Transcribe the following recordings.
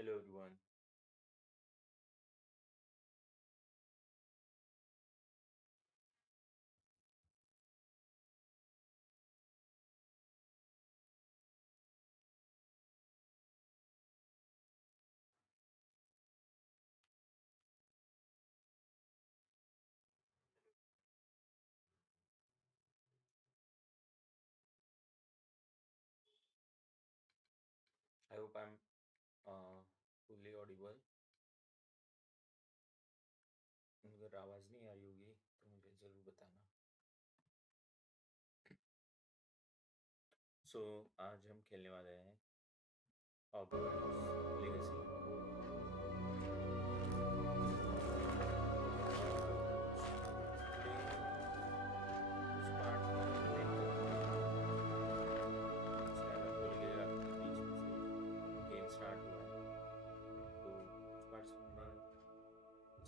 Hello everyone. I hope I'm fully audible. अगर आवाज़ नहीं आ रही होगी तो मुझे ज़रूर बताना. सो आज हम खेलने वाले हैं Hogwarts Legacy. कुछ पार्ट ब्रेक चैनल खुल गया बीच में से गेम स्टार्ट हुआ है तो कुछ पार्ट्स हमने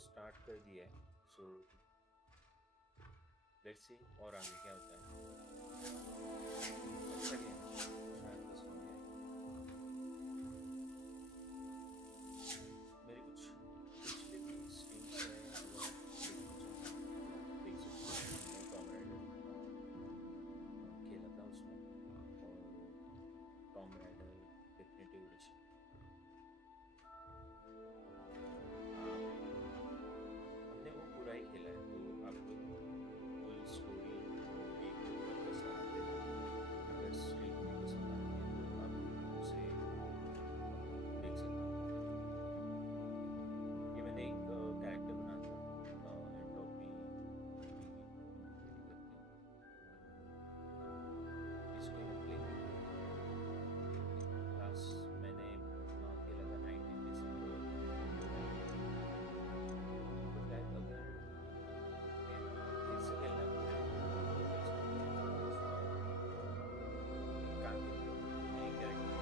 स्टार्ट कर दिया है. सो लेट्स सी और आगे क्या होता है. अच्छा गेम है, शायद पसंद है. मेरे कुछ पिछले भी स्ट्रीम्स हैं, अगर आप देखना चाहें तो देख सकते हैं. मैंने टॉम राइडर खेला था उसमें, और टॉम राइडर डेफिनेटिव एडिशन. हमने वो पूरा ही खेला है तो आपको फुल स्टोरी एक तक पसंद आते हैं. अगर स्ट्रीम भी पसंद आती है तो आप उसे देख सकते हैं. ये मैंने एक कैरेक्टर बना था एंट्रोपी करके. इसको मैं प्ले करूँगा. लास्ट मैंने खेला था 19 दिसंबर 2019. तो शायद अगर मैं फिर से खेलना मुझे तो खेल सकता हूँ. एक काम करते हैं, नए कैरेक्टर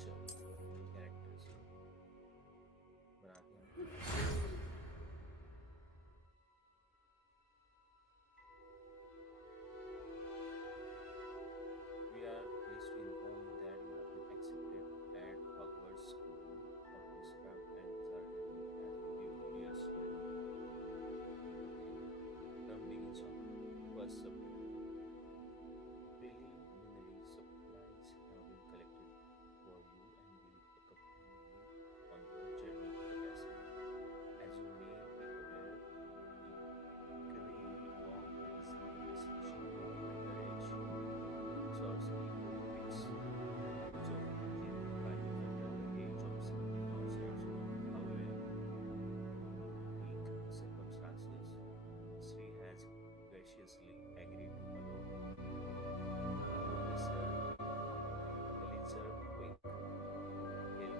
चलो नए कैरेक्टर्स बनाते हैं. We are pleased to inform you that you have been accepted at Hogwarts School of Witchcraft and Wizardry as a year student. Okay. Term begins on 1st September. Preliminary supplies have been collected for you and will accompany you on your journey to the castle. As you may be aware, the decree of the recent restriction of underage sorcery prohibits use of magic by those under the age of 17 outside school. However, unique circumstances, Ministry has graciously agreed to allow Professor Elizabeth Quick Hill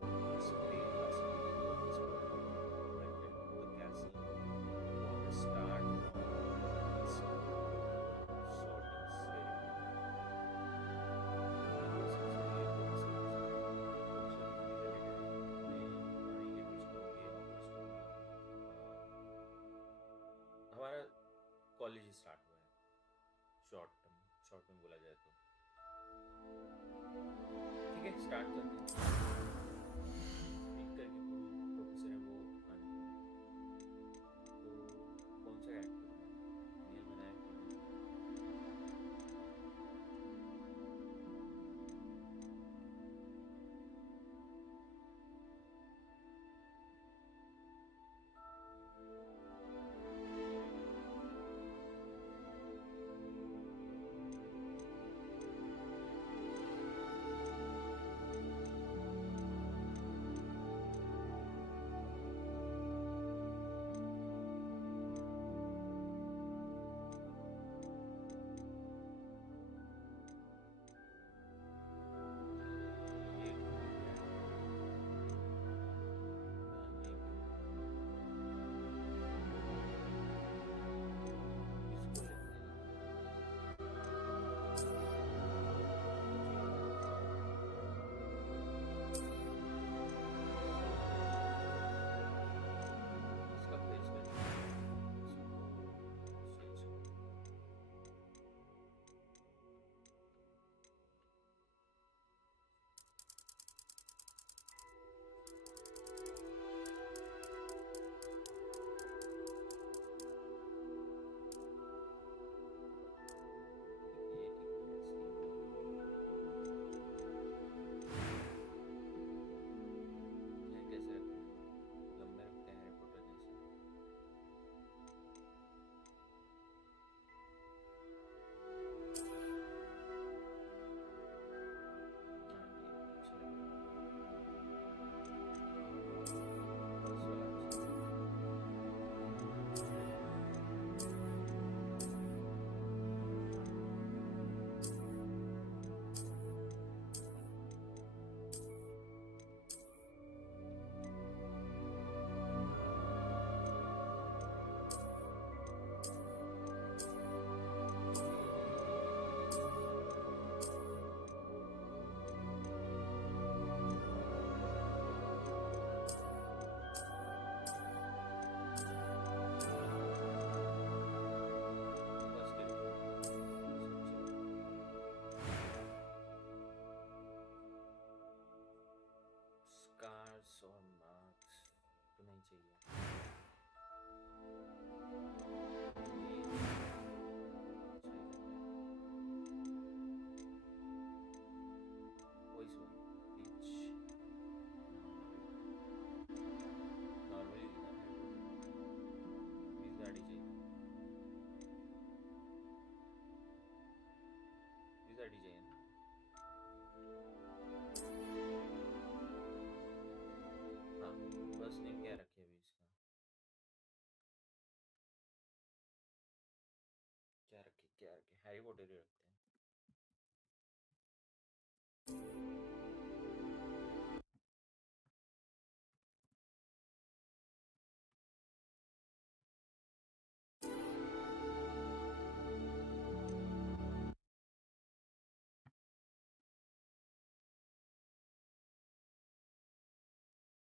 to display a skill of his collected to the castle for the start of the sorting ceremony. सबसे पहले professor ये कुछ कहोगे हमारा college start हुआ है. Short में बोला जाए तो ठीक है, स्टार्ट करते हैं. एक करके प्रोफेसर है वो आने तो कौन सा कैरेक्टर बनाए, मेल बनाए और मार्क्स तो नहीं चाहिए। वॉइस वन पिच नॉर्मली लिखा है बीस गाड़ी चाहिए बीस गाड़ी चाहिए ना। हाँ फर्स्ट नेम क्या रखे अभी इसका क्या रखे हैरी पॉटर ही रखते हैं।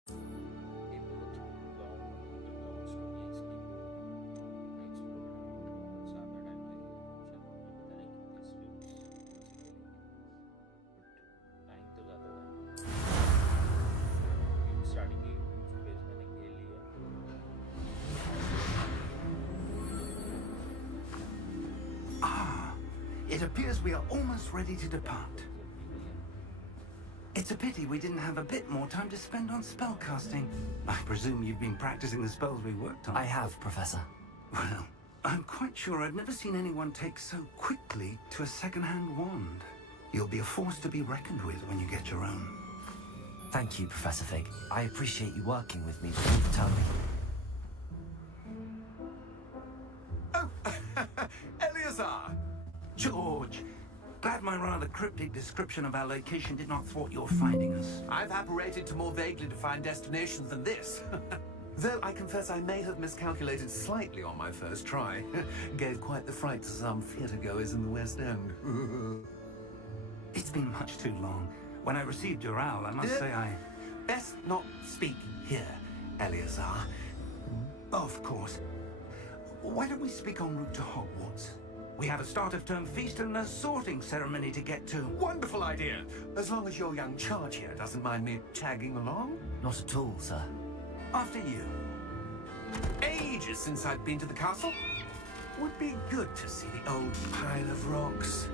ये बहुत लॉन्ग स्टोरी है इसकी। एक्सप्लोर बहुत ज़्यादा टाइम लगेगा शायद मुझे पता नहीं कितने स्ट्रीम्स बट टाइम तो ज़्यादा था। स्टार्टिंग की कुछ पेज मैंने खेल लिया। Ah, it appears we are almost ready to depart. It's a pity we didn't have a bit more time to spend on spellcasting. I presume you've been practicing the spells we worked on. I have, Professor. Well, I'm quite sure I've never seen anyone take so quickly to a second-hand wand. You'll be a force to be reckoned with when you get your own. Thank you, Professor Fig. I appreciate you working with me before the term. Oh, Eleazar! George! Glad my rather cryptic description of our location did not thwart your finding us. I've apparated to more vaguely defined destinations than this. Though I confess I may have miscalculated slightly on my first try. Gave quite the fright to some theatre-goers in the West End. It's been much too long. When I received your owl, I must say I... Best not speak here, Eleazar. Of course. Why don't we speak en route to Hogwarts? We have a start-of-term feast and a sorting ceremony to get to. Wonderful idea! As long as your young charge here doesn't mind me tagging along. Not at all, sir. After you. Ages since I've been to the castle. Would be good to see the old pile of rocks.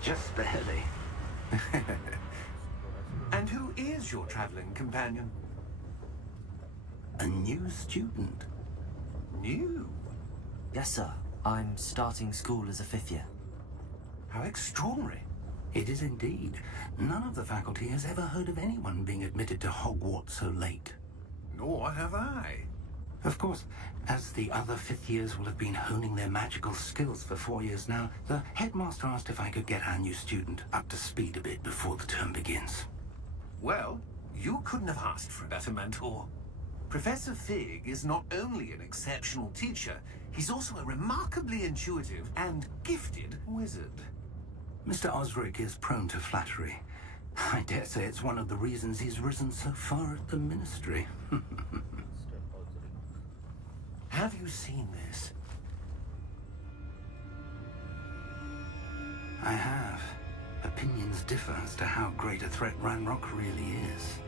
Just barely. And who is your traveling companion? A new student. New? Yes, sir. I'm starting school as a fifth year. How extraordinary. It is indeed. None of the faculty has ever heard of anyone being admitted to Hogwarts so late. Nor have I. Of course, as the other fifth years will have been honing their magical skills for 4 years now, the headmaster asked if I could get our new student up to speed a bit before the term begins. Well, you couldn't have asked for a better mentor. Professor Fig is not only an exceptional teacher, he's also a remarkably intuitive and gifted wizard. Mr. Osric is prone to flattery. I dare say it's one of the reasons he's risen so far at the Ministry. Have you seen this? I have. Opinions differ as to how great a threat Ranrock really is.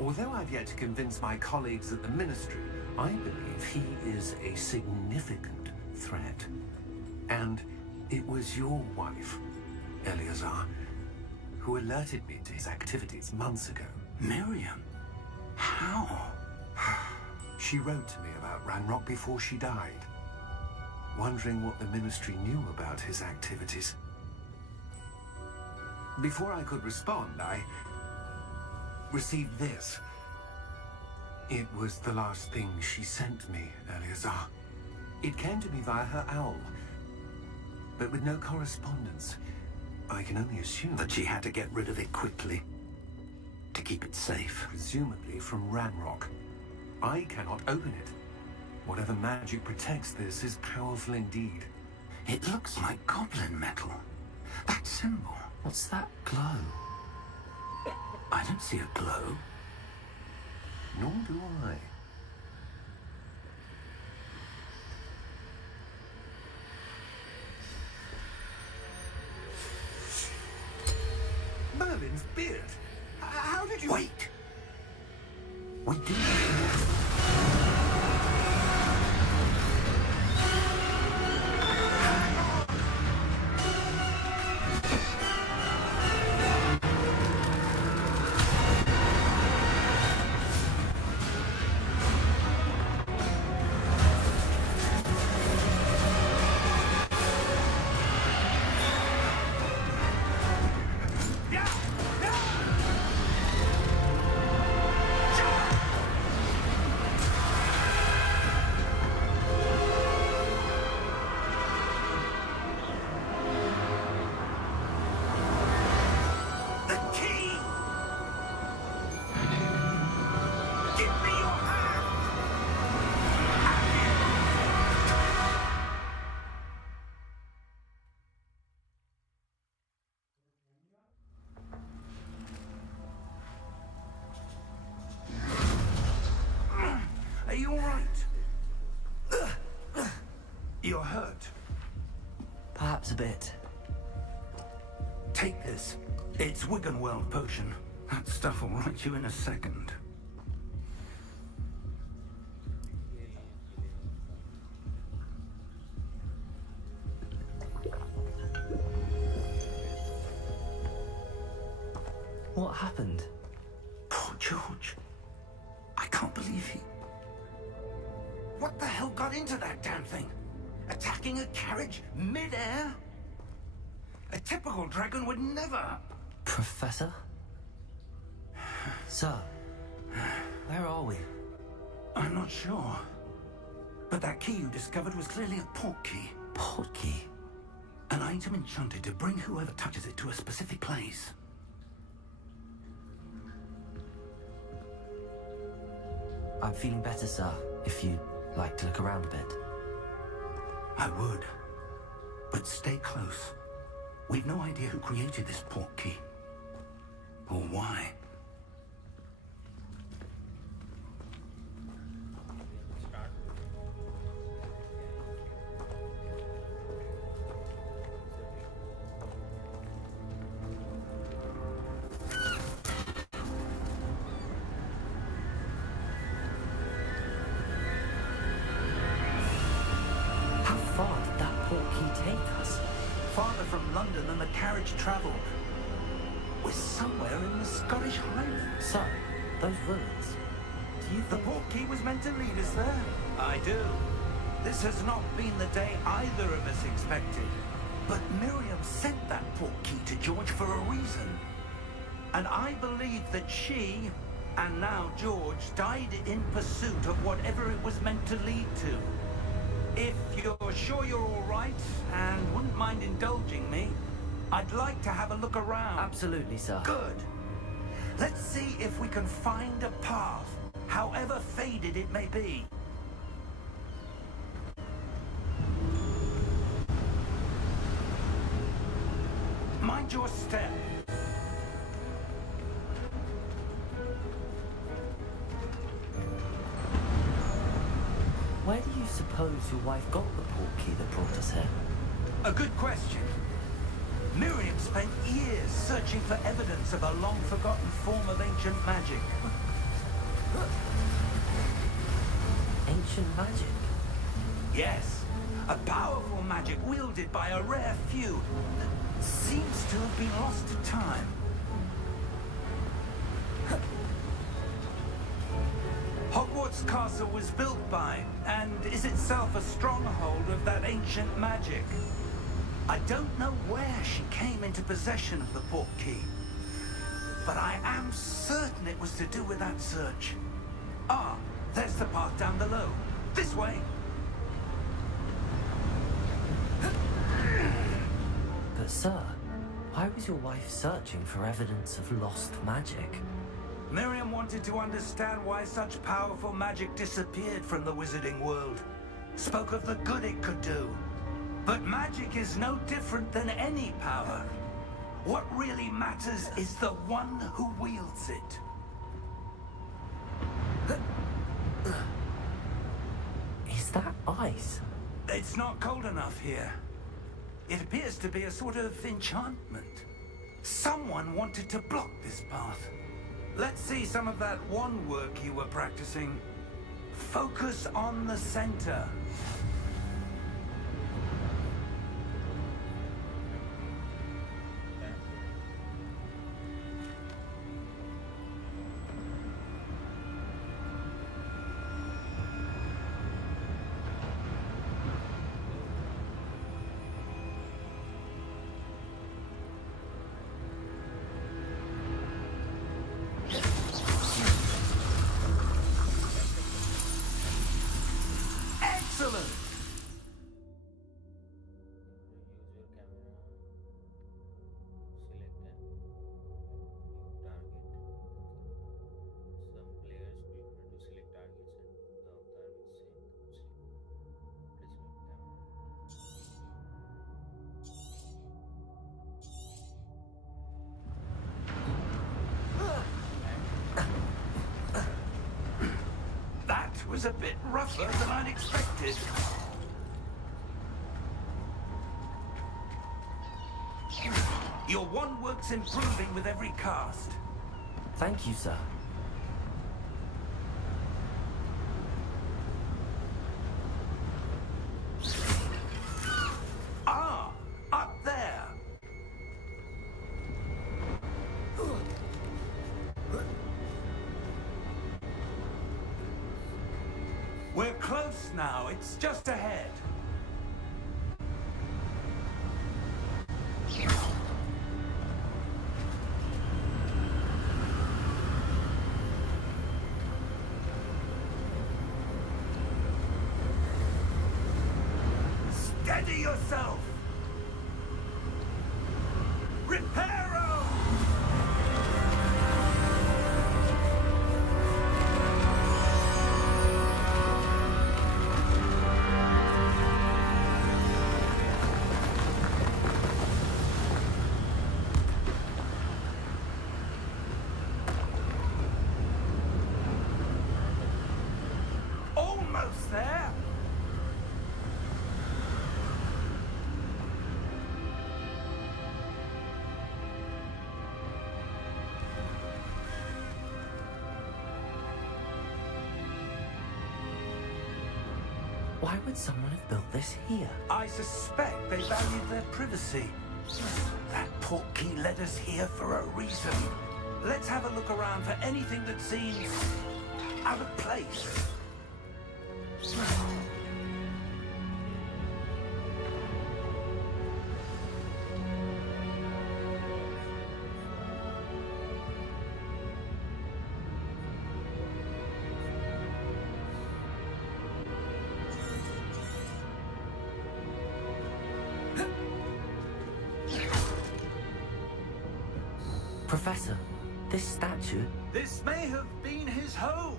Although I've yet to convince my colleagues at the Ministry, I believe he is a significant threat. And it was your wife, Eleazar, who alerted me to his activities months ago. Miriam? How? She wrote to me about Ranrock before she died, wondering what the Ministry knew about his activities. Before I could respond, I received this. It was the last thing she sent me, Eleazar. It came to me via her owl, but with no correspondence. I can only assume That she had to get rid of it quickly. To keep it safe. presumably from Ranrock. I cannot open it. Whatever magic protects this is powerful indeed. It looks like goblin metal. That symbol. What's that glow? I don't see a glow. Nor do I. Merlin's beard. How did you... Wait! We do. Are you all right? You're hurt. Perhaps a bit. Take this. It's Wiggenweld potion. That stuff will right you in a second. What happened? Poor George. I can't believe he... What the hell got into that damn thing? Attacking a carriage mid-air? A typical dragon would never... Professor? Sir, where are we? I'm not sure. But that key you discovered was clearly a port key. Port key? An item enchanted to bring whoever touches it to a specific place. I'm feeling better, sir, if you'd like to look around a bit. I would. But stay close. We've no idea who created this port key. Or why. How far did that port key take us? Farther from London than the carriage travelled. We're somewhere in the Scottish Highlands. Sir, those ruins. Do you The think... port key was meant to lead us there. I do. This has not been the day either of us expected. But Miriam sent that port key to George for a reason. And I believe that she, and now George, died in pursuit of whatever it was meant to lead to. If you're sure you're all right, and wouldn't mind indulging me, I'd like to have a look around. Absolutely, sir. Good. Let's see if we can find a path, however faded it may be. Mind your step. Where do you suppose your wife got the port key that brought us here? A good question. Miriam spent years searching for evidence of a long-forgotten form of ancient magic. ancient magic? Yes, a powerful magic wielded by a rare few that seems to have been lost to time. Hogwarts Castle was built by, and is itself a stronghold of that ancient magic. I don't know where she came into possession of the portkey, but I am certain it was to do with that search. Ah, there's the path down below. This way! But sir, why was your wife searching for evidence of lost magic? Miriam wanted to understand why such powerful magic disappeared from the wizarding world. Spoke of the good it could do. But magic is no different than any power. What really matters is the one who wields it. Is that ice? It's not cold enough here. It appears to be a sort of enchantment. Someone wanted to block this path. Let's see some of that wand work you were practicing. Focus on the center. Excellent! Use your camera, select a new target. Some players prefer to select targets and the avatar will sync mostly. Placement camera. That was a bit rougher than I'd expected. Your wand work's improving with every cast. Thank you, sir. Ah, up there. We're close now. It's just ahead. Steady yourself. Reparo! Almost there. Why would someone have built this here? I suspect they valued their privacy. That portkey led us here for a reason. Let's have a look around for anything that seems out of place. Professor, this statue... This may have been his home.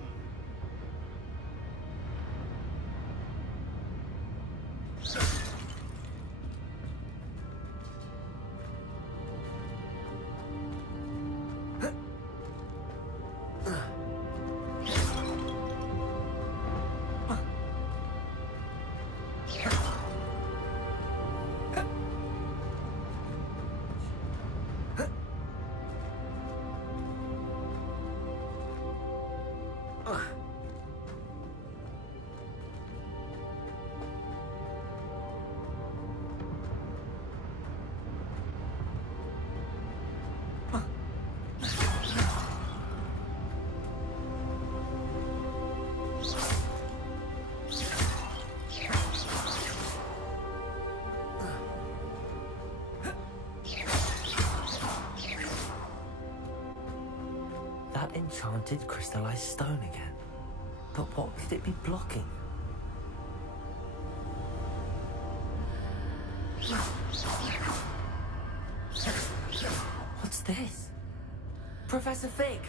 enchanted crystallized stone again. But what could it be blocking? What's this? Professor Fig!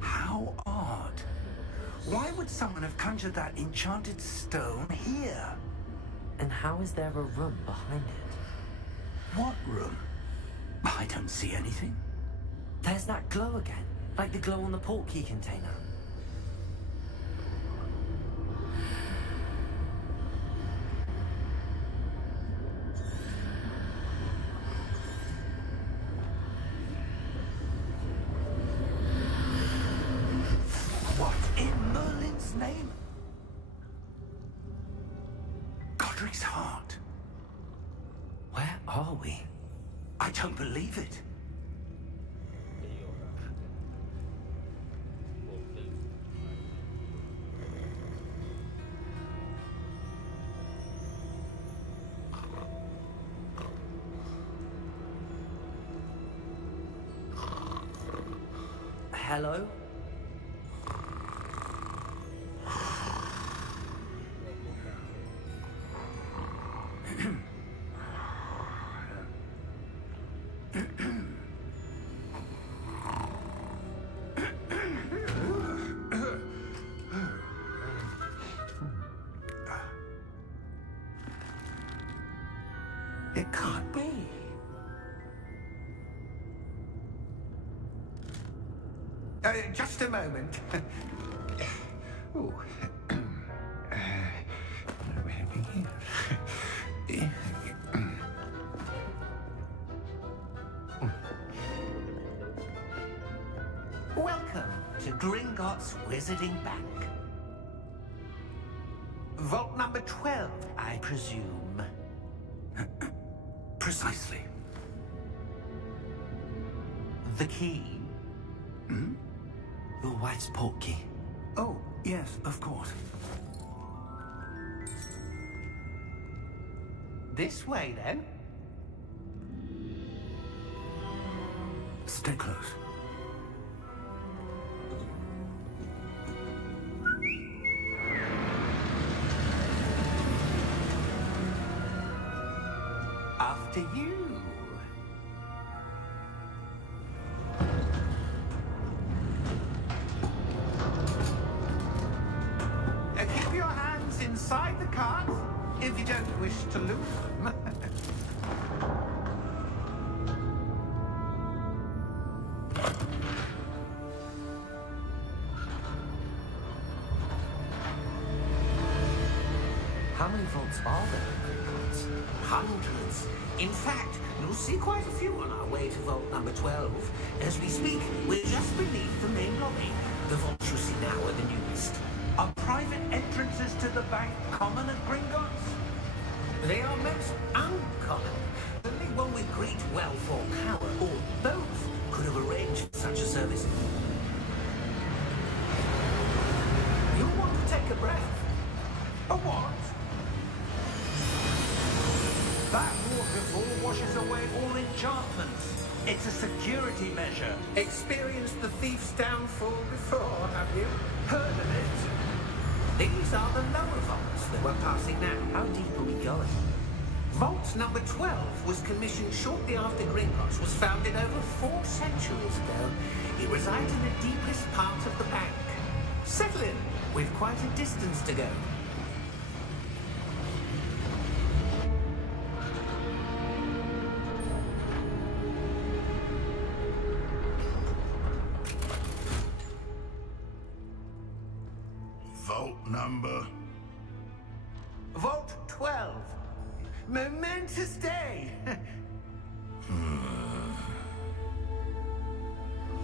How odd. Why would someone have conjured that enchanted stone here? And how is there a room behind it? What room? I don't see anything. There's that glow again, like the glow on the portkey container. What in Merlin's name? Godric's heart. Where are we? I don't believe it. Hello? It can't be. Just a moment. Oh. Welcome to Gringotts Wizarding Bank. Vault number 12, I presume. Precisely. The key? Your wife's portkey. Oh, yes, of course. This way, then. Stay close. After you. Keep your hands inside the cart if you don't wish to lose them. How many vaults are there in Gringotts? Hundreds. In fact, you'll see quite a few on our way to vault number 12. As we speak, we're just beneath the main lobby. The vaults you see now are the newest. Are private entrances to the bank common at Gringotts? They are most uncommon. Only one with great wealth or power, or both, could have arranged such a service. You want to take a breath? A what? That waterfall washes away all enchantments. It's a security measure. Experienced the thief's downfall before, have you? Heard of it? These are the lower vaults that we're passing now. How deep are we going? Vault number 12 was commissioned shortly after Gringotts was founded over 4 centuries ago. It resides in the deepest part of the bank. Settle in. We've quite a distance to go. Vault number. Vault 12. Momentous day.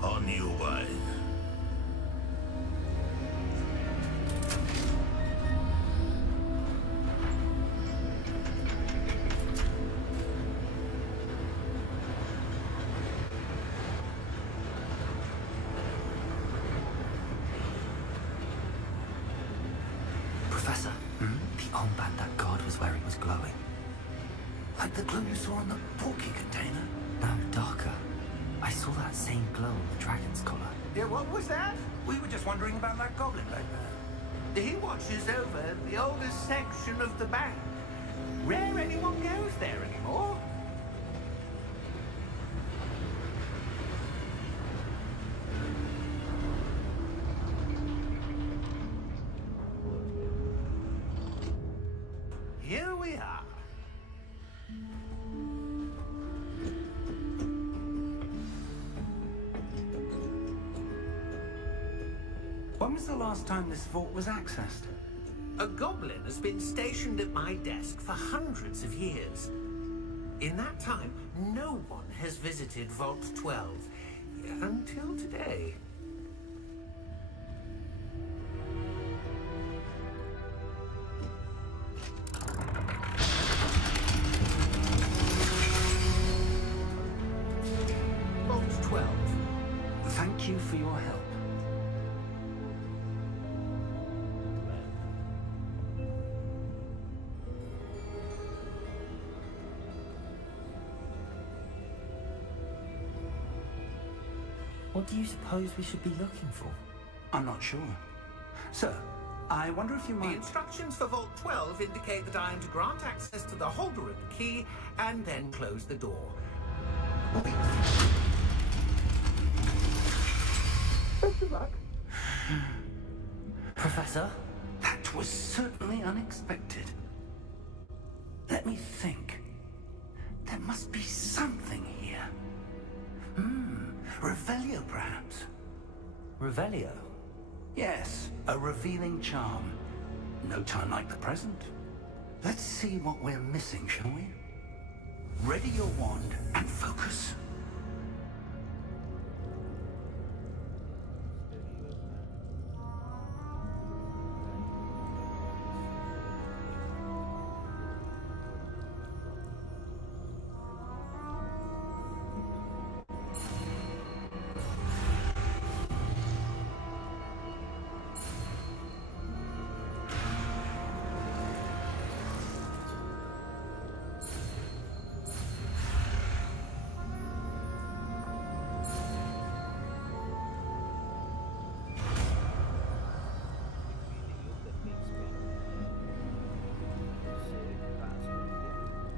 On your way. armband that guard was wearing was glowing. Like the glow you saw on the porky container? No, darker. I saw that same glow on the dragon's collar. Yeah, what was that? We were just wondering about that goblin back there. He watches over the oldest section of the bank. Rare anyone goes there anymore. Here we are. When was the last time this vault was accessed? A goblin has been stationed at my desk for hundreds of years. In that time, no one has visited Vault 12 until today. Vault 12. Thank you for your help. What do you suppose we should be looking for? I'm not sure. Sir, I wonder if you The might... instructions for Vault 12 indicate that I am to grant access to the holder of the key and then close the door. Wait. Best of luck. Professor? That was certainly unexpected. Let me think. There must be something here. Revelio, perhaps? Revelio? Yes, a revealing charm. No time like the present. Let's see what we're missing, shall we? Ready your wand and focus.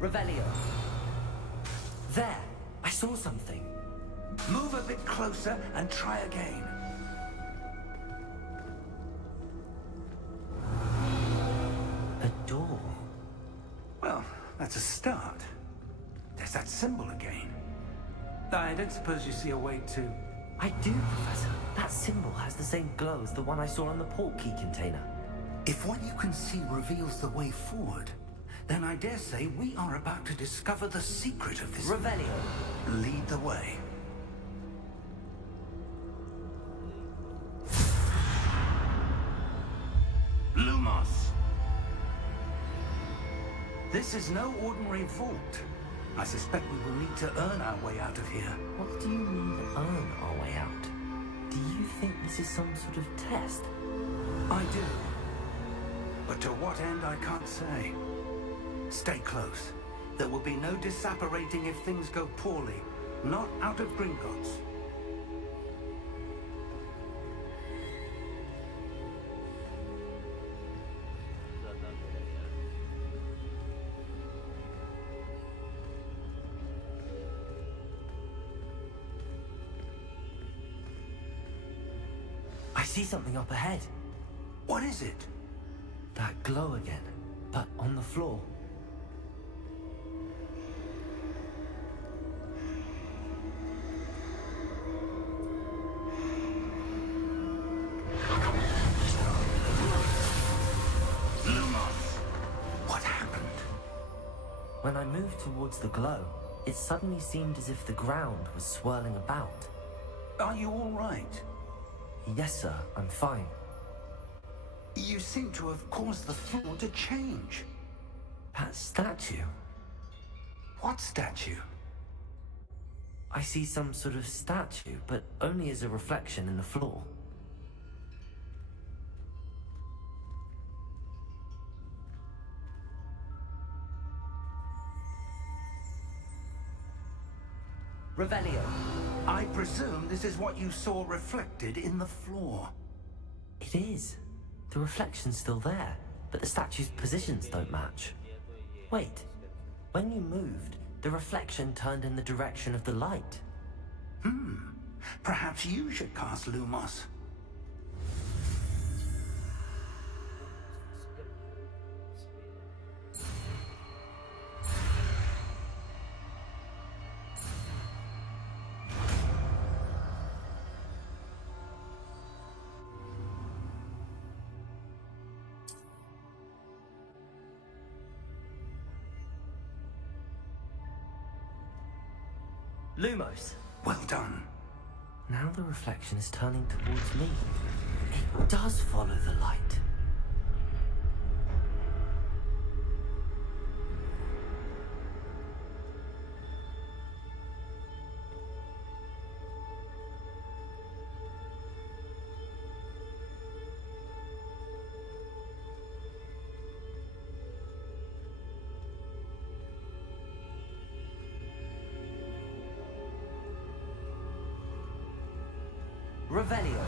Revelio. There! I saw something. Move a bit closer and try again. A door. Well, that's a start. There's that symbol again. I don't suppose you see a way to... I do, Professor. That symbol has the same glow as the one I saw on the port key container. If what you can see reveals the way forward, then I dare say we are about to discover the secret of this... Revelio. Lead the way. Lumos! This is no ordinary vault. I suspect we will need to earn our way out of here. What do you mean, earn our way out? Do you think this is some sort of test? I do. But to what end, I can't say. Stay close. There will be no disapparating if things go poorly. Not out of Gringotts. I see something up ahead. What is it? That glow again, but on the floor. What happened? When I moved towards the glow, it suddenly seemed as if the ground was swirling about. Are you all right? Yes, sir, I'm fine. You seem to have caused the floor to change. That statue. What statue? I see some sort of statue, but only as a reflection in the floor. Revelio. I presume this is what you saw reflected in the floor. It is. The reflection's still there, but the statue's positions don't match. Wait, when you moved, the reflection turned in the direction of the light. Perhaps you should cast Lumos. Lumos. Well done. Now the reflection is turning towards me. It does follow the light. Revelio.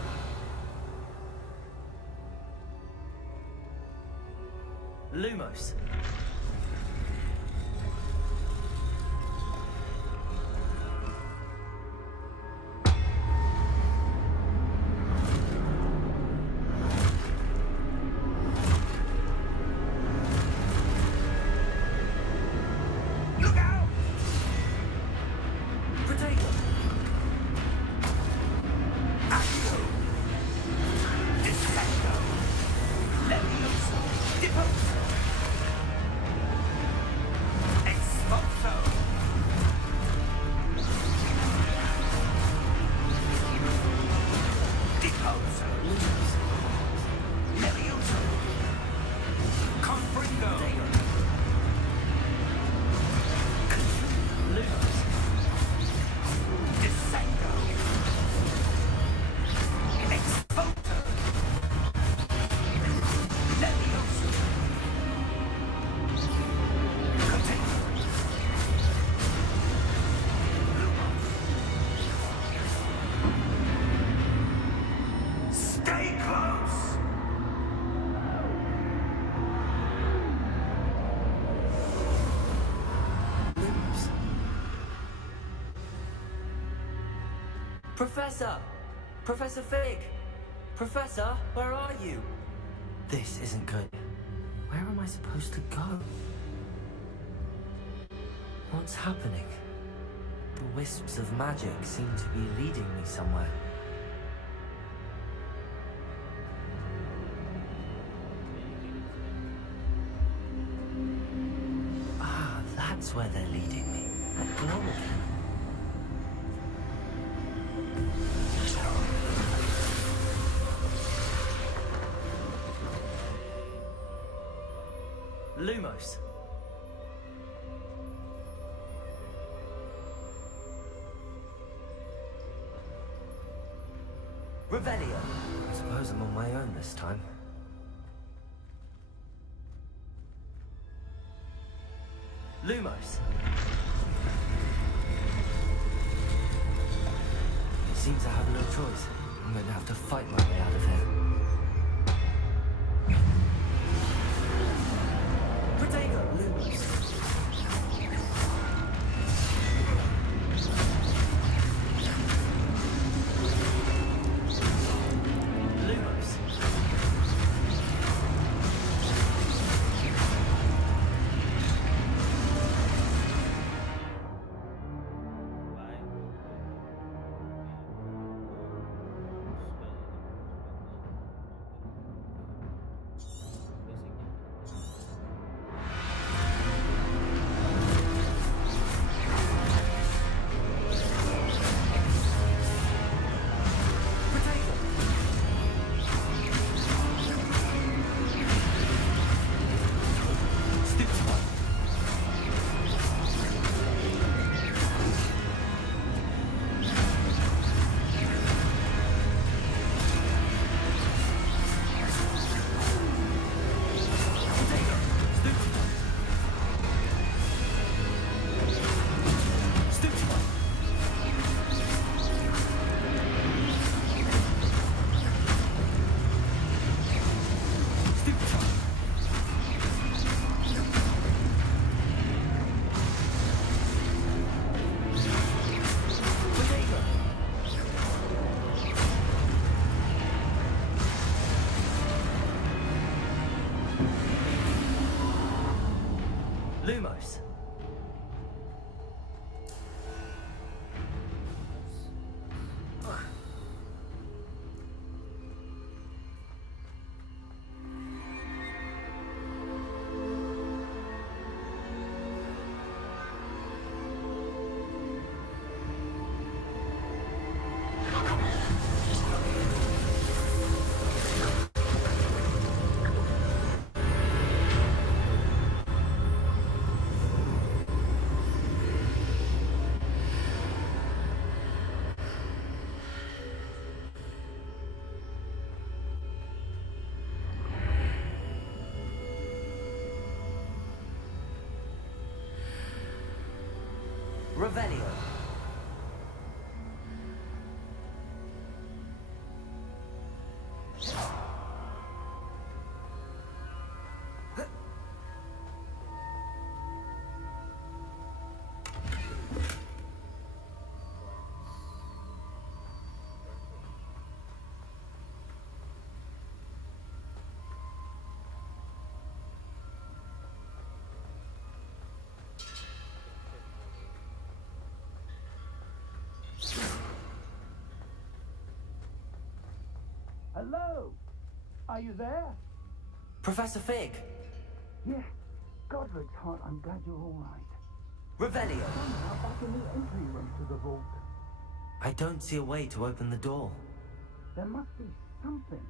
Lumos. Look out! Protego. Accio! Descendo! Levioso! Deposo! Expulso! Deposo! Levioso! Confringo! Lumos. Descendo! Expulso! Levioso! Continue! Stay close! Lumos. Professor! Professor Fig! Professor, where are you? This isn't good. Where am I supposed to go? What's happening? The wisps of magic seem to be leading me somewhere. Ah, that's where they're leading me. That glow again. Lumos. Revelio. I suppose I'm on my own this time. Lumos. It seems I have no choice. I'm going to have to fight my way out of here. Protego. Lumos. Lumos. Revelio. Hello? Are you there? Professor Fig. Yes. Godric's heart, I'm glad you're all right. Revelio. Somehow back in the entry room to the vault. I don't see a way to open the door. There must be something.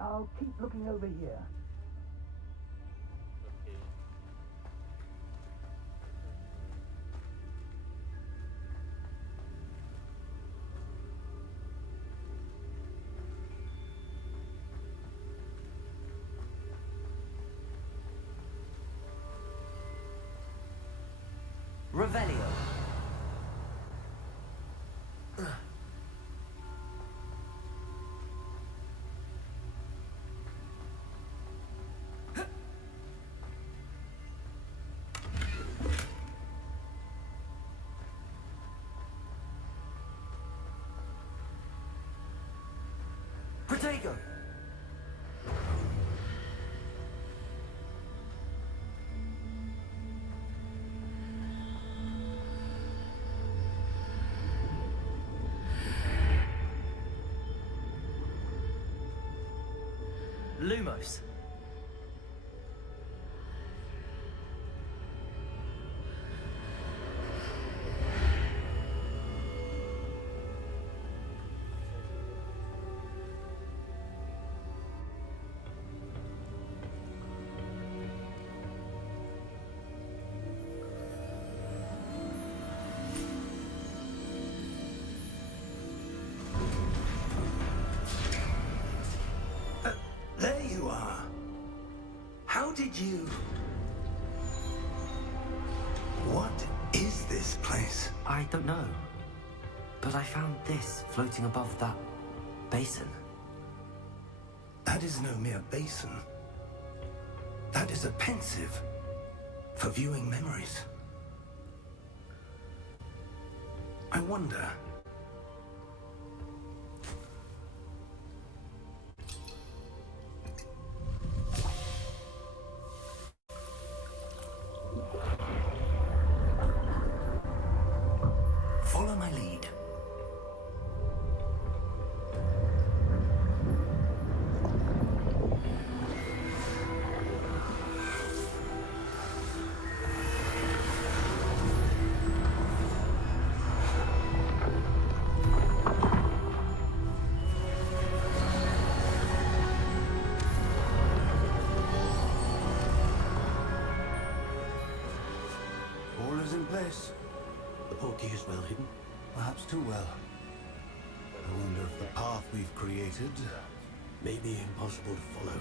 I'll keep looking over here. Revelio. Protego. Lumos. There you are. How did you... What is this place? I don't know. But I found this floating above that basin. That is no mere basin. That is a pensive for viewing memories. I wonder... Follow my lead. All is in place. The portkey is well hidden. Perhaps too well. I wonder if the path we've created... May be impossible to follow.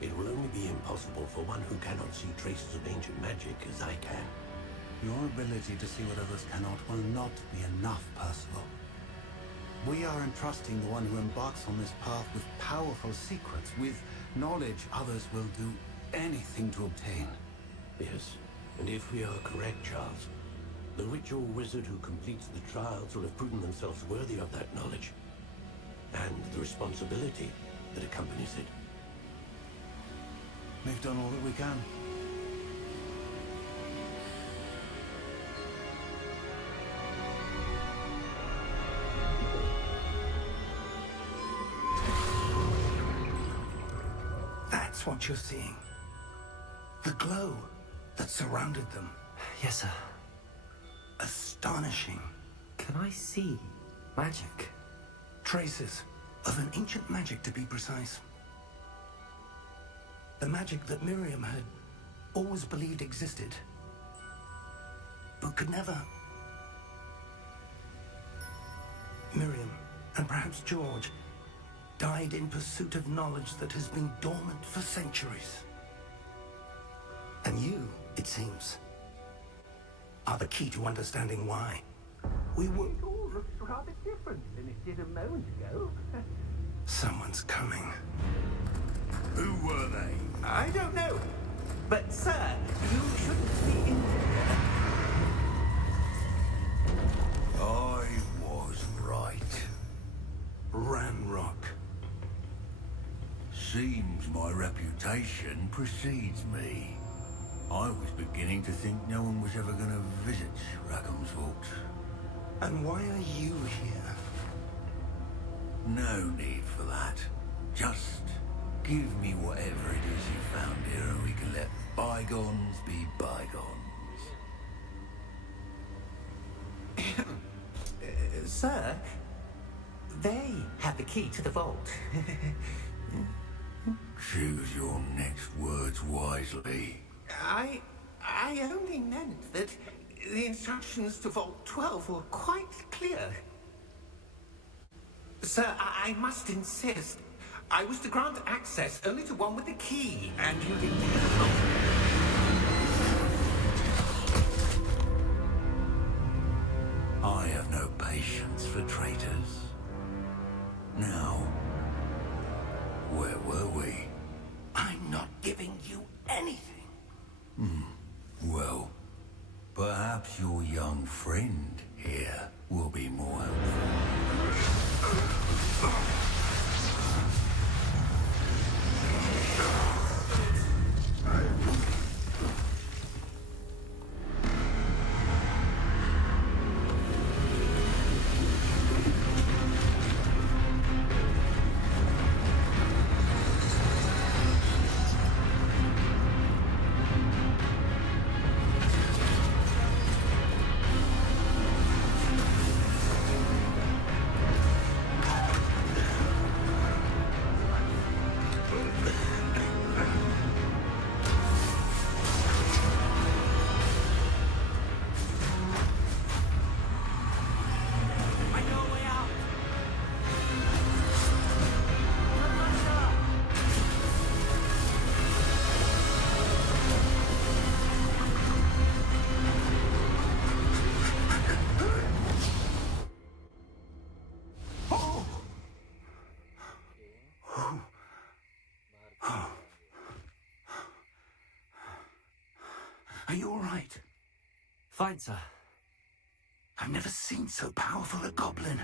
It will only be impossible for one who cannot see traces of ancient magic as I can. Your ability to see what others cannot will not be enough, Percival. We are entrusting the one who embarks on this path with powerful secrets, with knowledge others will do anything to obtain. Yes, and if we are correct, Charles, the witch or wizard who completes the trials will have proven themselves worthy of that knowledge, and the responsibility that accompanies it. We've done all that we can. That's what you're seeing. The glow that surrounded them. Yes, sir. Astonishing. Can I see magic? Traces of an ancient magic, to be precise. The magic that Miriam had always believed existed, but could never. Miriam, and perhaps George, died in pursuit of knowledge that has been dormant for centuries. And you, it seems, are are the key to understanding why. We will... It all looks rather different than it did a moment ago. Someone's coming. Who were they? I don't know. But, sir, you shouldn't be in here. I was right. Ranrock. Seems my reputation precedes me. I was beginning to think no one was ever going to visit Rackham's vault. And why are you here? No need for that. Just give me whatever it is you found here and we can let bygones be bygones. Sir, they have the key to the vault. Choose your next words wisely. I only meant that the instructions to Vault 12 were quite clear. Sir, I must insist. I was to grant access only to one with the key, and you didn't have. I have no patience for traitors. Now, where were we? I'm not giving you anything. Well, perhaps your young friend here will be more helpful. Are you all right? Fine, sir. I've never seen so powerful a goblin.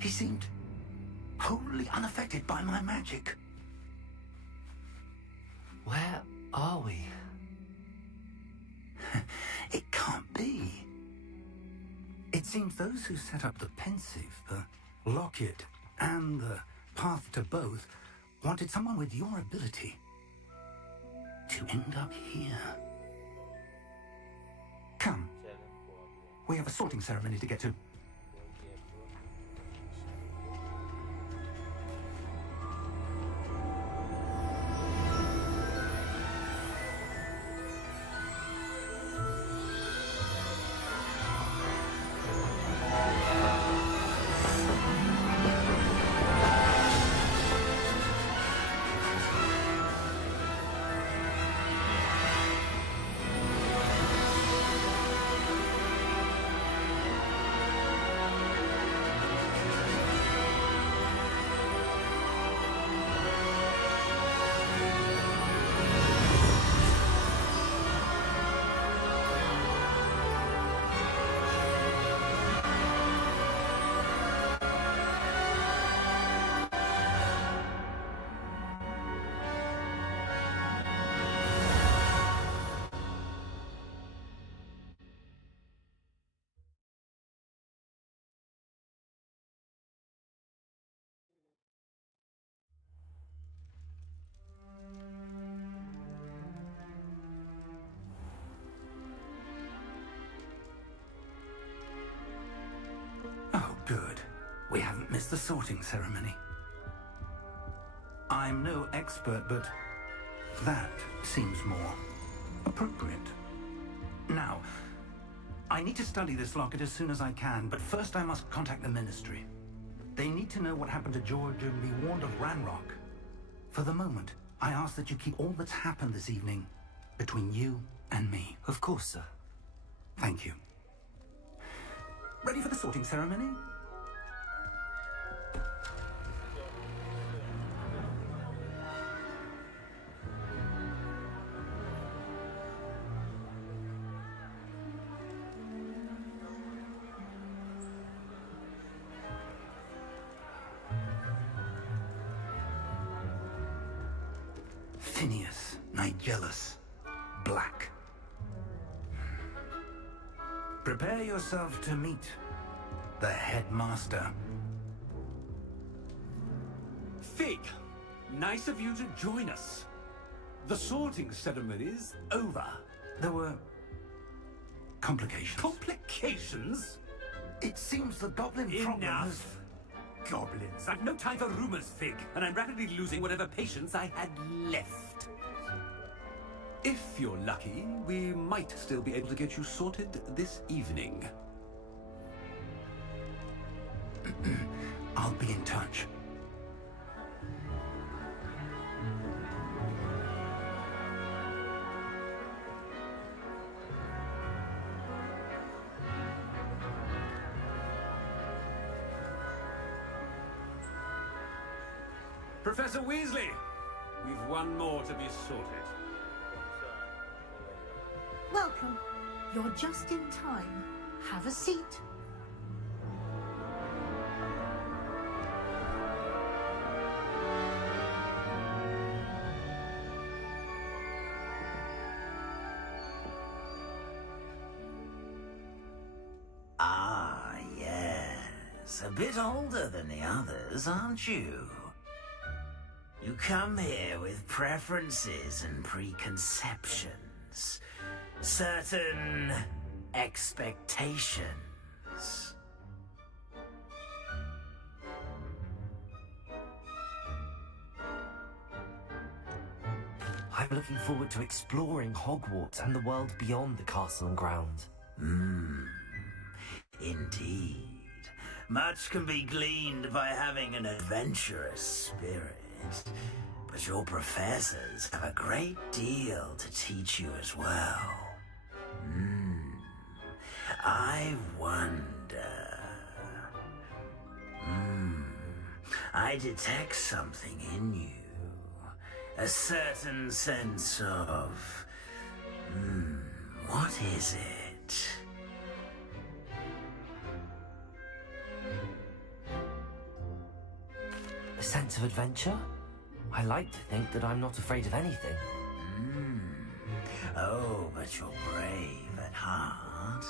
He seemed wholly unaffected by my magic. Where are we? It can't be. It seems those who set up the Pensive, the Locket, and the Path to Both wanted someone with your ability to end up here. Come. We have a sorting ceremony to get to. Oh, good. We haven't missed the sorting ceremony. I'm no expert, but that seems more appropriate. Now, I need to study this locket as soon as I can, but first I must contact the Ministry. They need to know what happened to George and be warned of Ranrock. For the moment, I ask that you keep all that's happened this evening between you and me. Of course, sir. Thank you. Thank you. Ready for the sorting ceremony? Phineas, Nigellus, Black. Prepare yourself to meet the headmaster. Fig, nice of you to join us. The sorting ceremony's over. There were complications. Complications? It seems the goblin problem has... Enough! Goblins. I've no time for rumors, Fig, and I'm rapidly losing whatever patience I had left. If you're lucky, we might still be able to get you sorted this evening. I'll be in touch. Professor Weasley, we've one more to be sorted. Welcome. You're just in time. Have a seat. Ah, yes. A bit older than the others, aren't you? You come here with preferences and preconceptions. Certain expectations. I'm looking forward to exploring Hogwarts and the world beyond the castle and ground. Indeed. Much can be gleaned by having an adventurous spirit. But your professors have a great deal to teach you as well. I wonder... I detect something in you. A certain sense of... what is it? A sense of adventure? I like to think that I'm not afraid of anything. Oh, but you're brave at heart.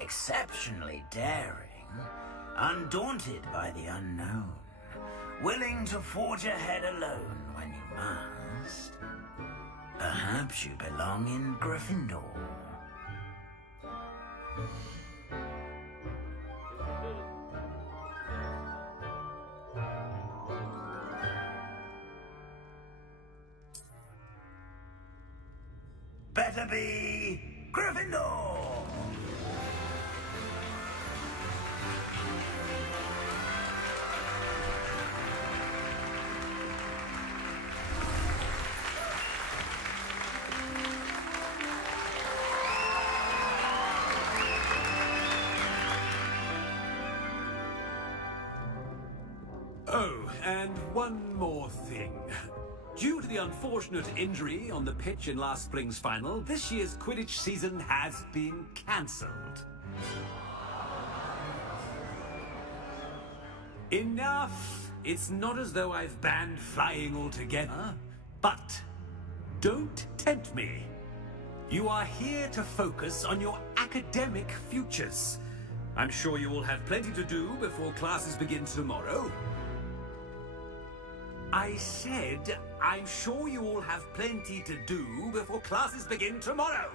Exceptionally daring. Undaunted by the unknown. Willing to forge ahead alone when you must. Perhaps you belong in Gryffindor. Better be Gryffindor! Oh, and one more thing. Due to the unfortunate injury on the pitch in last spring's final, this year's Quidditch season has been cancelled. Enough! It's not as though I've banned flying altogether, but don't tempt me. You are here to focus on your academic futures. I'm sure you will have plenty to do before classes begin tomorrow. I said, I'm sure you all have plenty to do before classes begin tomorrow.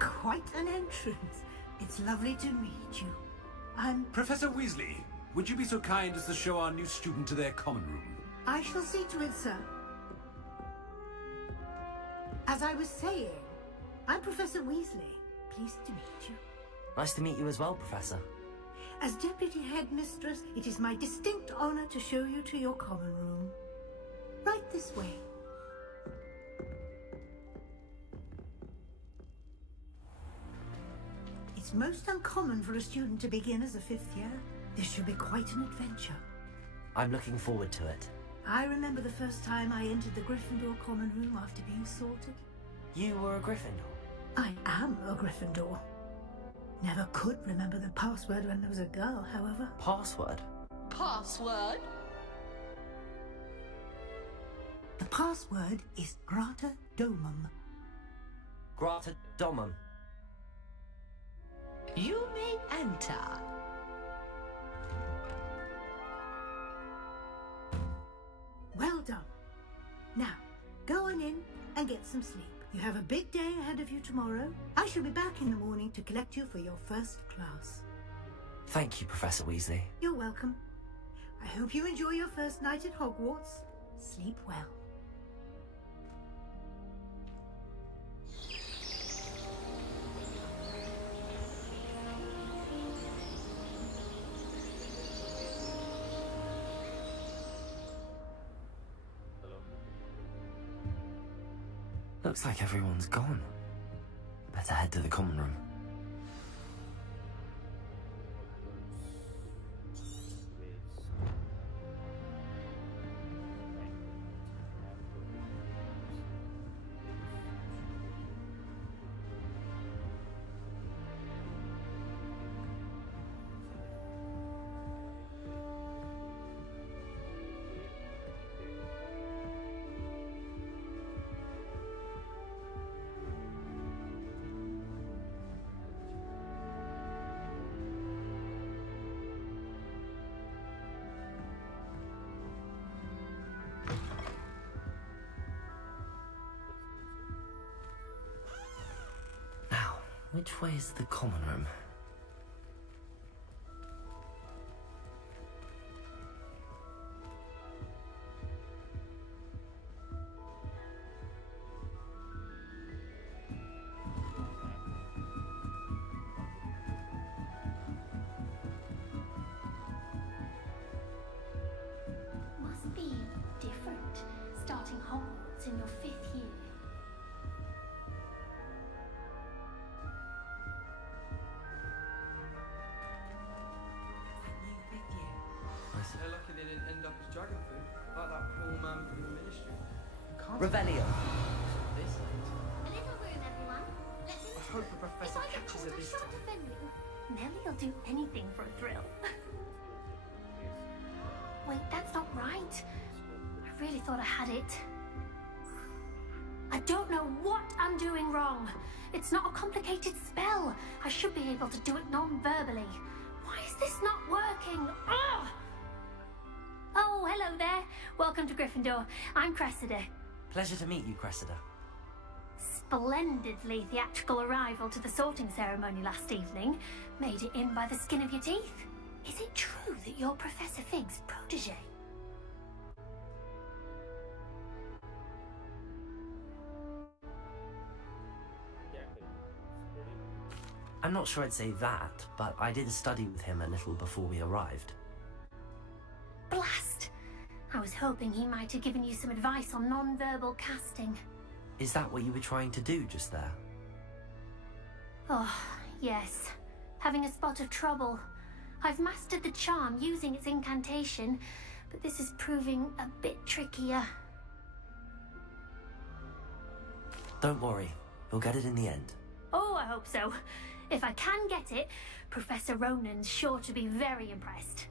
Quite an entrance. It's lovely to meet you. Professor Weasley, would you be so kind as to show our new student to their common room? I shall see to it, sir. As I was saying, I'm Professor Weasley. Pleased to meet you. Nice to meet you as well, Professor. As Deputy Headmistress, it is my distinct honor to show you to your common room. Right this way. It's most uncommon for a student to begin as a 5th year. This should be quite an adventure. I'm looking forward to it. I remember the first time I entered the Gryffindor common room after being sorted. You were a Gryffindor? I am a Gryffindor. Never could remember the password when I was a girl, however. Password? Password? The password is Grata Domum. Grata Domum. You may enter. Well done. Now, go on in and get some sleep. You have a big day ahead of you tomorrow. I shall be back in the morning to collect you for your first class. Thank you, Professor Weasley. You're welcome. I hope you enjoy your first night at Hogwarts. Sleep well. Looks like everyone's gone. Better head to the common room. Which way is the common room? Must be different, starting Hogwarts in your 5th year. They're lucky they didn't end up as dragon food, like that poor man from the ministry. Revelio. This late. A little room, everyone. Let me I hope the professor if I get catches caught, her I this shan't time. offend you. Nelly'll do anything for a thrill. Wait, that's not right. I really thought I had it. I don't know what I'm doing wrong. It's not a complicated spell. I should be able to do it non-verbally. Why is this not working? Ugh! Oh, hello there. Welcome to Gryffindor. I'm Cressida. Pleasure to meet you, Cressida. Splendidly theatrical arrival to the sorting ceremony last evening. Made it in by the skin of your teeth. Is it true that you're Professor Fig's protege? I'm not sure I'd say that, but I did study with him a little before we arrived. Blast! I was hoping he might have given you some advice on non-verbal casting. Is that what you were trying to do just there? Oh, yes. Having a spot of trouble. I've mastered the charm using its incantation, but this is proving a bit trickier. Don't worry, you'll get it in the end. Oh, I hope so. If I can get it, Professor Ronan's sure to be very impressed.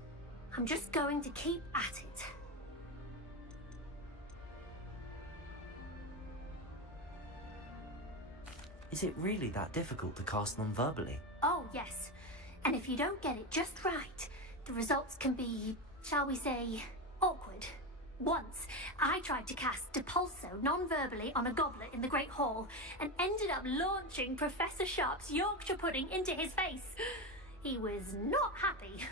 I'm just going to keep at it. Is it really that difficult to cast non-verbally? Oh, yes. And if you don't get it just right, the results can be, shall we say, awkward. Once, I tried to cast Depulso non-verbally on a goblet in the Great Hall and ended up launching Professor Sharp's Yorkshire pudding into his face. He was not happy.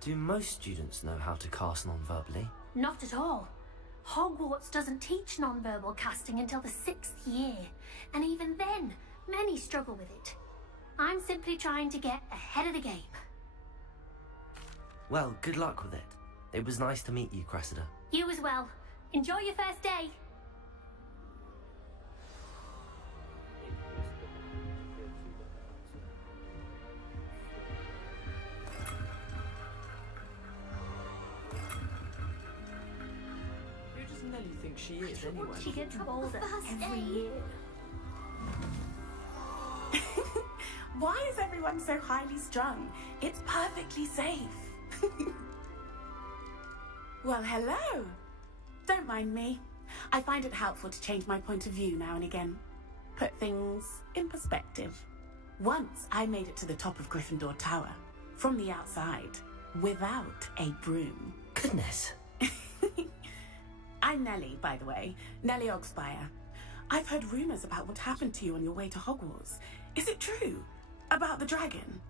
Do most students know how to cast non-verbally? Not at all. Hogwarts doesn't teach non-verbal casting until the 6th year, and even then, many struggle with it. I'm simply trying to get ahead of the game. Well, good luck with it. It was nice to meet you, Cressida. You as well. Enjoy your first day. think she is anyway? She gets bolder every year. Why is everyone so highly strung? It's perfectly safe. Well, hello. Don't mind me. I find it helpful to change my point of view now and again. Put things in perspective. Once I made it to the top of Gryffindor Tower, from the outside, without a broom. Goodness. I'm Nellie, by the way. Nellie Ogspire. I've heard rumors about what happened to you on your way to Hogwarts. Is it true? About the dragon?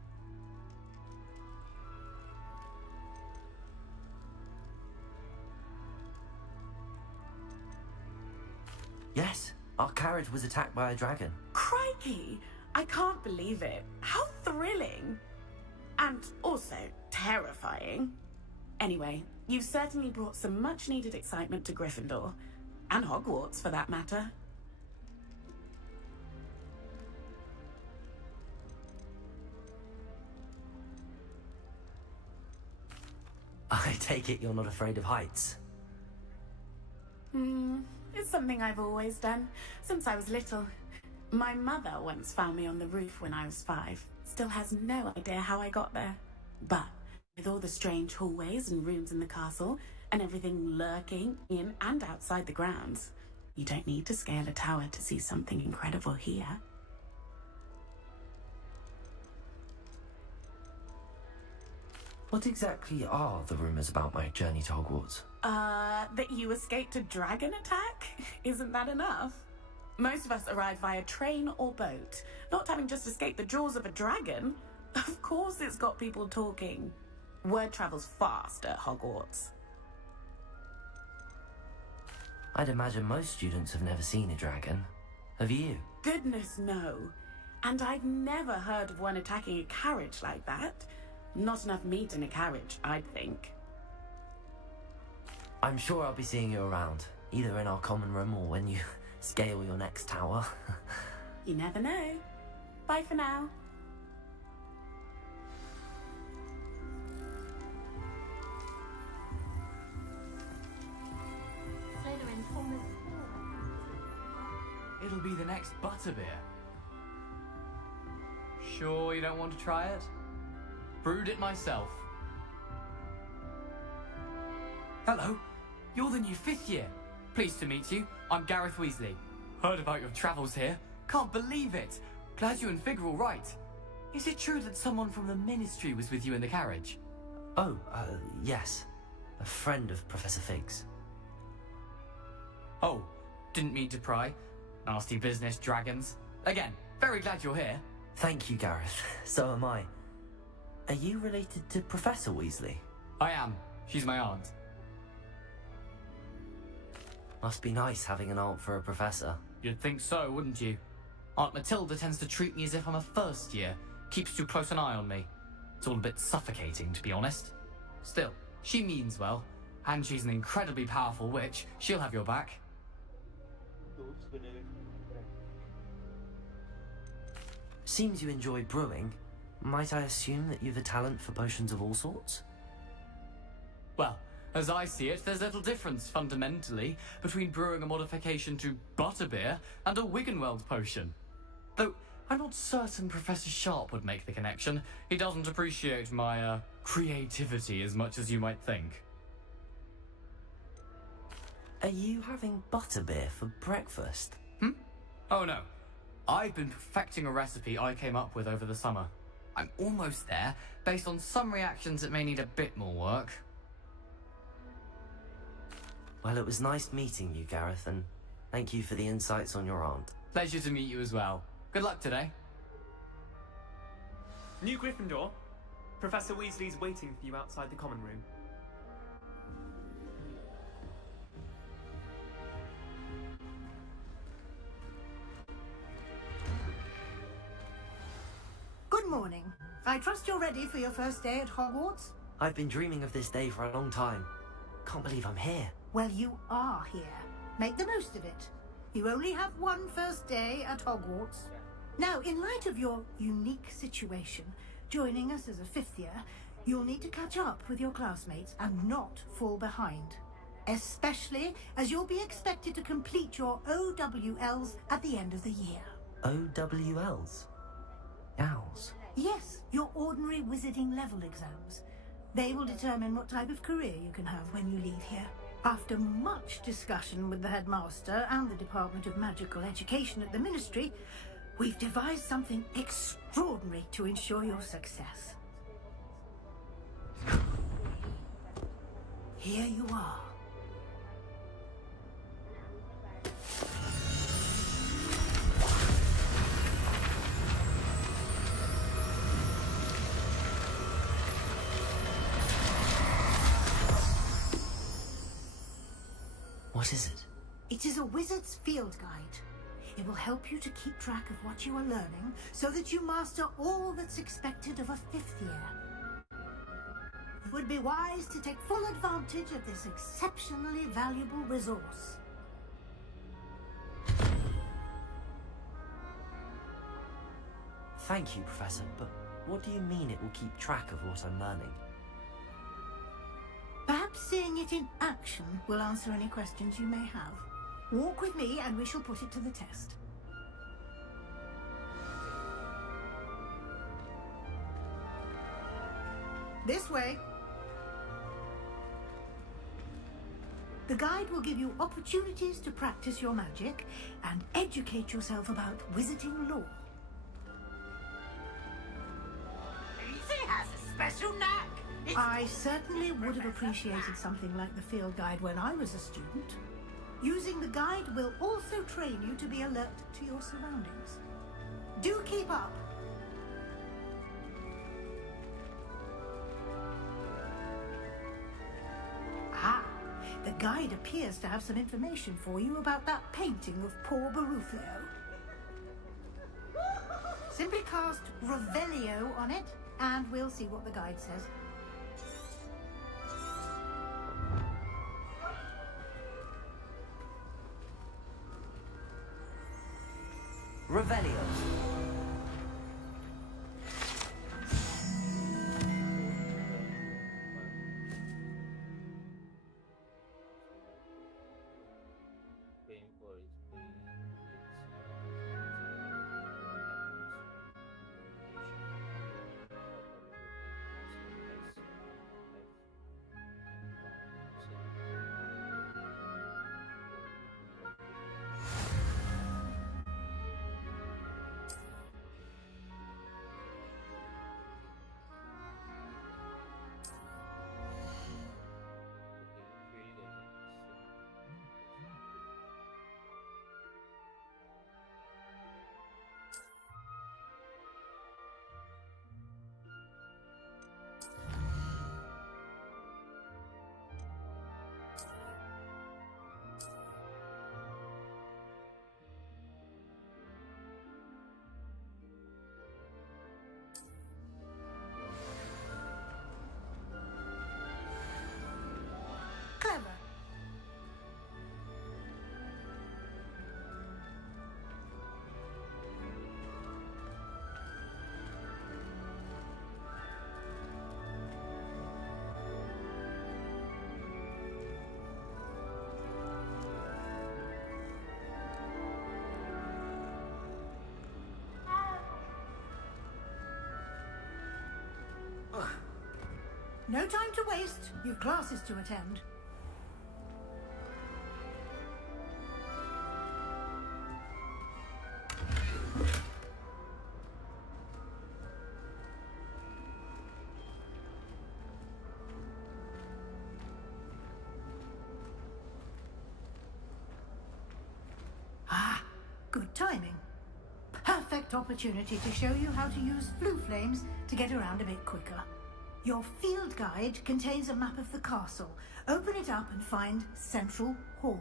Yes, our carriage was attacked by a dragon. Crikey! I can't believe it. How thrilling! And also terrifying. Anyway, you've certainly brought some much-needed excitement to Gryffindor. And Hogwarts, for that matter. I take it you're not afraid of heights. It's something I've always done, since I was little. My mother once found me on the roof when I was 5. Still has no idea how I got there. But with all the strange hallways and rooms in the castle, and everything lurking in and outside the grounds, you don't need to scale a tower to see something incredible here. What exactly are the rumours about my journey to Hogwarts? That you escaped a dragon attack? Isn't that enough? Most of us arrive via train or boat, not having just escaped the jaws of a dragon. Of course it's got people talking. Word travels fast at Hogwarts. I'd imagine most students have never seen a dragon. Have you? Goodness, no. And I've never heard of one attacking a carriage like that. Not enough meat in a carriage, I'd think. I'm sure I'll be seeing you around, either in our common room or when you scale your next tower. You never know. Bye for now. It'll be the next butterbeer. Sure you don't want to try it? Brewed it myself. Hello, you're the new 5th year. Pleased to meet you. I'm Gareth Weasley. Heard about your travels here. Can't believe it. Glad you and Fig are all right. Is it true that someone from the Ministry was with you in the carriage? Oh, yes. A friend of Professor Fig's. Oh, didn't mean to pry. Nasty business, dragons. Again, very glad you're here. Thank you, Gareth. So am I. Are you related to Professor Weasley? I am. She's my aunt. Must be nice having an aunt for a professor. You'd think so, wouldn't you? Aunt Matilda tends to treat me as if I'm a first year. Keeps too close an eye on me. It's all a bit suffocating, to be honest. Still, she means well. And she's an incredibly powerful witch. She'll have your back. Seems you enjoy brewing. Might I assume that you've a talent for potions of all sorts? Well, as I see it, there's little difference, fundamentally, between brewing a modification to butterbeer and a Wiggenweld potion. Though, I'm not certain Professor Sharp would make the connection. He doesn't appreciate my, creativity as much as you might think. Are you having butterbeer for breakfast? Oh no. I've been perfecting a recipe I came up with over the summer. I'm almost there, based on some reactions that may need a bit more work. Well, it was nice meeting you, Gareth, and thank you for the insights on your aunt. Pleasure to meet you as well. Good luck today. New Gryffindor. Professor Weasley's waiting for you outside the common room. Good morning. I trust you're ready for your first day at Hogwarts? I've been dreaming of this day for a long time. Can't believe I'm here. Well, you are here. Make the most of it. You only have one first day at Hogwarts. Now, in light of your unique situation, joining us as a 5th year, you'll need to catch up with your classmates and not fall behind. especially as you'll be expected to complete your OWLs at the end of the year. OWLs? Owls? Yes, your ordinary wizarding level exams. They will determine what type of career you can have when you leave here. After much discussion with the headmaster and the Department of Magical Education at the Ministry, we've devised something extraordinary to ensure your success. Here you are. What is it? It is a wizard's field guide. It will help you to keep track of what you are learning so that you master all that's expected of a 5th year. It would be wise to take full advantage of this exceptionally valuable resource. Thank you, Professor, but what do you mean it will keep track of what I'm learning? Perhaps seeing it in action will answer any questions you may have. Walk with me and we shall put it to the test. This way. The guide will give you opportunities to practice your magic and educate yourself about wizarding lore. Easy has a special knack. I certainly would have appreciated something like the field guide when I was a student. Using the guide will also train you to be alert to your surroundings. Do keep up. Ah, the guide appears to have some information for you about that painting of poor Barufio. Simply cast Revelio on it, and we'll see what the guide says. Revelio. Paying for his pay, Clever. No time to waste. You've classes to attend. Ah, good timing. Perfect opportunity to show you how to use flue flames to get around a bit quicker. Your field guide contains a map of the castle. Open it up and find Central Hall.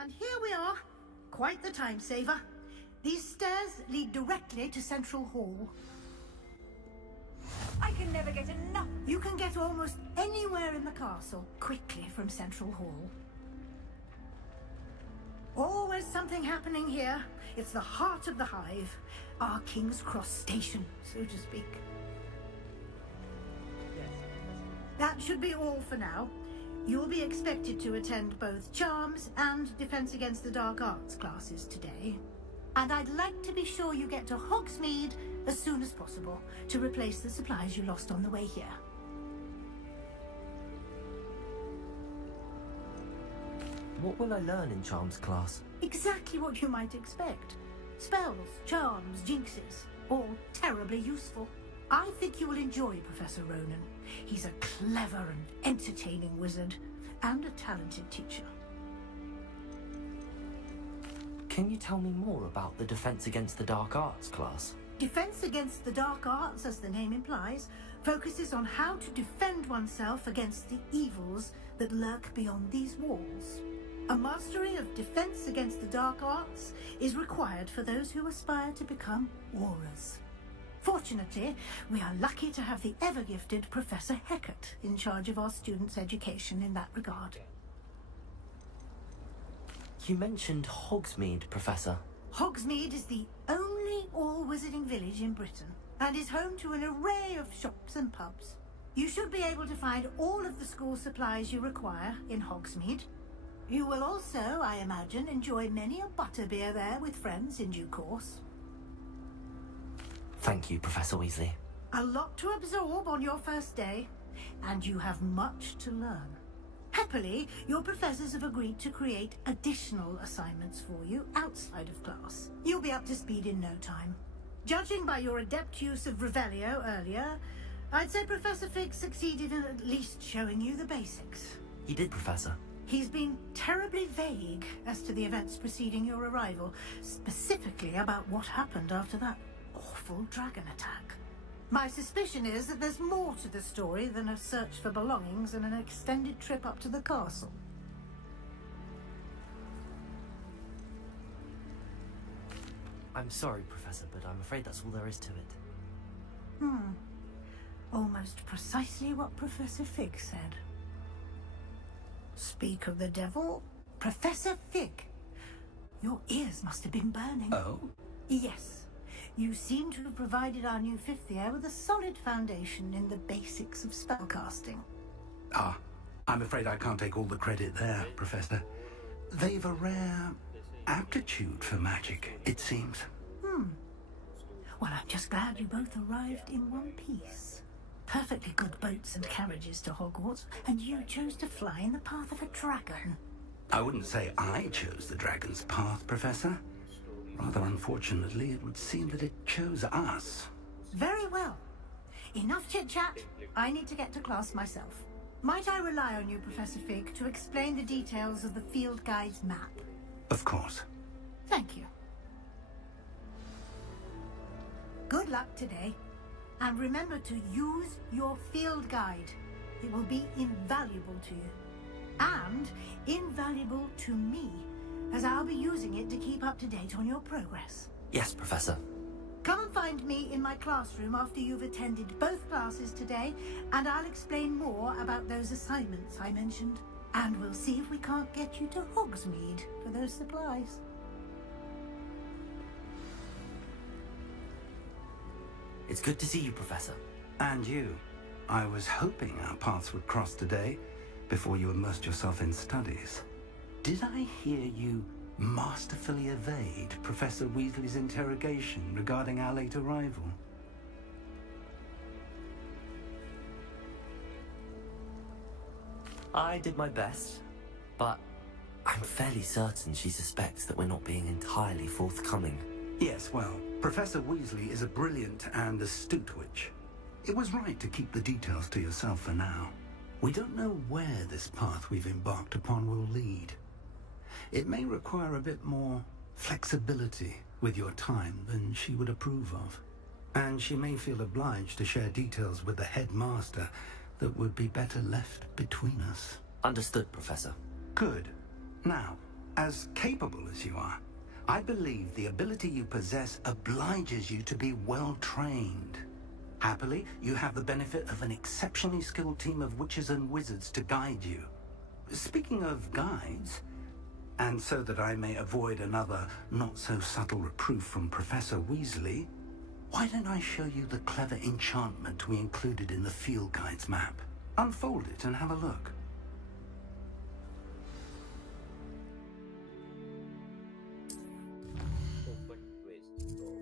And here we are. Quite the time saver. These stairs lead directly to Central Hall. I can never get enough. You can get almost anywhere in the castle quickly from Central Hall. Always something happening here. It's the heart of the hive. Our King's Cross station, so to speak. That should be all for now. You'll be expected to attend both Charms and Defense Against the Dark Arts classes today. And I'd like to be sure you get to Hogsmeade as soon as possible to replace the supplies you lost on the way here. What will I learn in Charms class? Exactly what you might expect. Spells, charms, jinxes, all terribly useful. I think you will enjoy Professor Ronan. He's a clever and entertaining wizard, and a talented teacher. Can you tell me more about the Defense Against the Dark Arts class? Defense Against the Dark Arts, as the name implies, focuses on how to defend oneself against the evils that lurk beyond these walls. A mastery of Defense Against the Dark Arts is required for those who aspire to become Aurors. Fortunately, we are lucky to have the ever-gifted Professor Hecat in charge of our students' education in that regard. You mentioned Hogsmeade, Professor. Hogsmeade is the only all-wizarding village in Britain and is home to an array of shops and pubs. You should be able to find all of the school supplies you require in Hogsmeade. You will also, I imagine, enjoy many a butterbeer there with friends in due course. Thank you, Professor Weasley. A lot to absorb on your first day, and you have much to learn. Happily, your professors have agreed to create additional assignments for you outside of class. You'll be up to speed in no time. Judging by your adept use of Revelio earlier, I'd say Professor Fig succeeded in at least showing you the basics. He did, Professor. He's been terribly vague as to the events preceding your arrival, specifically about what happened after that awful dragon attack. My suspicion is that there's more to the story than a search for belongings and an extended trip up to the castle. I'm sorry, Professor, but I'm afraid that's all there is to it. Almost precisely what Professor Fig said. Speak of the devil, Professor Fig. Your ears must have been burning. Oh? Yes. You seem to have provided our new fifth year with a solid foundation in the basics of spellcasting. Ah, I'm afraid I can't take all the credit there, Professor. They've a rare aptitude for magic, it seems. Well, I'm just glad you both arrived in one piece. Perfectly good boats and carriages to Hogwarts, and you chose to fly in the path of a dragon. I wouldn't say I chose the dragon's path, Professor. Rather unfortunately, it would seem that it chose us. Very well. Enough chit-chat. I need to get to class myself. Might I rely on you, Professor Fig, to explain the details of the field guide's map? Of course. Thank you. Good luck today. And remember to use your field guide. It will be invaluable to you. And invaluable to me, as I'll be using it to keep up to date on your progress. Yes, Professor. Come and find me in my classroom after you've attended both classes today, and I'll explain more about those assignments I mentioned. And we'll see if we can't get you to Hogsmeade for those supplies. It's good to see you, Professor. And you. I was hoping our paths would cross today, before you immersed yourself in studies. Did I hear you masterfully evade Professor Weasley's interrogation regarding our late arrival? I did my best, but I'm fairly certain she suspects that we're not being entirely forthcoming. Yes, well, Professor Weasley is a brilliant and astute witch. It was right to keep the details to yourself for now. We don't know where this path we've embarked upon will lead. It may require a bit more flexibility with your time than she would approve of. And she may feel obliged to share details with the headmaster that would be better left between us. Understood, Professor. Good. Now, As capable as you are, I believe the ability you possess obliges you to be well trained. Happily, you have the benefit of an exceptionally skilled team of witches and wizards to guide you. Speaking of guides, and so that I may avoid another not-so-subtle reproof from Professor Weasley, why don't I show you the clever enchantment we included in the field guide's map? Unfold it and have a look. Open twist door.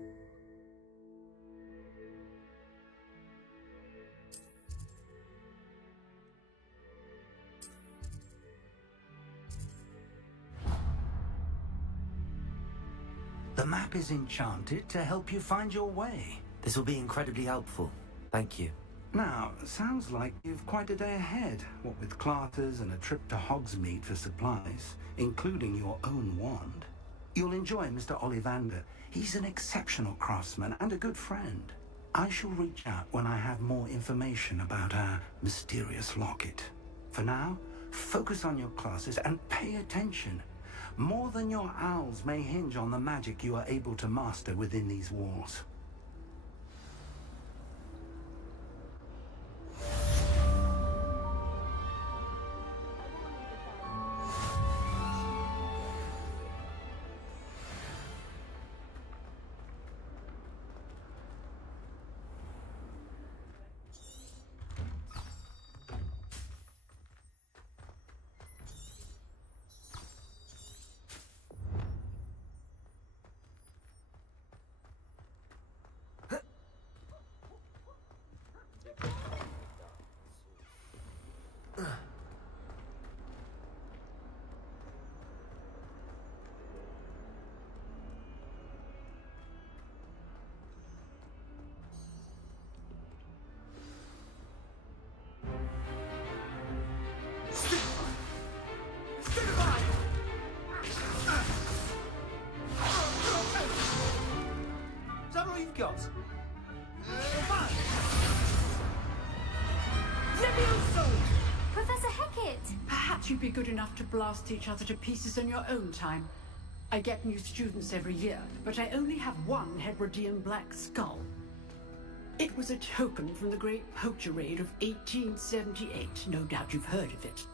The map is enchanted to help you find your way. This will be incredibly helpful. Thank you. Now, sounds like you've quite a day ahead, what with classes and a trip to Hogsmeade for supplies, including your own wand. You'll enjoy Mr. Ollivander. He's an exceptional craftsman and a good friend. I shall reach out when I have more information about our mysterious locket. For now, focus on your classes and pay attention. More than your owls may hinge on the magic you are able to master within these walls. Is that all you've got? Professor Hecat! Perhaps you'd be good enough to blast each other to pieces in your own time. I get new students every year, but I only have one Hebridean black skull. It was a token from the Great Poacher Raid of 1878. No doubt you've heard of it.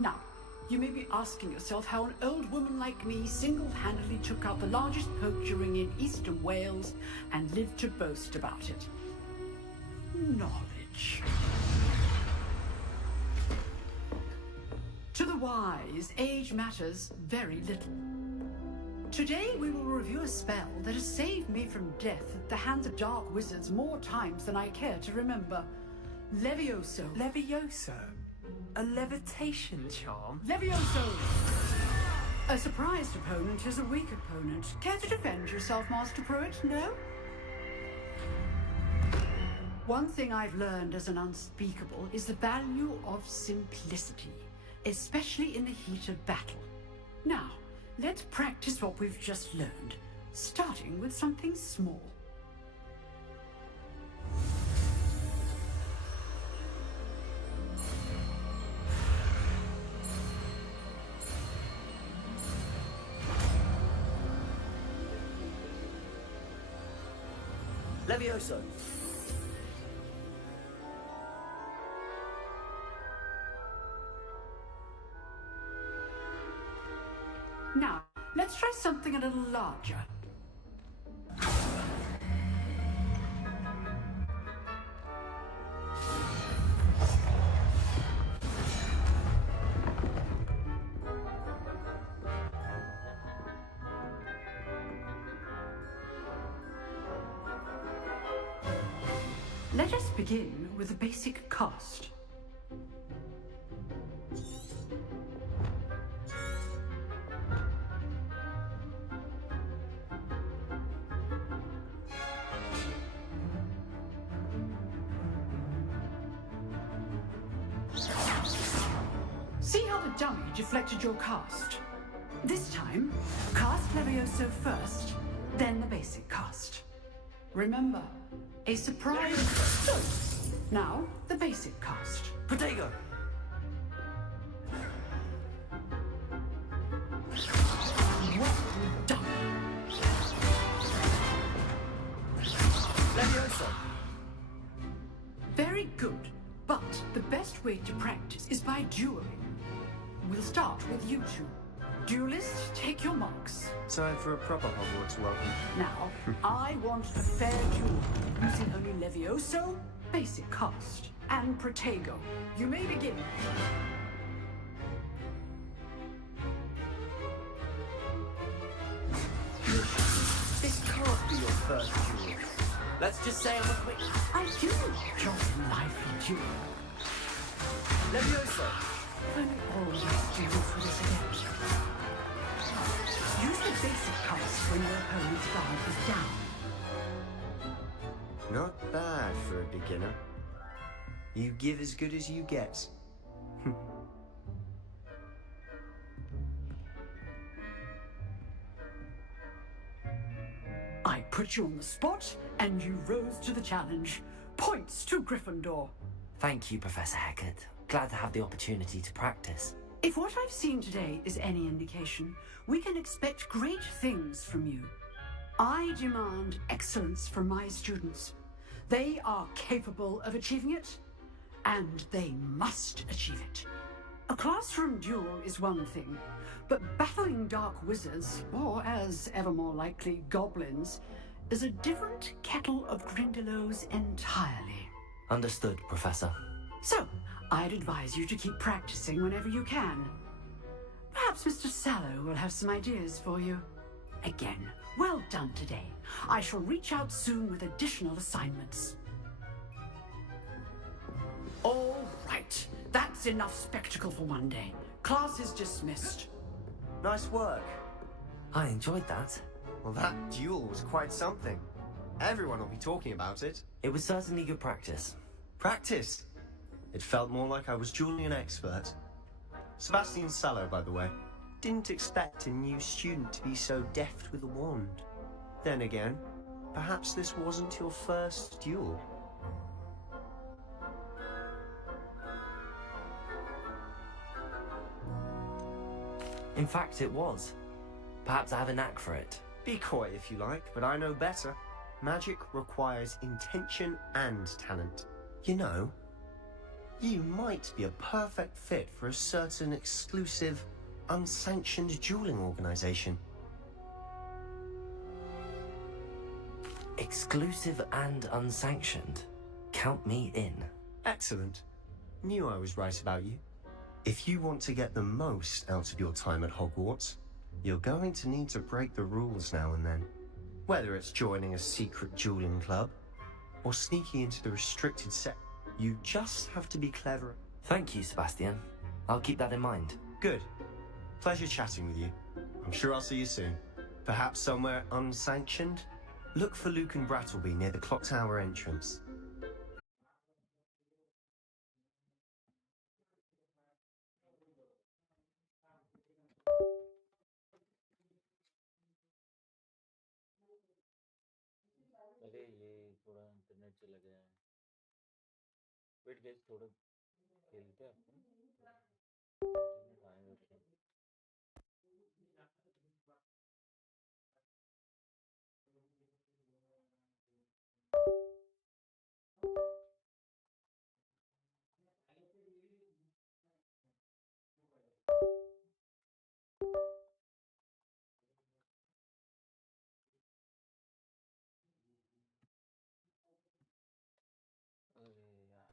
Now, you may be asking yourself how an old woman like me single-handedly took out the largest poacher ring in eastern Wales and lived to boast about it. Knowledge. To the wise, age matters very little. Today we will review a spell that has saved me from death at the hands of dark wizards more times than I care to remember. Levioso. Levioso? A levitation charm? Levioso! A surprised opponent is a weak opponent. Care to defend yourself, Master Pruitt? No? One thing I've learned as an unspeakable is the value of simplicity, especially in the heat of battle. Now, let's practice what we've just learned, starting with something small. Levioso. Now, let's try something a little larger. Let us begin with the basic cast. See how the dummy deflected your cast? This time, cast Levioso first, then the basic cast. Remember, a surprise. Now, the basic cast. Protego! Very good. But the best way to practice is by dueling. We'll start with you two. Duelists, take your marks. Time for a proper Hogwarts welcome. Now, I want a fair duel, using only Levioso, basic cast, and Protego. You may begin. This can't be your first duel. Let's just say I'm a quick... I do enjoy lively duel. Levioso! If only all these duels were this again. Use the basic cast when your opponent's guard is down. Not bad for a beginner. You give as good as you get. I put you on the spot, and you rose to the challenge. Points to Gryffindor. Thank you, Professor Hecat. Glad to have the opportunity to practice. If what I've seen today is any indication, we can expect great things from you. I demand excellence from my students. They are capable of achieving it, and they must achieve it. A classroom duel is one thing, but battling dark wizards, or as ever more likely, goblins, is a different kettle of Grindylows entirely. Understood, Professor. So, I'd advise you to keep practicing whenever you can. Perhaps Mr. Sallow will have some ideas for you. Again, well done today. I shall reach out soon with additional assignments. All right, that's enough spectacle for one day. Class is dismissed. Nice work. I enjoyed that. Well, that duel was quite something. Everyone will be talking about it. It was certainly good practice. Practice? It felt more like I was dueling an expert. Sebastian Sallow, by the way. Didn't expect a new student to be so deft with a wand. Then again, perhaps this wasn't your first duel. In fact, it was. Perhaps I have a knack for it. Be coy if you like, but I know better. Magic requires intention and talent. You know, you might be a perfect fit for a certain exclusive, unsanctioned dueling organization. Exclusive and unsanctioned. Count me in. Excellent. Knew I was right about you. If you want to get the most out of your time at Hogwarts, you're going to need to break the rules now and then. Whether it's joining a secret dueling club, or sneaking into the restricted set, you just have to be clever. Thank you, Sebastian. I'll keep that in mind. Good. Pleasure chatting with you. I'm sure I'll see you soon. Perhaps somewhere unsanctioned? Look for Luke and Brattleby near the clock tower entrance. अरे ये थोड़ा internet चला गया है wait guys थोड़ा खेलते हैं अपन internet आएगा क्या अरे यार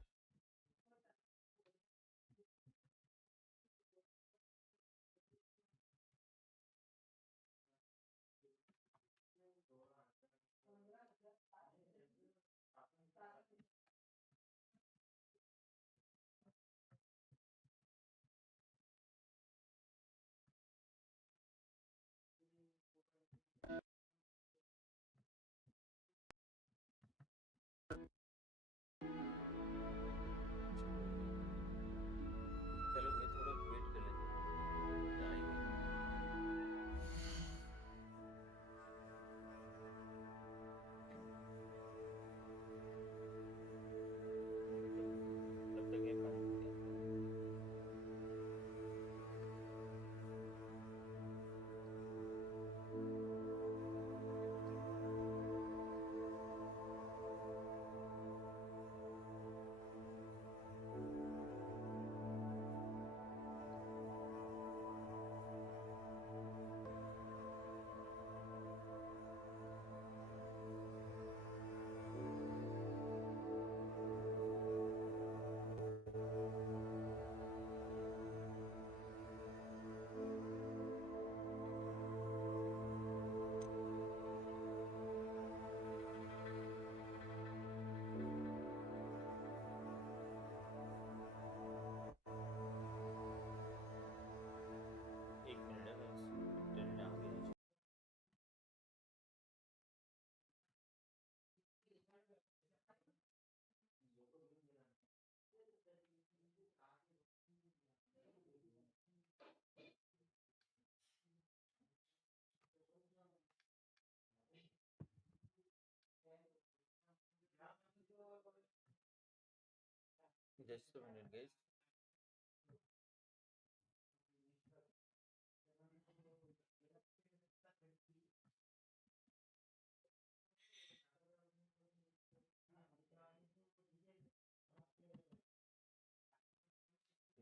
Just a minute, guys.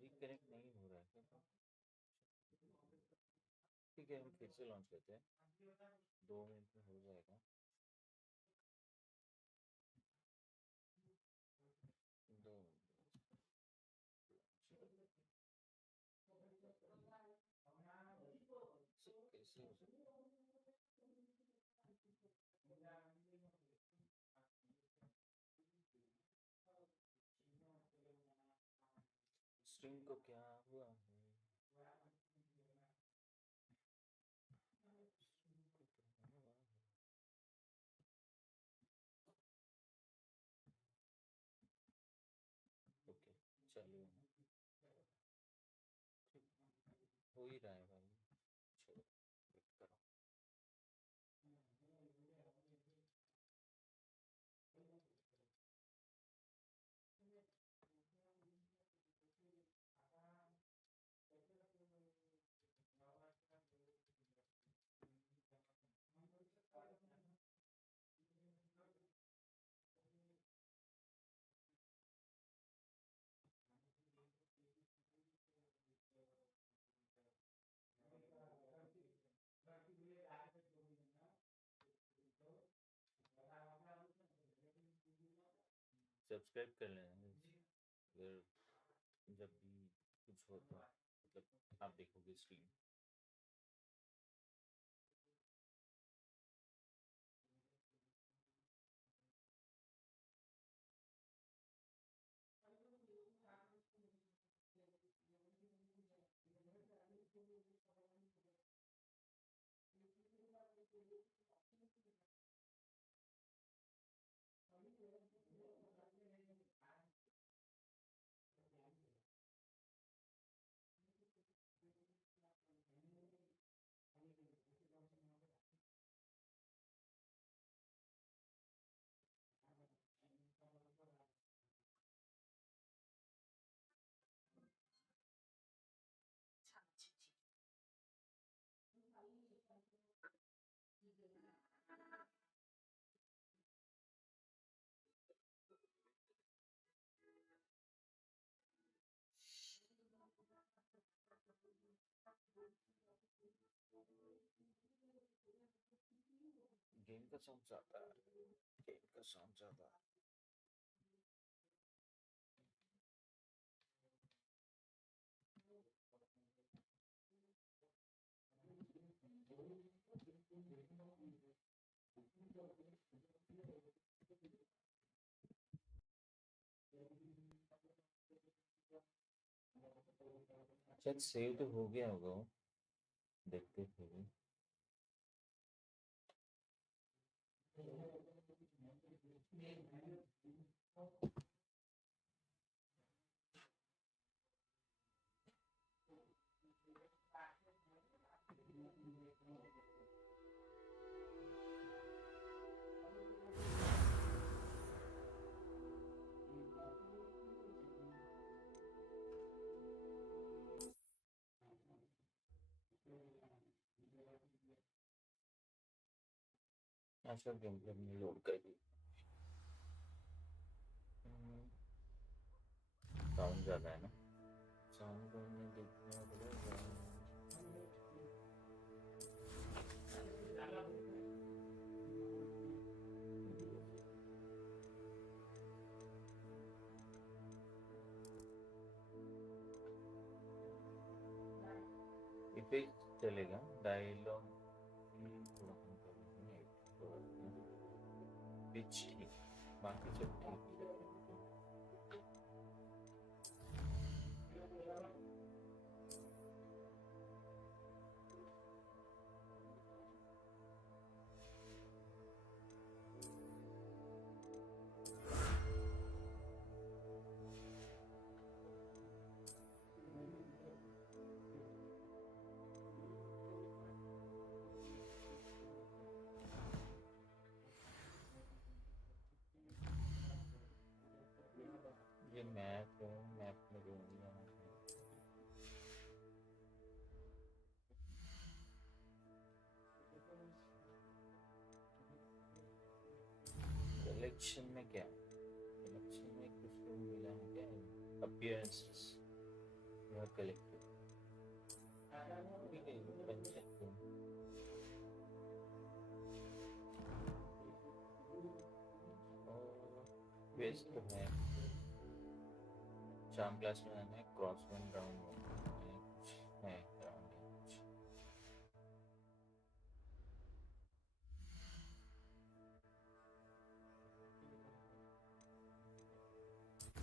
Reconnect नहीं हो रहा है क्या? ठीक है, हम फिर से लॉन्च करते हैं, 2 मिनट में हो जाएगा। दो कैसे हो सकता स्ट्रिंग को क्या हुआ है? स्ट्रिंग को क्या हुआ है? ओके, चलो हो ही रहा है भाई, चलो वेट करो। सब्सक्राइब कर लेना अगर जब भी कुछ हो तो, मतलब आप देखोगे स्ट्रीम। गेम का साउंड ज्यादा आ रहा है, गेम का साउंड ज्यादा आ रहा है। शायद सेव तो हो गया होगा वो, देखते थे। अच्छा गेम प्ले में लोड कर दी, साउंड ज्यादा है ना, साउंड में देखना पड़ेगा। इफेक्ट चलेगा, डायलॉग थोड़ा कम कर देते हैं, पिच ठीक, बाकी सब ठीक है। ये मैप है, मैप में ढूंढना है। कलेक्शन में क्या? कलेक्शन में कुछ तो मिला है क्या? Appearances you are collected. ठीक है, ये बन सकते हैं। और वेस्ट तो है। चार्म क्लास में आना है, क्रॉसबोन राउंड में कुछ है राउंड है कुछ।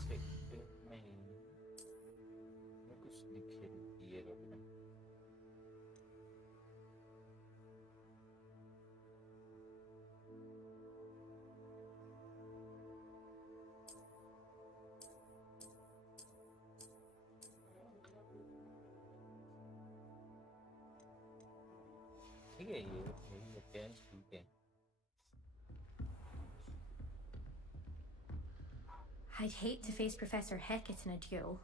सेक्टर में कुछ दिखे ये रखना। ठीक है, ये appearance ठीक है। I'd hate to face Professor Hecat in a duel.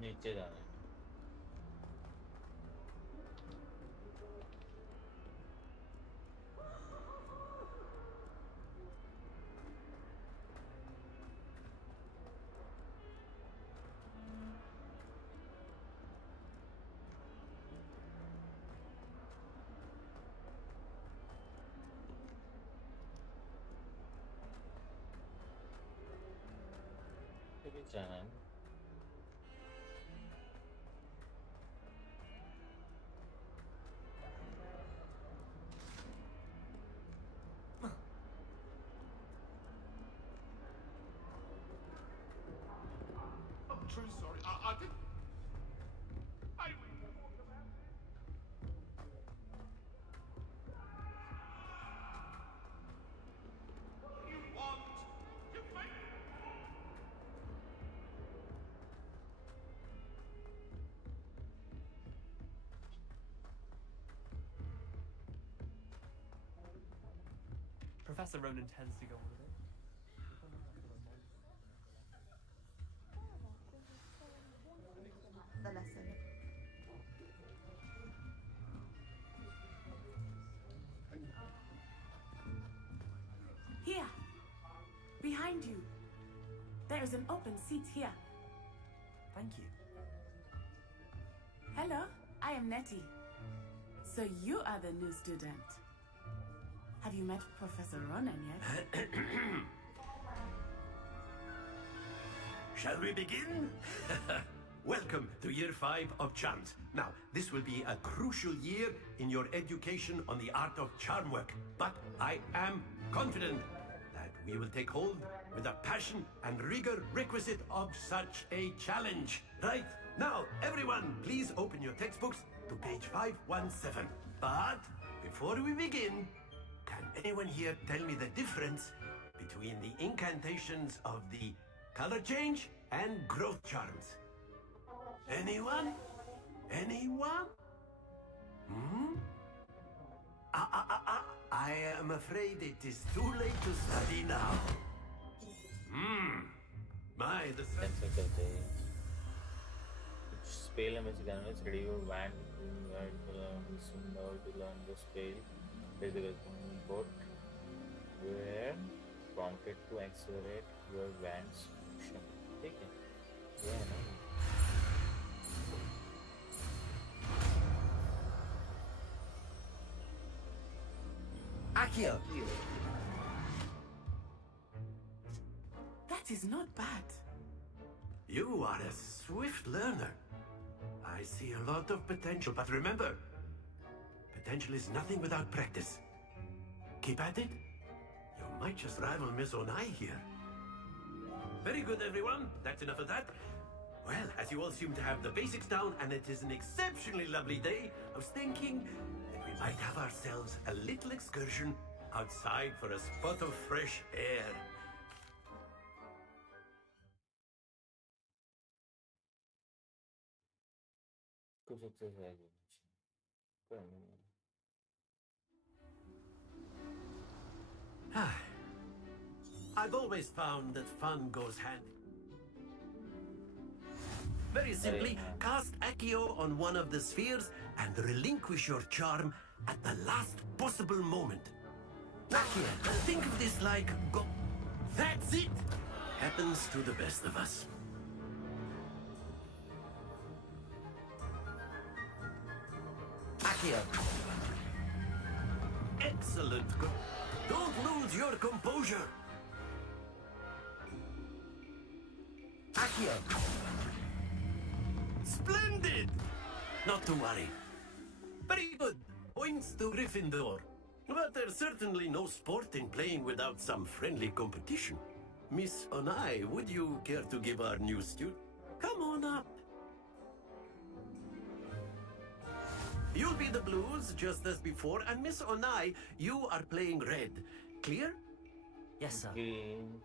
नीचे जाना है। फिर जाना है। I'm truly sorry. I didn't. I. You want to make. Professor Ronan tends to go on a bit. The lesson. Here. Behind you. There is an open seat here. Thank you. Hello, I am Nettie. So you are the new student. Have you met Professor Ronan yet? Shall we begin? Welcome to Year 5 of Charms. Now, this will be a crucial year in your education on the art of charm work. But I am confident that we will take hold with the passion and rigor requisite of such a challenge. Right? Now, everyone, please open your textbooks to page 517. But before we begin, can anyone here tell me the difference between the incantations of the color change and growth charms? Anyone? Anyone? Hmm? I am afraid it is too late to study now. My, the ऐसा करते हैं। कुछ spell हमें सिखाना है। Study your wand to learn the spell. There is a corresponding board where prompted to accelerate your wand's motion. ठीक है? ये है ना? Akio! That is not bad. You are a swift learner. I see a lot of potential, but remember, potential is nothing without practice. Keep at it. You might just rival Miss Onai here. Very good, everyone. That's enough of that. Well, as you all seem to have the basics down, and it is an exceptionally lovely day, I was thinking that we might have ourselves a little excursion outside for a spot of fresh air. sukses lagi macam. I've always found that fun goes hand. Very simply, cast Accio on one of the spheres and relinquish your charm at the last possible moment. Accio, think of this like go. That's it! Happens to the best of us. Accio. Excellent. Don't lose your composure. Accio. Splendid! Not to worry. Very good. Points to Gryffindor. But there's certainly no sport in playing without some friendly competition. Miss Onai, would you care to give our new student? Come on up. You'll be the blues, just as before, and Miss Onai, you are playing red. Clear? Yes, sir. Green,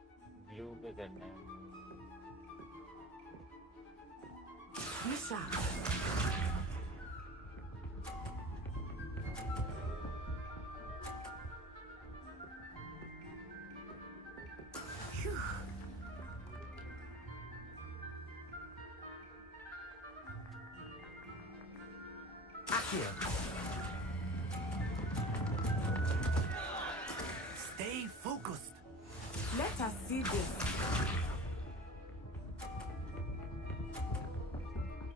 blue पे करना है. Misha. Accio. Stay focused. Let us see this.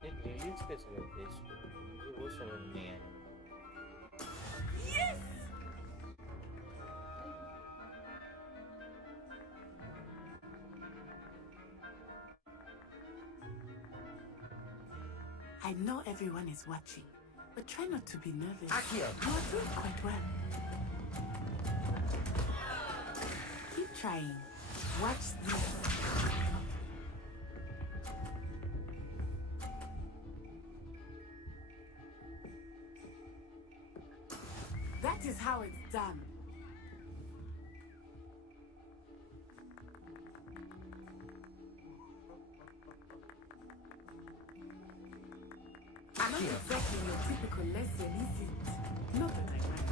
ये release कैसे करते हैं इसको? मुझे वो समझ नहीं आया. Yes! I know everyone is watching, but try not to be nervous. Accio. You are doing quite well. Keep trying. Watch this. That is how it's done. Not exactly your typical lesson, is it? Not that I mind.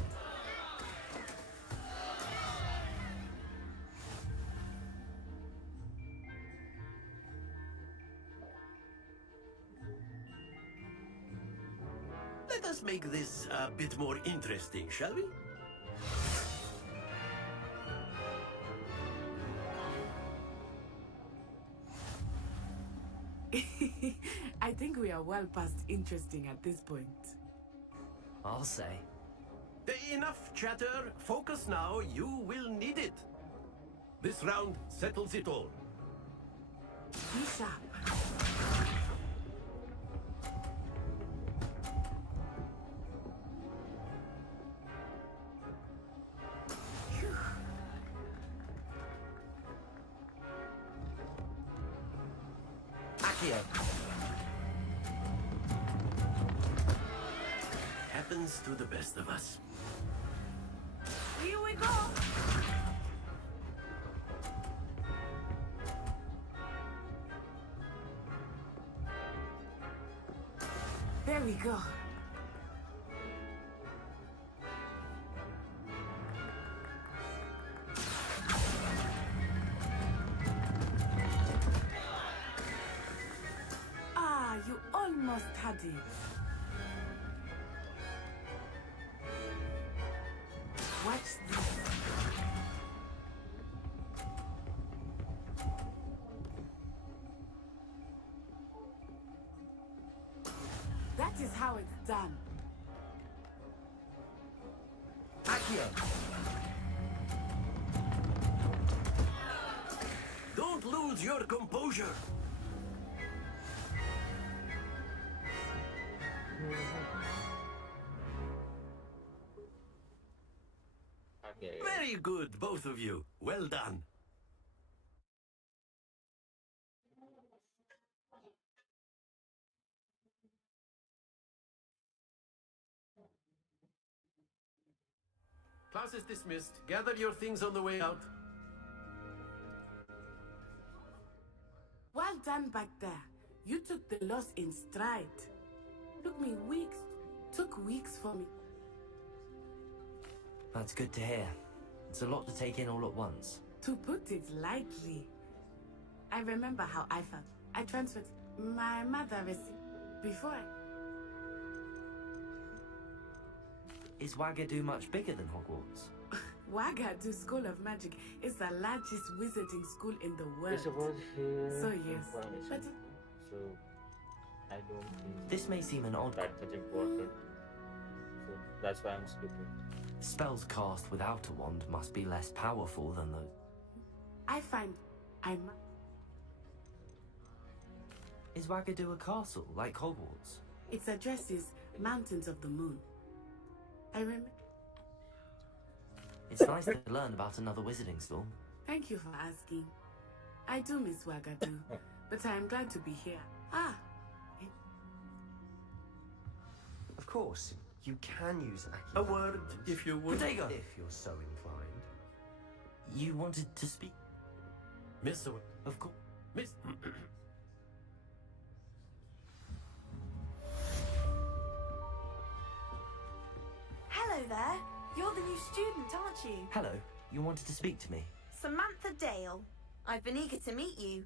Let us make this a bit more interesting, shall we? I think we are well past interesting at this point. I'll say. Enough chatter. Focus now. You will need it. This round settles it all. Be sharp. Accio. Happens to the best of us. Here we go. There we go. Ah, you almost had it. Watch this. That is how it's done. Accio. Don't lose your composure. Okay. Very good, both of you. Well done. Class is dismissed. Gather your things on the way out. Well done back there. You took the loss in stride. Took me weeks. Took weeks for me. That's good to hear. It's a lot to take in all at once. To put it lightly, I remember how I felt. I transferred. My mother is before I... Is Wagadu much bigger than Hogwarts? Wagadu School of Magic is the largest wizarding school in the world. It's about here. So yes, but So I don't think This may seem an odd... that much important. So that's why I'm skipping. Spells cast without a wand must be less powerful than those. I find I'm... Is Wagadu a castle, like Hogwarts? Its address is Mountains of the Moon. I remember... It's nice to learn about another wizarding school. Thank you for asking. I do miss Wagadu, but I am glad to be here. Ah! Of course, you can use A word, if you would. Protego! if you're so inclined. You wanted to speak? Miss... Of course. Miss... Hello there. You're the new student, aren't you? Hello. You wanted to speak to me? Samantha Dale. I've been eager to meet you.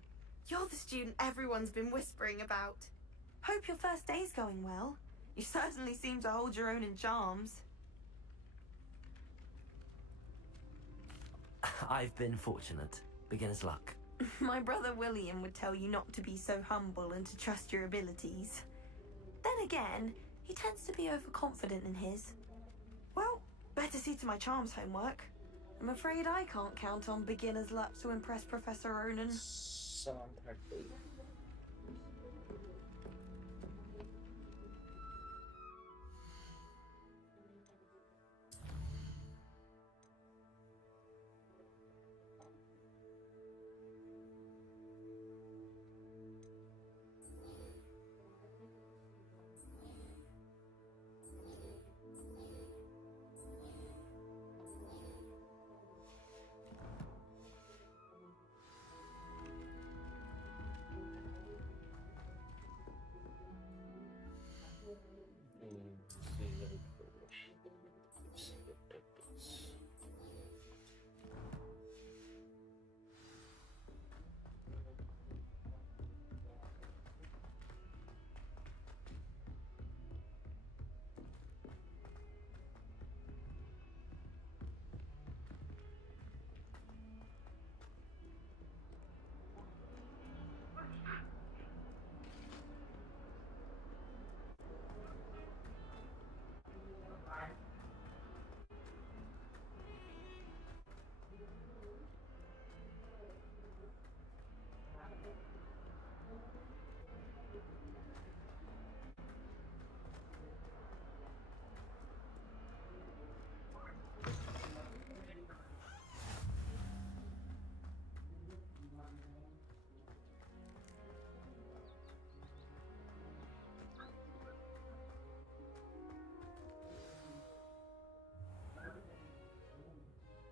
You're the student everyone's been whispering about. Hope your first day's going well. You certainly seem to hold your own in charms. I've been fortunate. Beginner's luck. My brother William would tell you not to be so humble and to trust your abilities. Then again, he tends to be overconfident in his. Well, better see to my charms homework. I'm afraid I can't count on beginner's luck to impress Professor Ronan.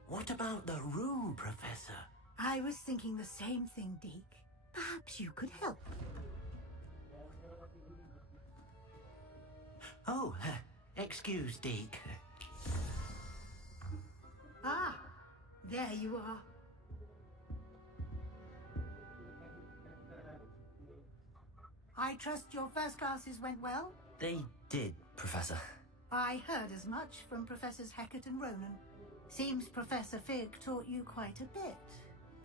What about the room, Professor? I was thinking the same thing, Deke. Perhaps you could help. Oh, excuse, Deke. Ah, there you are. I trust your first classes went well? They did, Professor. I heard as much from Professors Hecat and Ronan. Seems Professor Fig taught you quite a bit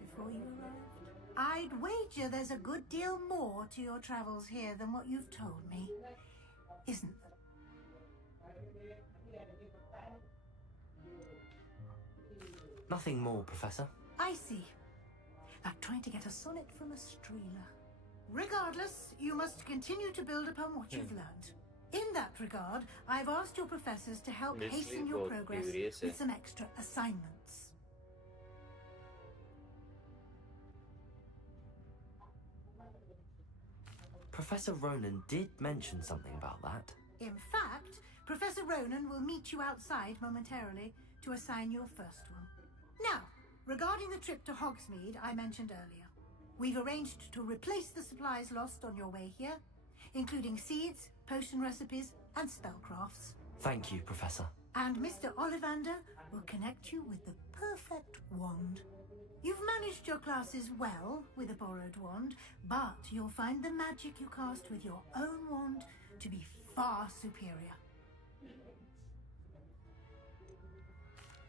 before you arrived. I'd wager there's a good deal more to your travels here than what you've told me. Isn't there? Nothing more, Professor. I see. Like trying to get a sonnet from a streeler. Regardless, you must continue to build upon what you've learned. In that regard, I've asked your professors to help hasten your progress with some extra assignments. Professor Ronan did mention something about that. In fact, Professor Ronan will meet you outside momentarily to assign your first one. Now, regarding the trip to Hogsmeade I mentioned earlier, we've arranged to replace the supplies lost on your way here, including seeds, potion recipes, and spellcrafts. Thank you, Professor. And Mr. Ollivander will connect you with the perfect wand. You've managed your classes well with a borrowed wand, but you'll find the magic you cast with your own wand to be far superior.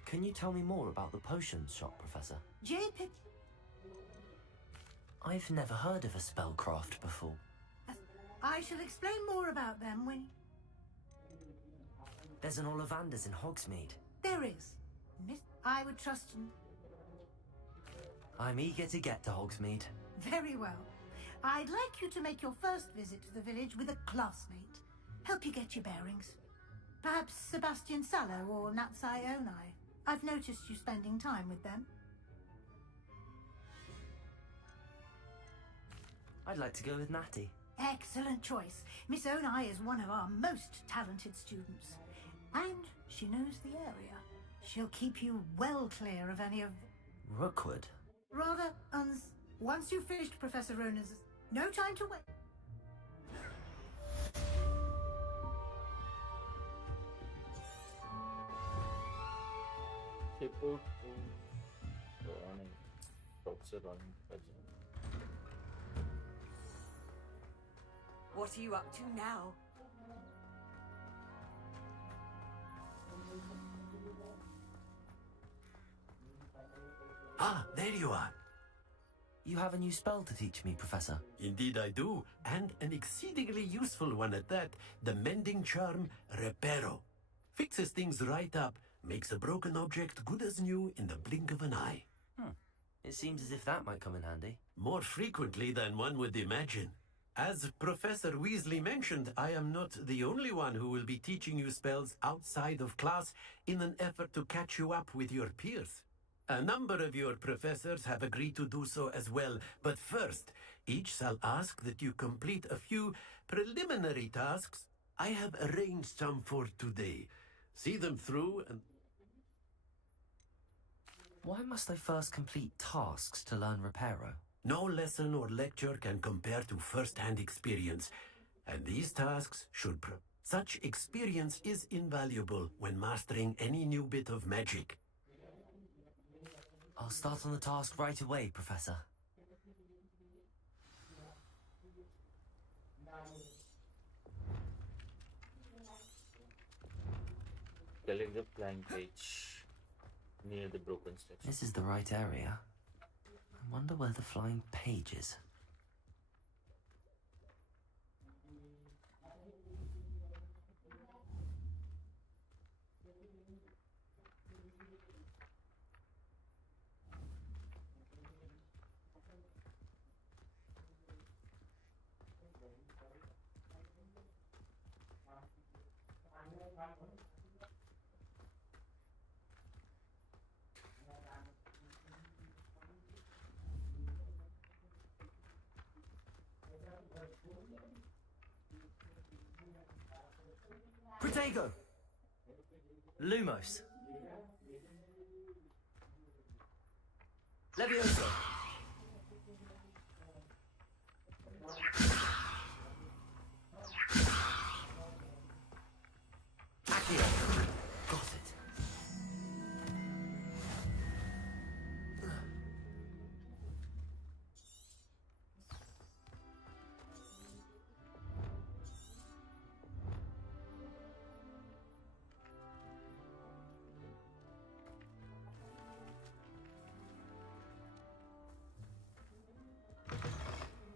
Can you tell me more about the potions shop, Professor? J-Pip... I've never heard of a spellcraft before. I shall explain more about them when... There's an Ollivander's in Hogsmeade. There is. I would trust you. I'm eager to get to Hogsmeade. Very well. I'd like you to make your first visit to the village with a classmate. Help you get your bearings. Perhaps Sebastian Sallow or Natsai Onai. I've noticed you spending time with them. I'd like to go with Natty. Excellent choice. Miss Onai is one of our most talented students. And she knows the area. She'll keep you well clear of any of... Rookwood? Rather, once you've finished Professor Rona's... No time to wait. Report to running. Professor running present. What are you up to now? Ah, there you are. You have a new spell to teach me, Professor. Indeed I do, and an exceedingly useful one at that. The mending charm, Reparo. Fixes things right up, makes a broken object good as new in the blink of an eye. It seems as if that might come in handy. More frequently than one would imagine. As Professor Weasley mentioned, I am not the only one who will be teaching you spells outside of class in an effort to catch you up with your peers. A number of your professors have agreed to do so as well, but first, each shall ask that you complete a few preliminary tasks. I have arranged some for today. See them through and... Why must I first complete tasks to learn Reparo? No lesson or lecture can compare to first-hand experience, and these tasks should such experience is invaluable when mastering any new bit of magic. I'll start on the task right away, Professor. Collect the flying page near the broken statue. This is the right area. I wonder where the flying page is. Protego! Lumos! Levioso! Accio! Got it.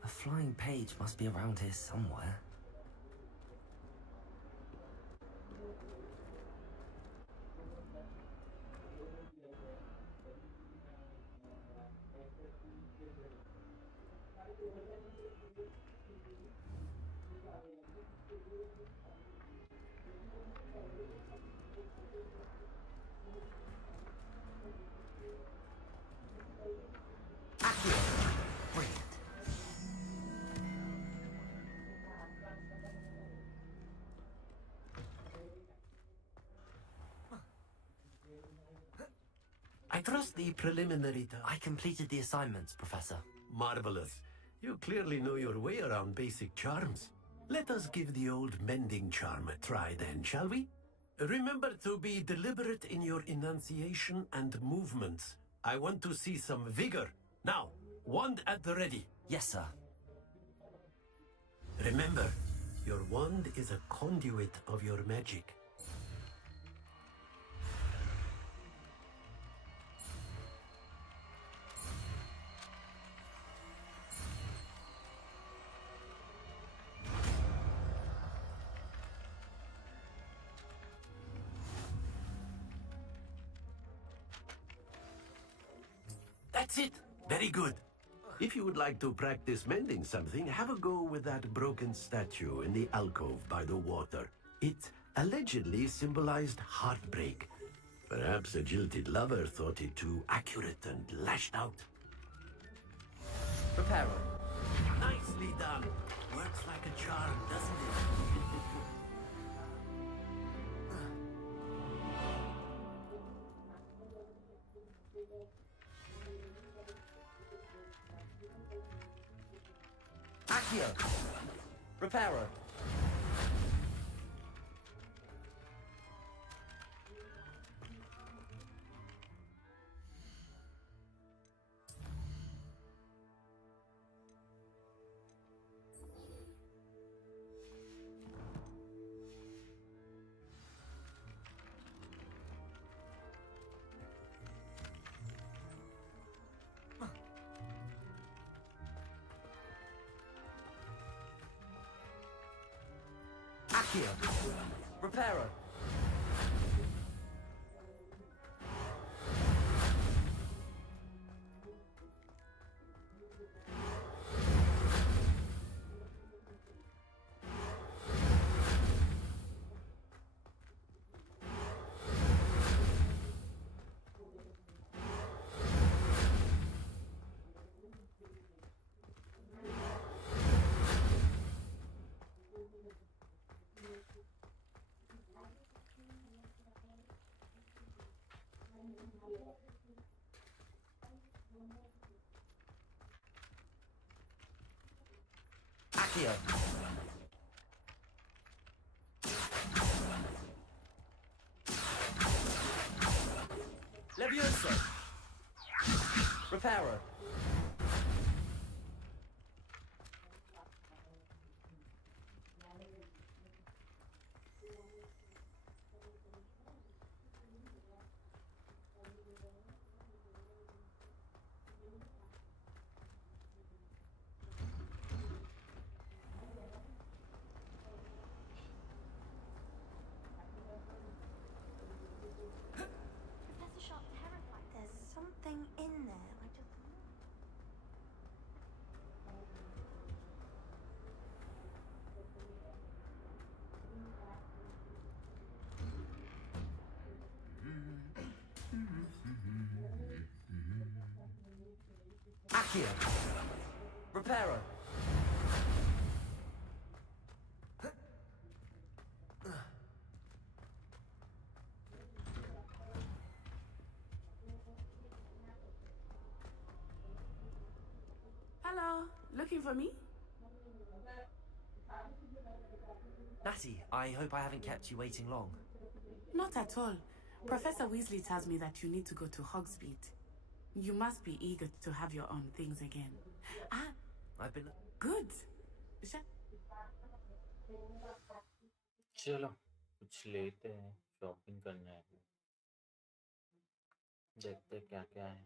A flying page must be around here somewhere. I trust the preliminary I completed the assignments, Professor. Marvelous. You clearly know your way around basic charms. Let us give the old mending charm a try then, shall we? Remember to be deliberate in your enunciation and movements. I want to see some vigor. Now, wand at the ready. Yes, sir. Remember, your wand is a conduit of your magic. That's it. Very good. If you would like to practice mending something, have a go with that broken statue in the alcove by the water. It allegedly symbolized heartbreak. Perhaps a jilted lover thought it too accurate and lashed out. Reparo. Nicely done. Works like a charm, doesn't it? Accio. Reparo. Accio. Reparo. Accio. Levioso. Reparo. There's something in there. I just. Accio. Reparo. Hello, looking for me? Natty, I hope I haven't kept you waiting long. Not at all. Professor Weasley tells me that you need to go to Hogsmeade. You must be eager to have your own things again. Ah, I've been... good. चलो कुछ लेते हैं, shopping करना है, देखते हैं क्या क्या है।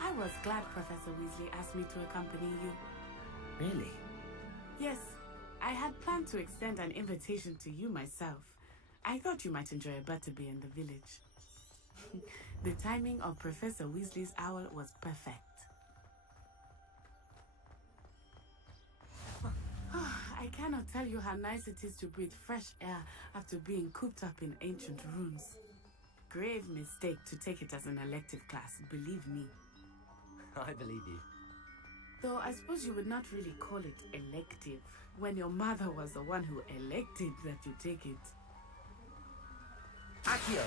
I was glad Professor Weasley asked me to accompany you. Really? Yes, I had planned to extend an invitation to you myself. I thought you might enjoy a butterbeer in the village. The timing of Professor Weasley's owl was perfect. I cannot tell you how nice it is to breathe fresh air after being cooped up in ancient rooms. Grave mistake to take it as an elective class, believe me. I believe you. Though I suppose you would not really call it elective when your mother was the one who elected that you take it. Accio.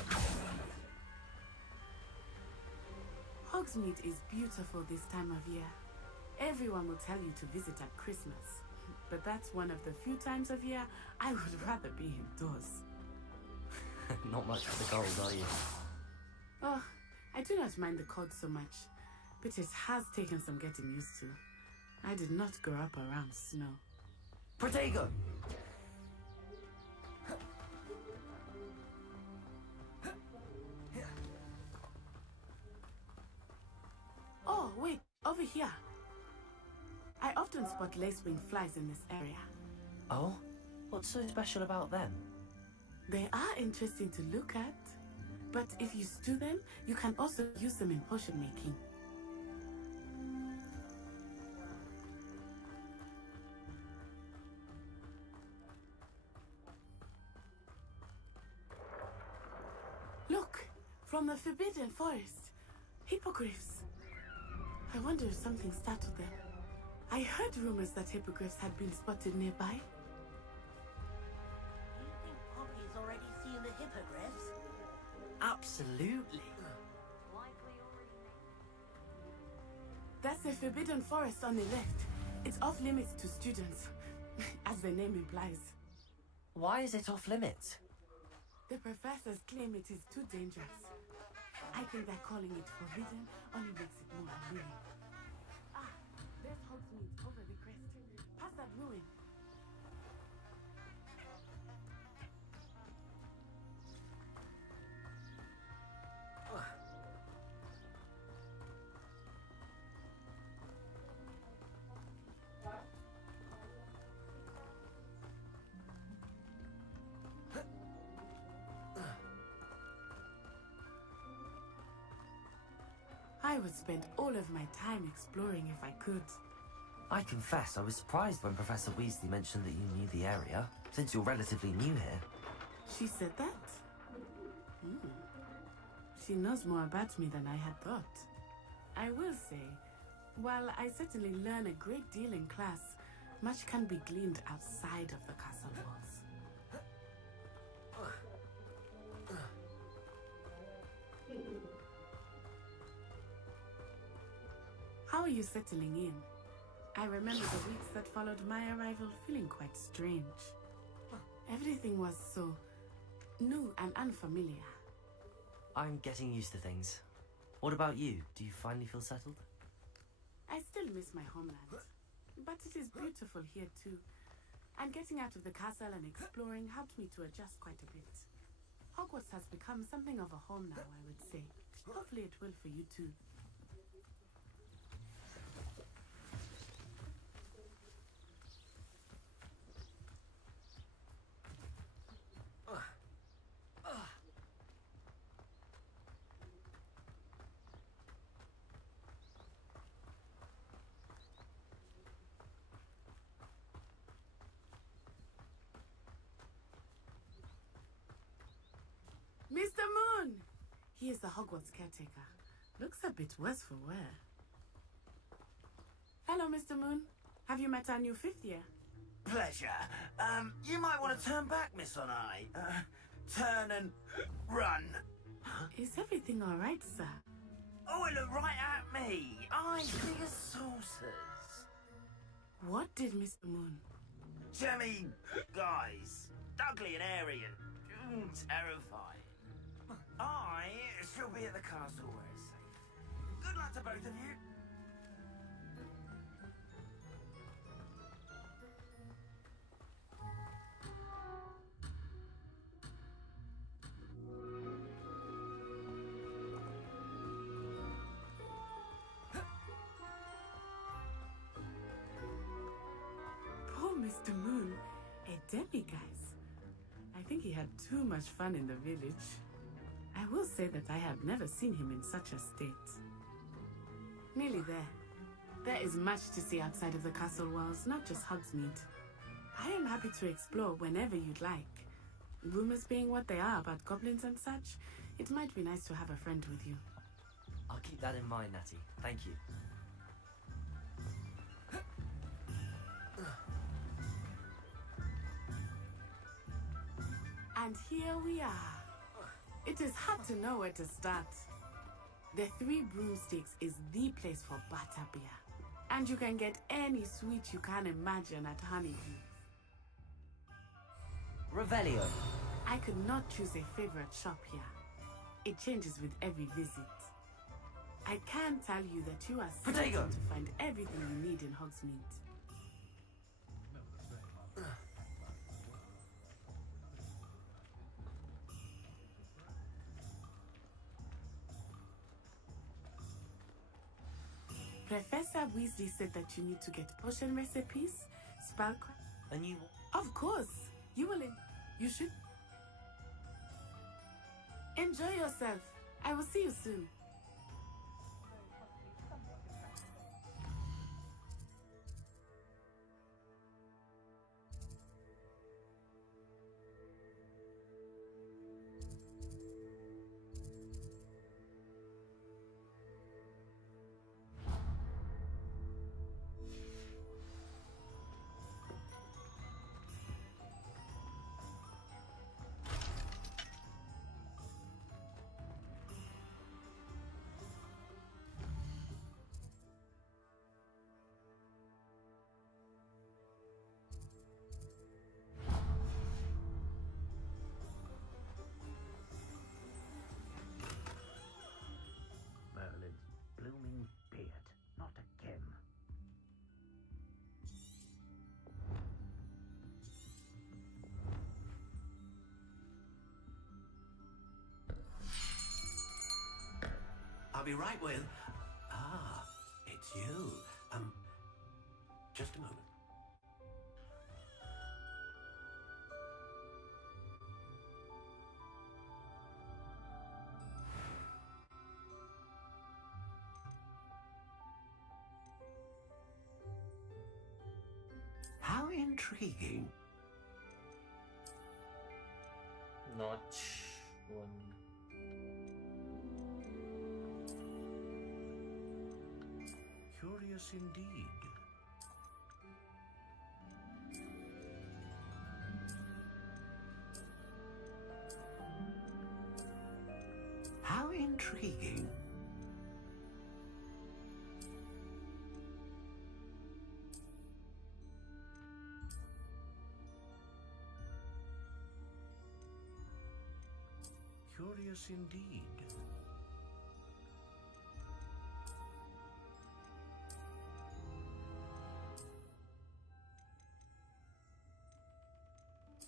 Hogsmeade is beautiful this time of year. Everyone will tell you to visit at Christmas. But that's one of the few times of year I would rather be indoors. Not much for the cold, are you? Oh, I do not mind the cold so much, but it has taken some getting used to. I did not grow up around snow. Protego! Oh, wait, over here. I often spot lacewing flies in this area. Oh? What's so special about them? They are interesting to look at, but if you stew them, you can also use them in potion making. Look, from the Forbidden Forest, hippogriffs. I wonder if something startled them. I heard rumors that hippogriffs had been spotted nearby. You think Poppy's already seen the hippogriffs? Absolutely. That's the Forbidden Forest on the left. It's off limits to students, as the name implies. Why is it off limits? The professors claim it is too dangerous. I think that calling it forbidden only makes it more alluring. Ah, there's Hogsmeade over the crest. Past that ruin. I would spend all of my time exploring if I could. I confess I was surprised when Professor Weasley mentioned that you knew the area, since you're relatively new here. She said that? She knows more about me than I had thought. I will say, while I certainly learn a great deal in class, much can be gleaned outside of the castle walls. How are you settling in? I remember the weeks that followed my arrival feeling quite strange. Everything was so new and unfamiliar. I'm getting used to things. What about you? Do you finally feel settled? I still miss my homeland, but it is beautiful here too. And getting out of the castle and exploring helped me to adjust quite a bit. Hogwarts has become something of a home now, I would say. Hopefully it will for you too. Mr. Moon! He is the Hogwarts caretaker. Looks a bit worse for wear. Hello, Mr. Moon. Have you met our new fifth year? Pleasure. You might want to turn back, Miss Onai. Turn and run. Is everything all right, sir? Oh, it looked right at me. Eyes big as saucers. What did Mr. Moon? Jemmy, guys. Ugly and airy and terrifying. I shall be at the castle where it's safe. Good luck to both of you. Poor Mr. Moon, a demiguise. I think he had too much fun in the village. I will say that I have never seen him in such a state. Nearly there. There is much to see outside of the castle walls, not just Hogsmeade. I am happy to explore whenever you'd like. Rumors being what they are about goblins and such, it might be nice to have a friend with you. I'll keep that in mind, Natty. Thank you. And here we are. It is hard to know where to start. The Three Broomsticks is the place for butterbeer. And you can get any sweet you can imagine at Honeydew. Revelio. I could not choose a favorite shop here. It changes with every visit. I can tell you that you are certain to find everything you need in Hogsmeade. Professor Weasley said that you need to get potion recipes, spell. And you? Of course. You will. You should. Enjoy yourself. I will see you soon. Merlin's blooming beard, not again. I'll be right with... Ah, it's you. Just a moment. How intriguing. Notch one. Curious indeed. How intriguing. Curious indeed.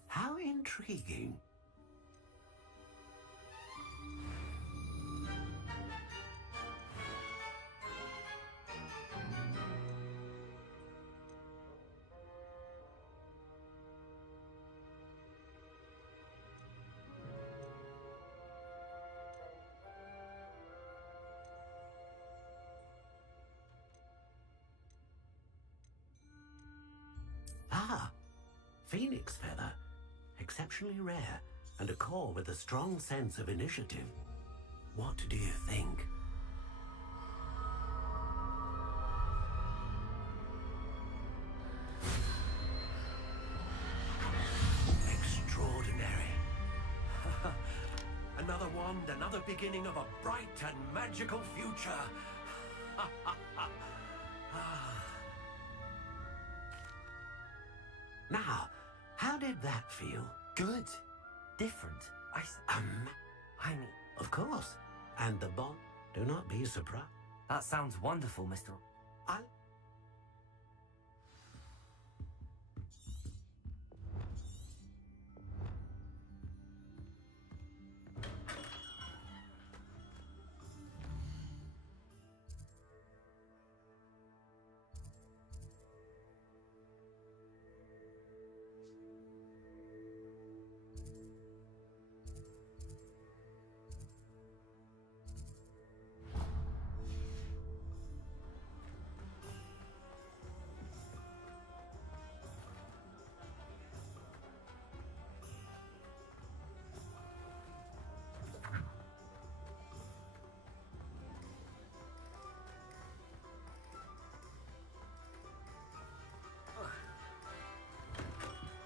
How intriguing. Ah, phoenix feather. Exceptionally rare, and a core with a strong sense of initiative. What do you think? Extraordinary. Another wand, another beginning of a bright and magical future. Now, how did that feel? Good. Different. I mean... Of course. And the bond. Do not be surprised. That sounds wonderful, Mr.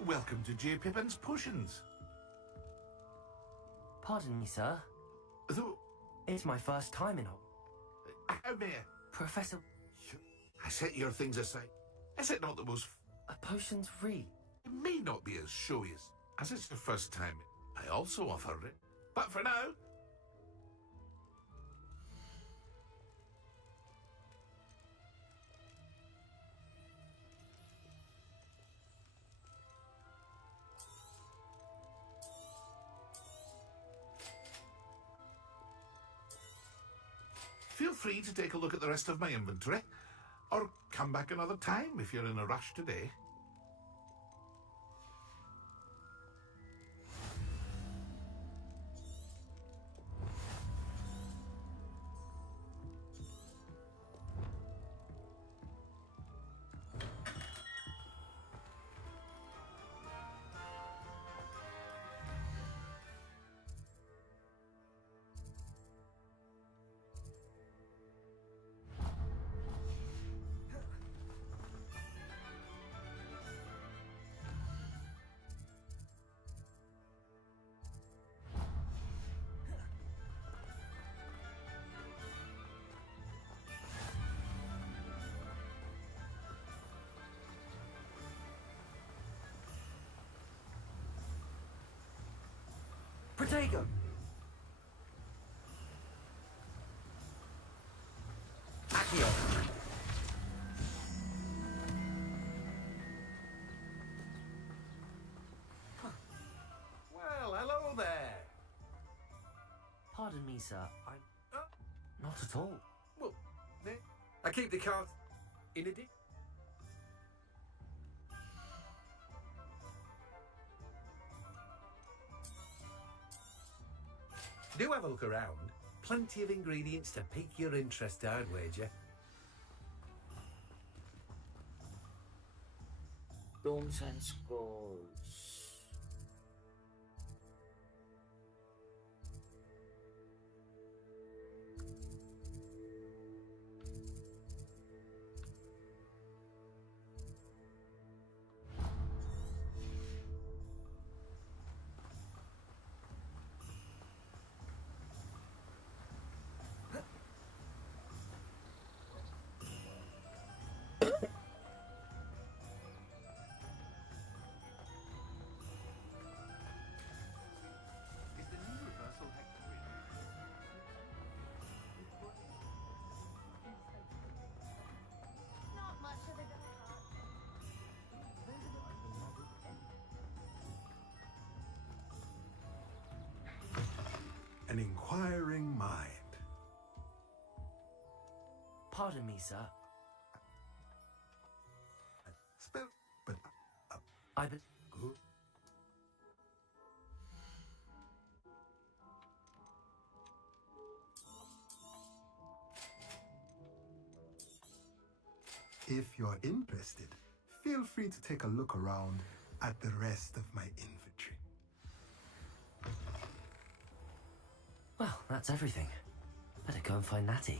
Welcome to J. Pippin's Potions. Pardon me, sir. It's my first time in How may I? Professor, I set your things aside. Is it not the most... a potion's real. It may not be as showy as it's the first time. I also offer it. But for now... Feel free to take a look at the rest of my inventory, or come back another time if you're in a rush today. Protego! Accio! Well, hello there. Pardon me, sir. Not at all. Well, I keep the cart in a dip. Do have a look around. Plenty of ingredients to pique your interest, I'd wager. Tomes and scrolls. An inquiring mind. Pardon me, sir. Spell, but... I bet... Good. If you're interested, feel free to take a look around at the rest of my inventory. Well, that's everything. Better go and find Natty.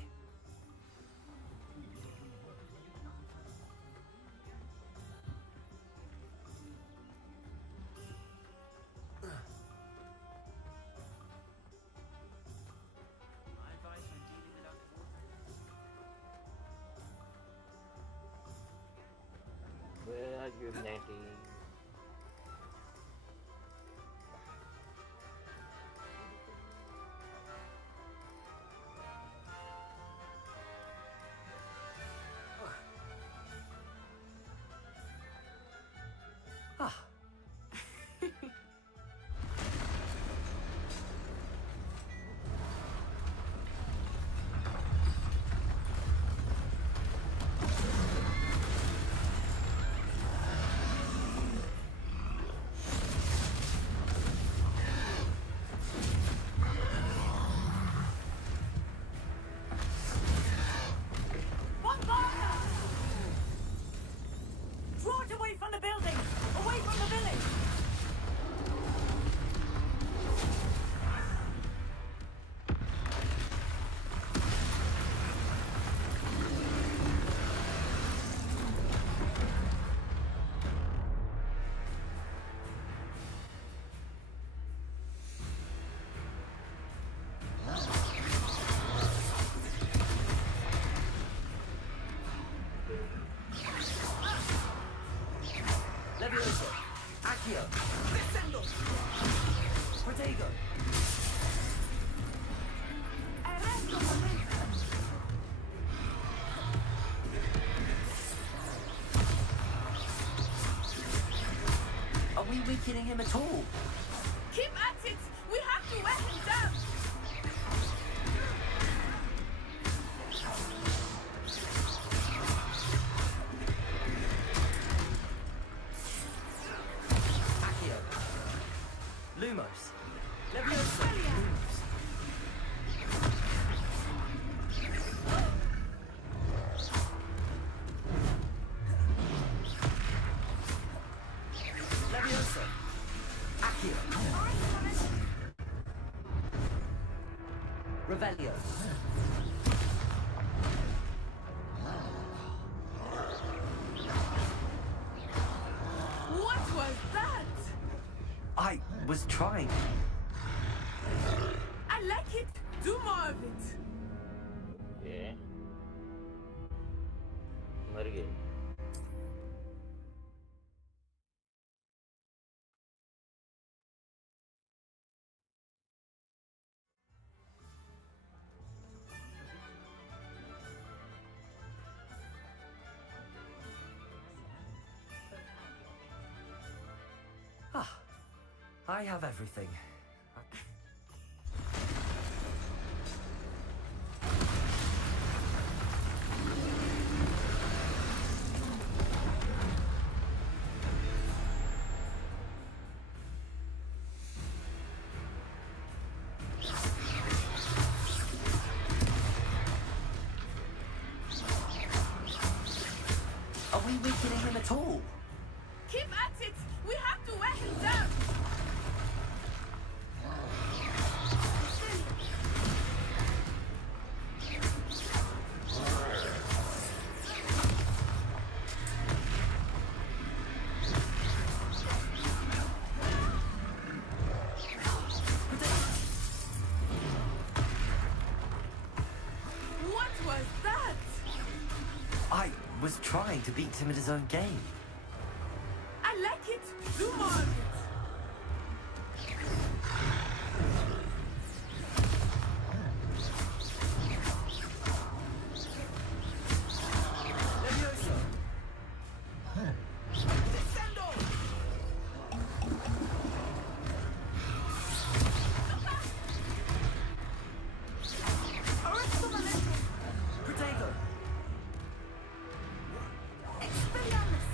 Where are you, Natty? Ah. Accio! Descendo! Protego! Arresto momentum! Are we weakening him at all? Keep at it! We have to wear him down! Accio! Lumos! Leviosa! Lumos! Leviosa! Accio! Revelio! What was that? I was trying. I like it! Do more of it! Okay मर गए Ah, I have everything. Are we weakening him at all? Keep at it! We have to wear him down! What was that? I was trying to beat him at his own game. I like it! Do more of it! Leviosa! Descendo! Arresto momentum! Protego! Expelliarmus!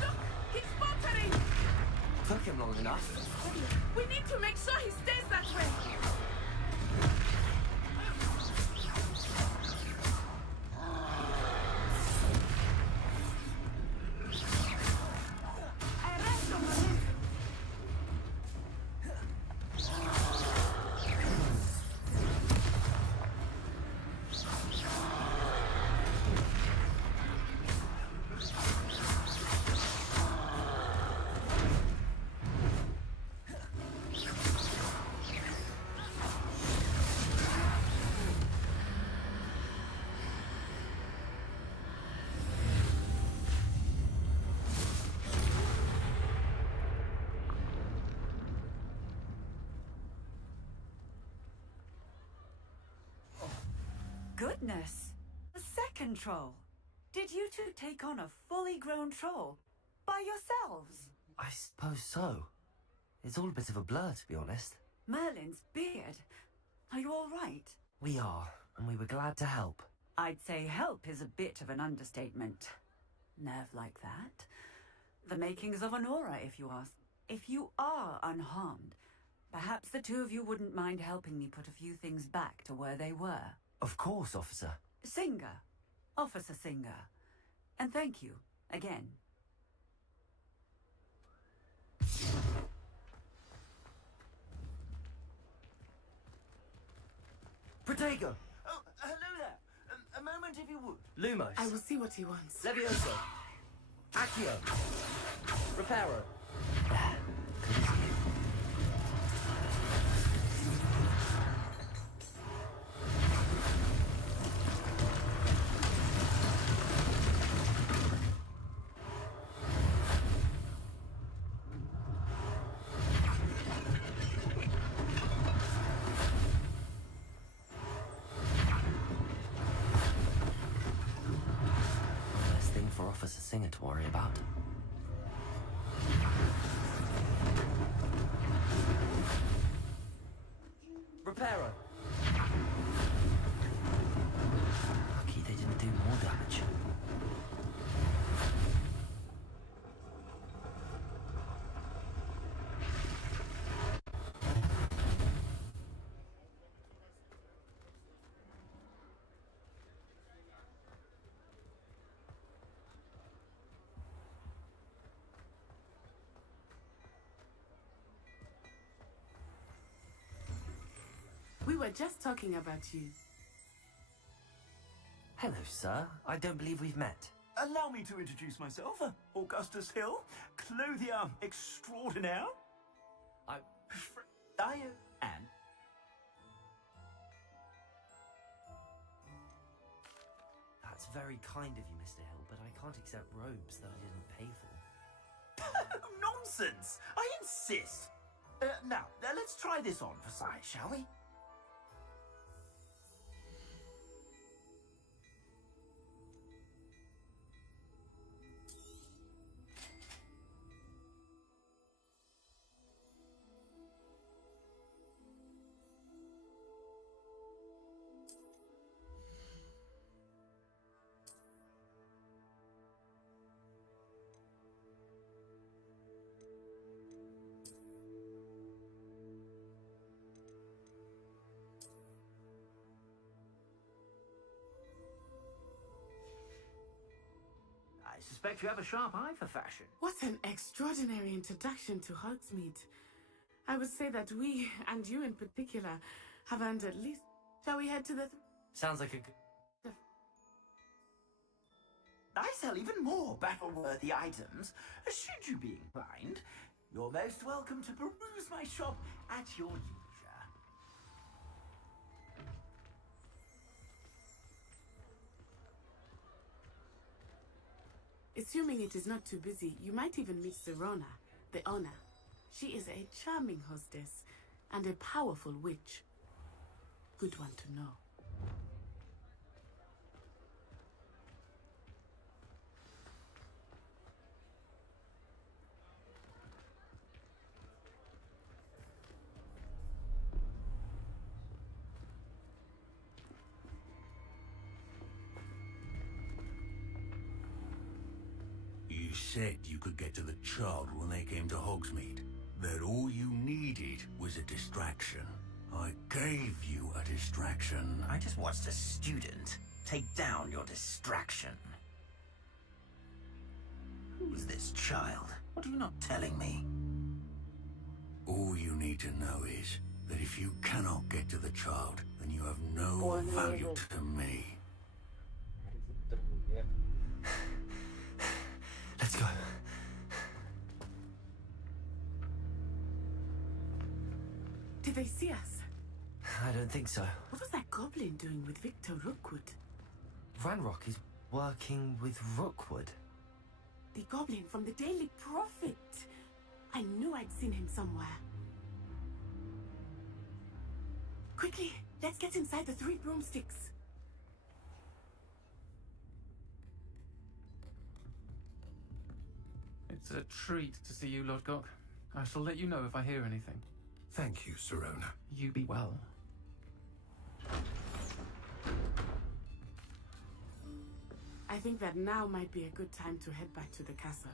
Look! He's faltering! Took him long enough. We need to make sure he stays that way! Arresto momentum! Goodness! A second troll! Did you two take on a fully grown troll? By yourselves? I suppose so. It's all a bit of a blur, to be honest. Merlin's beard. Are you all right? We are, and we were glad to help. I'd say help is a bit of an understatement. Nerve like that. The makings of an aura, if you ask. If you are unharmed, perhaps the two of you wouldn't mind helping me put a few things back to where they were. Of course, officer. Singer. Officer Singer. And thank you, again. Protego! Oh, hello there. A moment moment if you would. Lumos. I will see what he wants. Levioso. Accio. Reparo. Officer Singer to worry about. Reparo. Lucky they didn't do more damage. We were just talking about you. Hello, sir. I don't believe we've met. Allow me to introduce myself. Augustus Hill, clothier extraordinaire. I am. That's very kind of you, Mr. Hill, but I can't accept robes that I didn't pay for. Nonsense! I insist. Now, let's try this on for size, shall we? I suspect you have a sharp eye for fashion. What an extraordinary introduction to Hogsmeade. I would say that we, and you in particular, have earned at least... Shall we head to the... Sounds like a good... I sell even more battle-worthy items. Should you be inclined, you're most welcome to peruse my shop at your leisure. Assuming it is not too busy, you might even meet Serona, the owner. She is a charming hostess and a powerful witch. Good one to know. You said you could get to the child when they came to Hogsmeade. That all you needed was a distraction. I gave you a distraction. I just watched a student take down your distraction. Who is this child? What are you not telling me? All you need to know is that if you cannot get to the child, then you have no value to me. Let's go. Did they see us? I don't think so. What was that goblin doing with Victor Rookwood? Ranrock is working with Rookwood. The goblin from the Daily Prophet. I knew I'd seen him somewhere. Quickly, let's get inside the 3 broomsticks. It's a treat to see you, Lodgok. I shall let you know if I hear anything. Thank you, Serona. You be well. I think that now might be a good time to head back to the castle.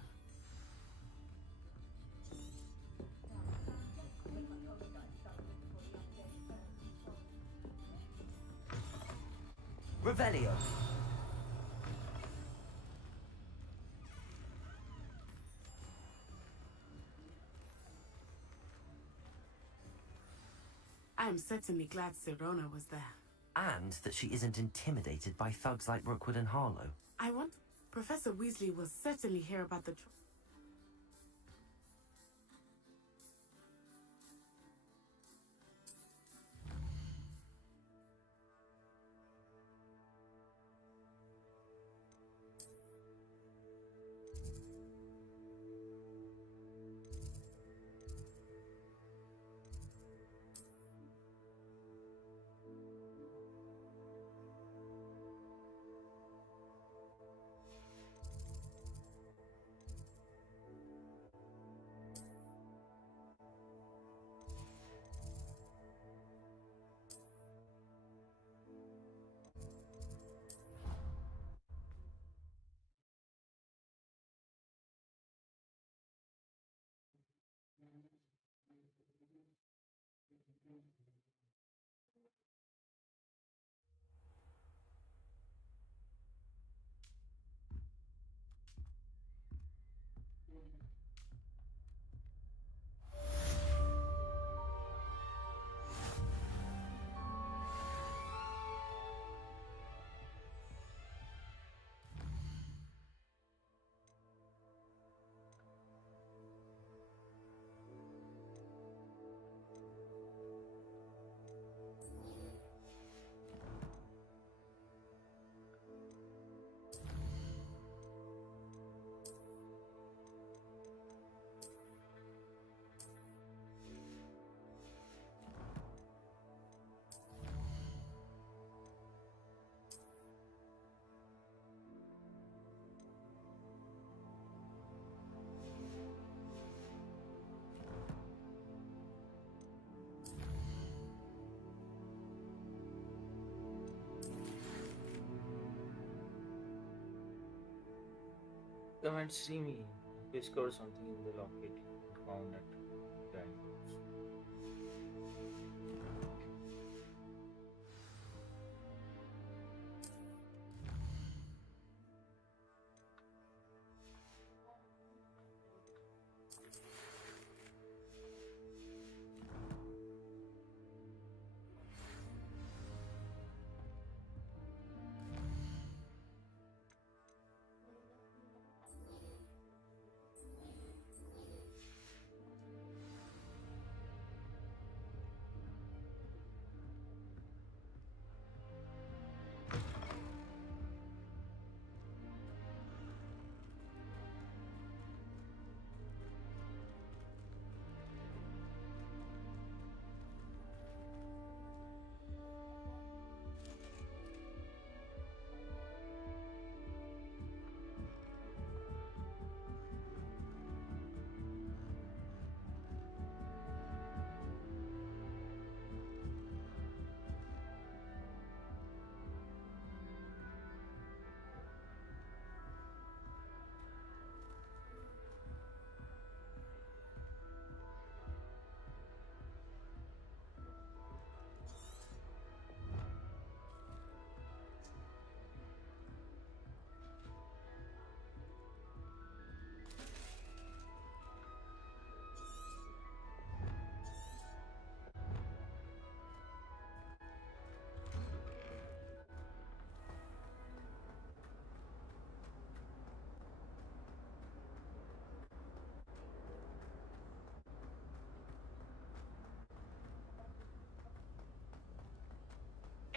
Revelio. I am certainly glad Serona was there. and that she isn't intimidated by thugs like Rookwood and Harlow. I want... Professor Weasley will certainly hear about the... Come and see me. Discover something in the locket found at Gringotts.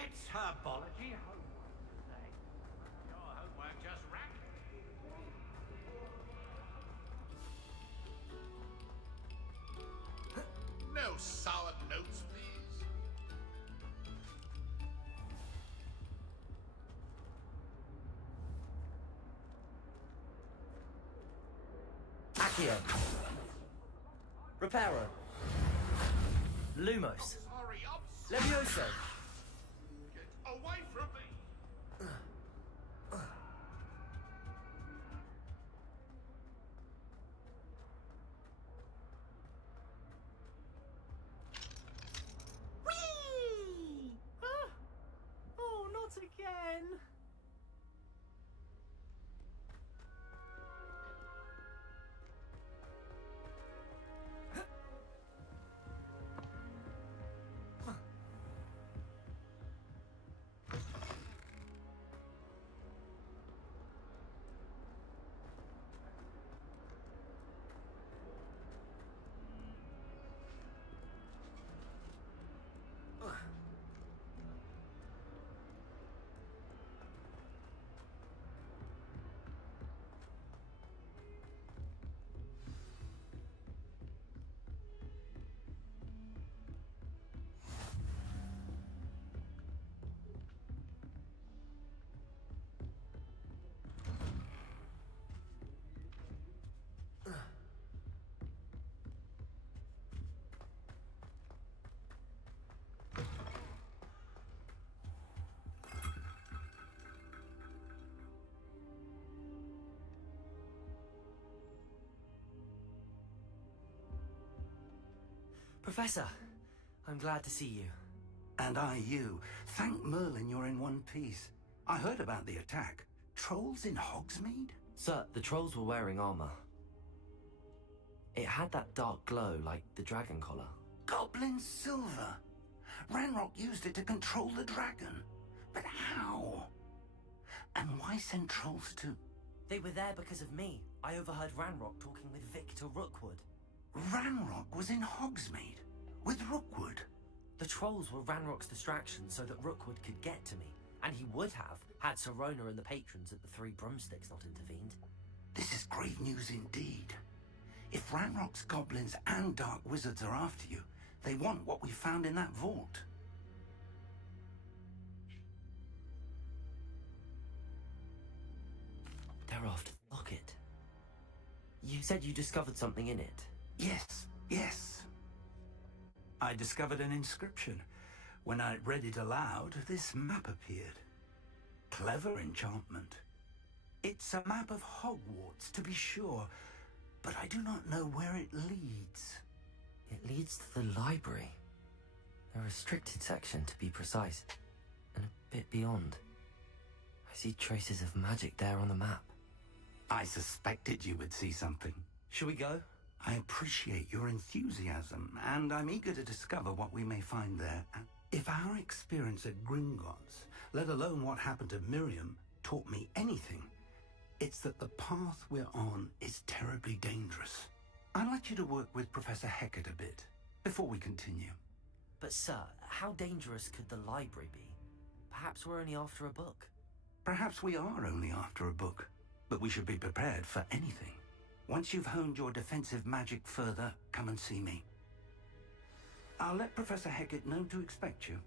It's herbology homework today. Your homework just racked. No sour notes, please. Accio. Reparo. Lumos. Hurry up! Levioso. Get away from me! Whee! Ah! Oh, not again! Professor, I'm glad to see you. And I you. Thank Merlin you're in one piece. I heard about the attack. Trolls in Hogsmeade? Sir, the trolls were wearing armor. It had that dark glow like the dragon collar. Goblin silver. Ranrock used it to control the dragon. But how? And why send trolls to... They were there because of me. I overheard Ranrock talking with Victor Rookwood. Ranrock was in Hogsmeade? With Rookwood? The trolls were Ranrock's distraction so that Rookwood could get to me. And he would have, had Serona and the patrons at the Three Broomsticks not intervened. This is grave news indeed. If Ranrock's goblins and dark wizards are after you, they want what we found in that vault. They're after the locket. You said you discovered something in it. Yes. I discovered an inscription. When I read it aloud, this map appeared. Clever enchantment. It's a map of Hogwarts, to be sure, but I do not know where it leads. It leads to the library. A restricted section, to be precise, and a bit beyond. I see traces of magic there on the map. I suspected you would see something. Shall we go? I appreciate your enthusiasm, and I'm eager to discover what we may find there. If our experience at Gringotts, let alone what happened to Miriam, taught me anything, it's that the path we're on is terribly dangerous. I'd like you to work with Professor Hecat a bit, before we continue. But sir, how dangerous could the library be? Perhaps we're only after a book. Perhaps we are only after a book, but we should be prepared for anything. Once you've honed your defensive magic further, come and see me. I'll let Professor Hecat know to expect you.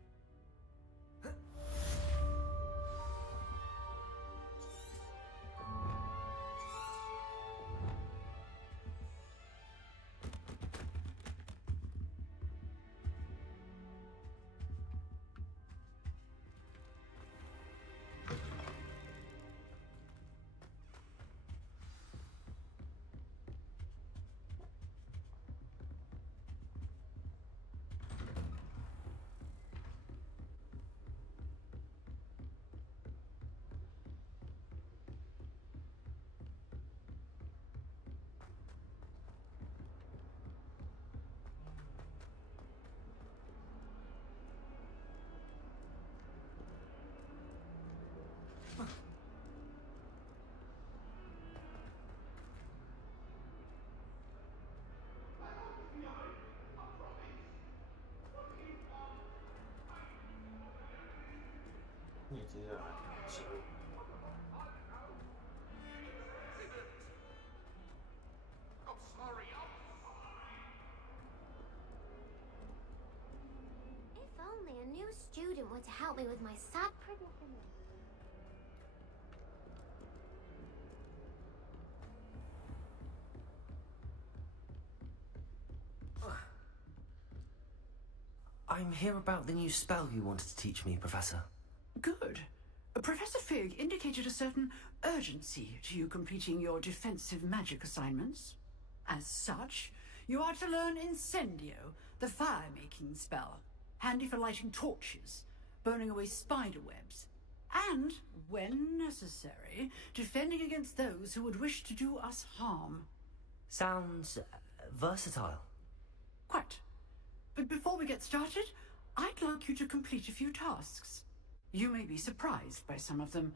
If only a new student were to help me with my sad predicament. I'm here about the new spell you wanted to teach me, Professor. Good. Professor Fig indicated a certain urgency to you completing your defensive magic assignments. As such, you are to learn Incendio, the fire-making spell, handy for lighting torches, burning away spider webs, and, when necessary, defending against those who would wish to do us harm. Sounds versatile. Quite. But before we get started, I'd like you to complete a few tasks. You may be surprised by some of them.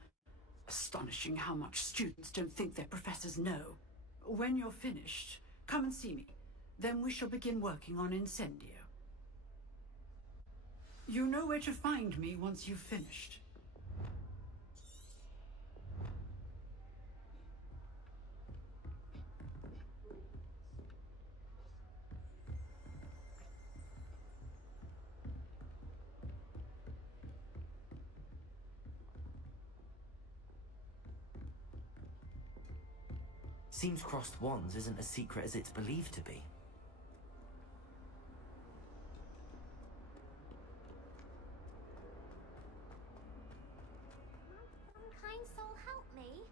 Astonishing how much students don't think their professors know. When you're finished, come and see me. Then we shall begin working on Incendio. You know where to find me once you've finished. Seems crossed wands isn't as secret as it's believed to be. Some kind soul help me.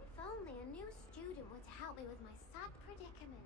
If only a new student were to help me with my sad predicament.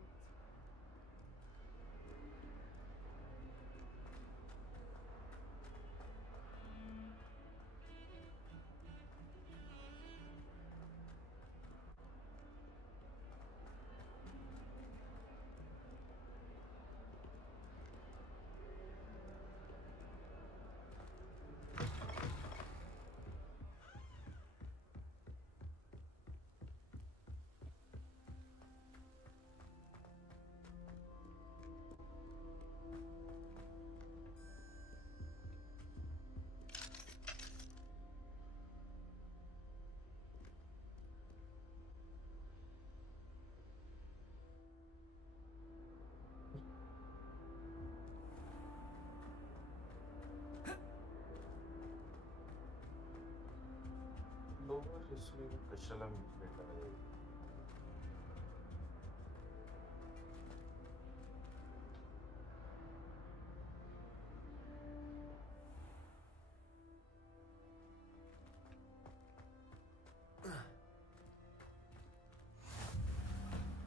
Deswegen कशाला movement करायला?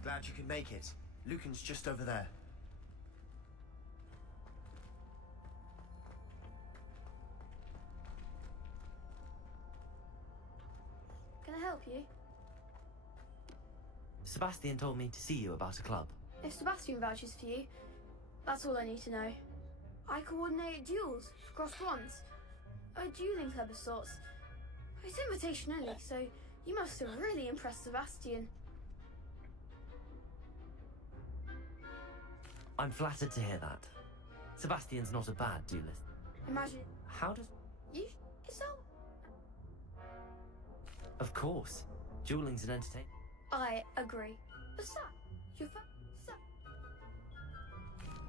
Glad you could make it. Lucan's just over there. Can I help you? Sebastian told me to see you about a club. If Sebastian vouches for you, that's all I need to know. I coordinate duels for crossed wands. A dueling club of sorts. It's invitation only, so you must have really impressed Sebastian. I'm flattered to hear that. Sebastian's not a bad duelist. Imagine How does... you. It's all. Of course. Dueling's an entertainment. I agree. But sir, you're sir.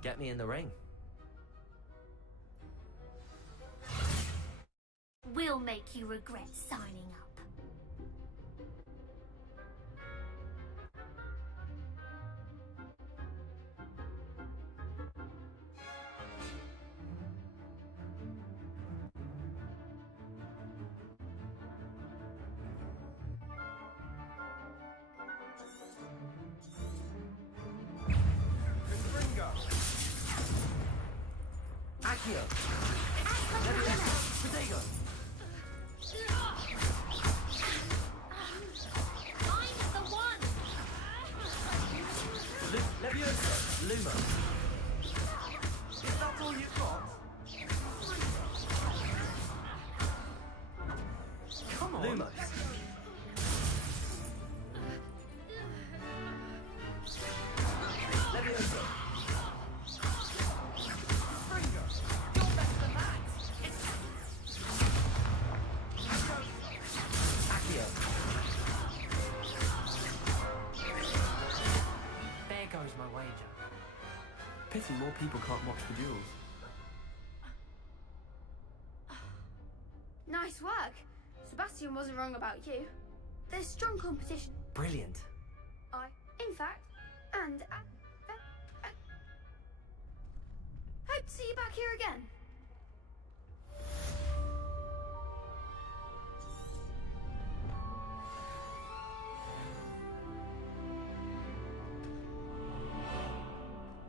Get me in the ring. We'll make you regret signing up. Accio! Protego! I'm the one! Levioso! Luma! Is that all you've got? Come on. Lumos! Levioso! Accio! There goes my wager. Pity more people can't watch the duels. Nice work. Sebastian wasn't wrong about you. There's strong competition. Brilliant. In fact, and hope to see you back here again.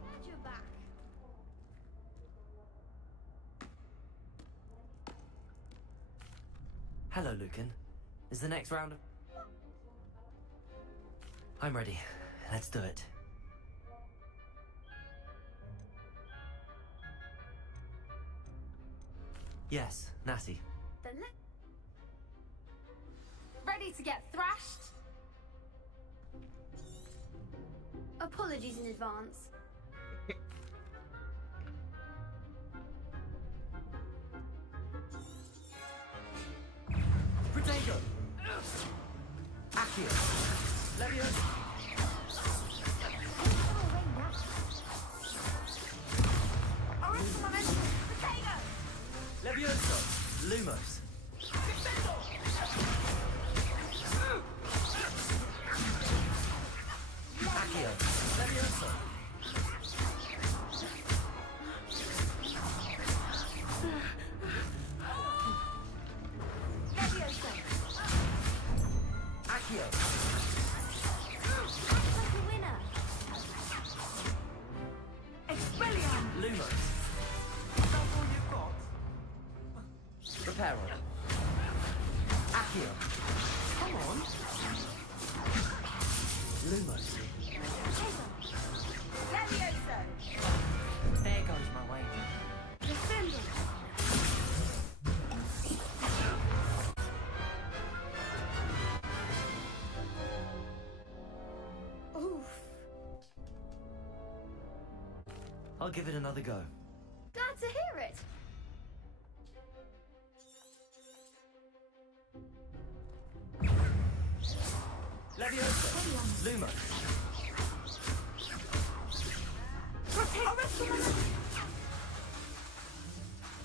Glad you're back. Hello, Lucan. Is the next round of... I'm ready. Let's do it. Yes, Natty. Then ready to get thrashed? Apologies in advance. Protego! Accio! Levioso! Levioso! Lumos! Accio! Levioso! Accio! Act like a winner. Expelliarm! Lumos! That's all you've got? Reparo! Accio! Come on. Lumos! Levioso! There goes my wager. Defending! Oof. I'll give it another go. Glad to hear it. Levioso! Lumos!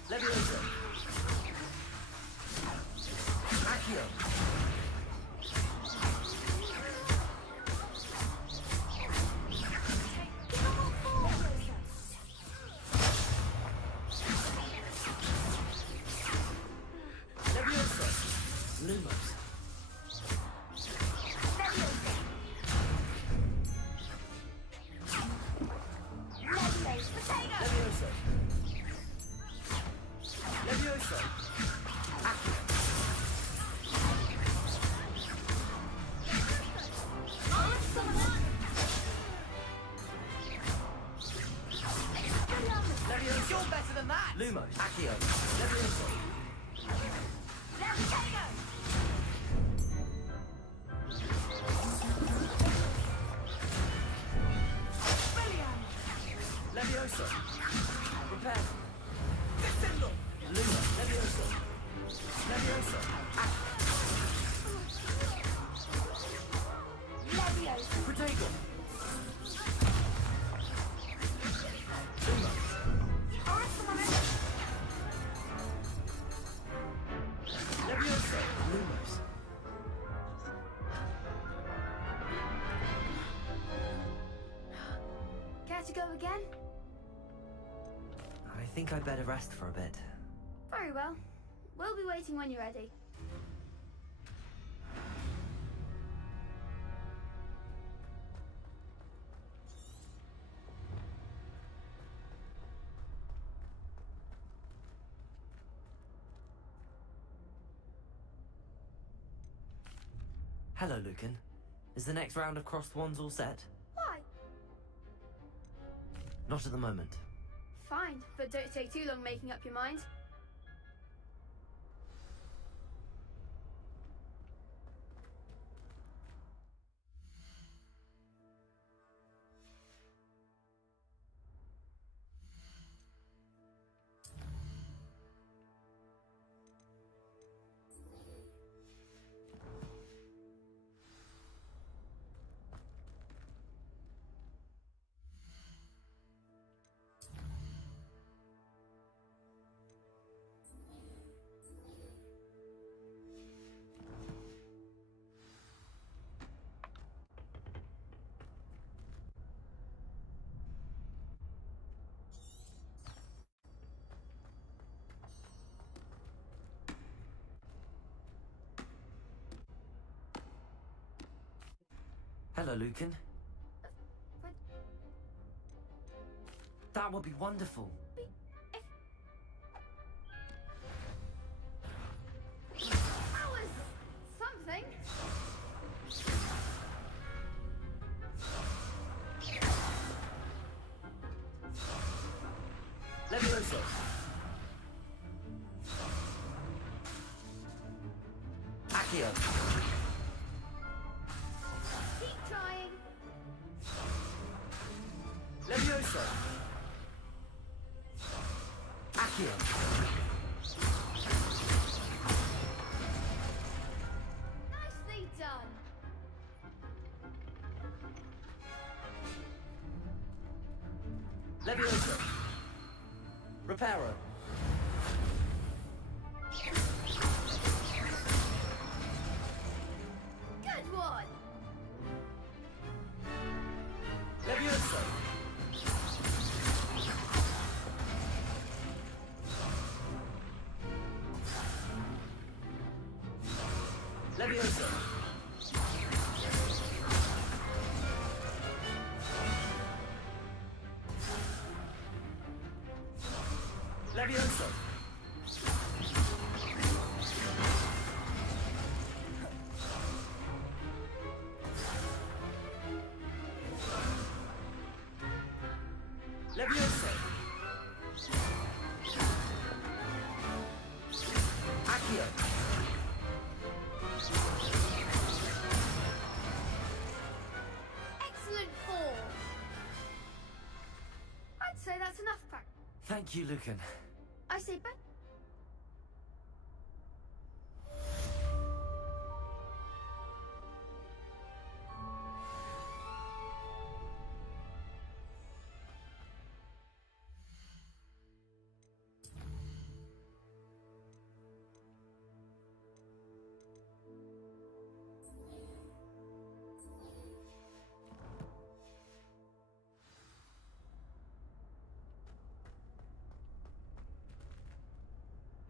Levioso! Accio! Lumos. Accio. Levioso. Levioso. Repair. Luma. Levioso. Levioso. Levioso. Protego. Levioso. Lumos. Care to go again? I think I'd better rest for a bit. Very well. We'll be waiting when you're ready. Hello, Lucan. Is the next round of crossed wands all set? Why? Not at the moment. Fine, but don't take too long making up your mind. Hello, Lucan. That would be wonderful. That was something. Levioso. Accio. Keep trying. Levioso. Accio. Nicely done. Levioso. Reparo. Good one. Levioso. Levioso. Levioso. Levioso. Accio. Excellent form. I'd say that's enough practice. Thank you, Lucan. I say back.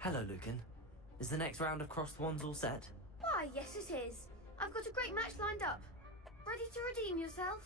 Hello, Lucan. Is the next round of crossed wands all set? Why, yes it is. I've got a great match lined up. Ready to redeem yourself?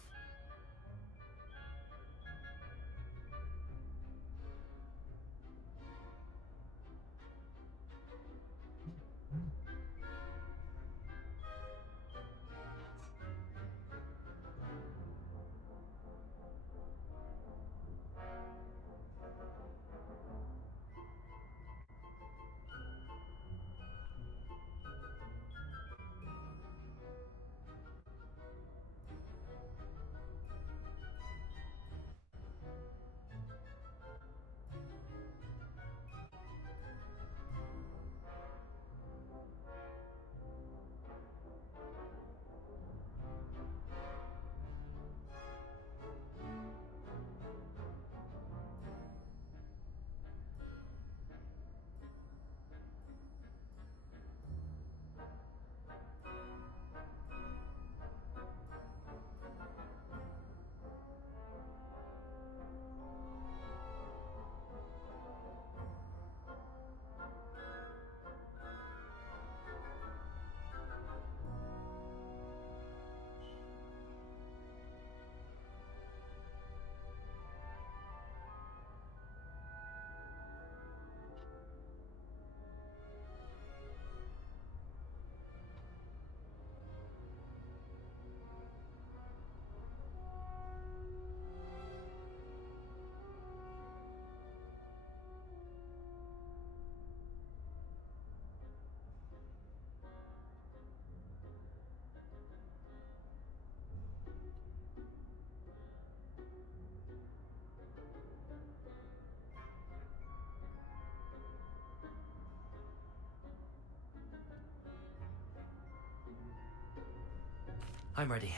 I'm ready.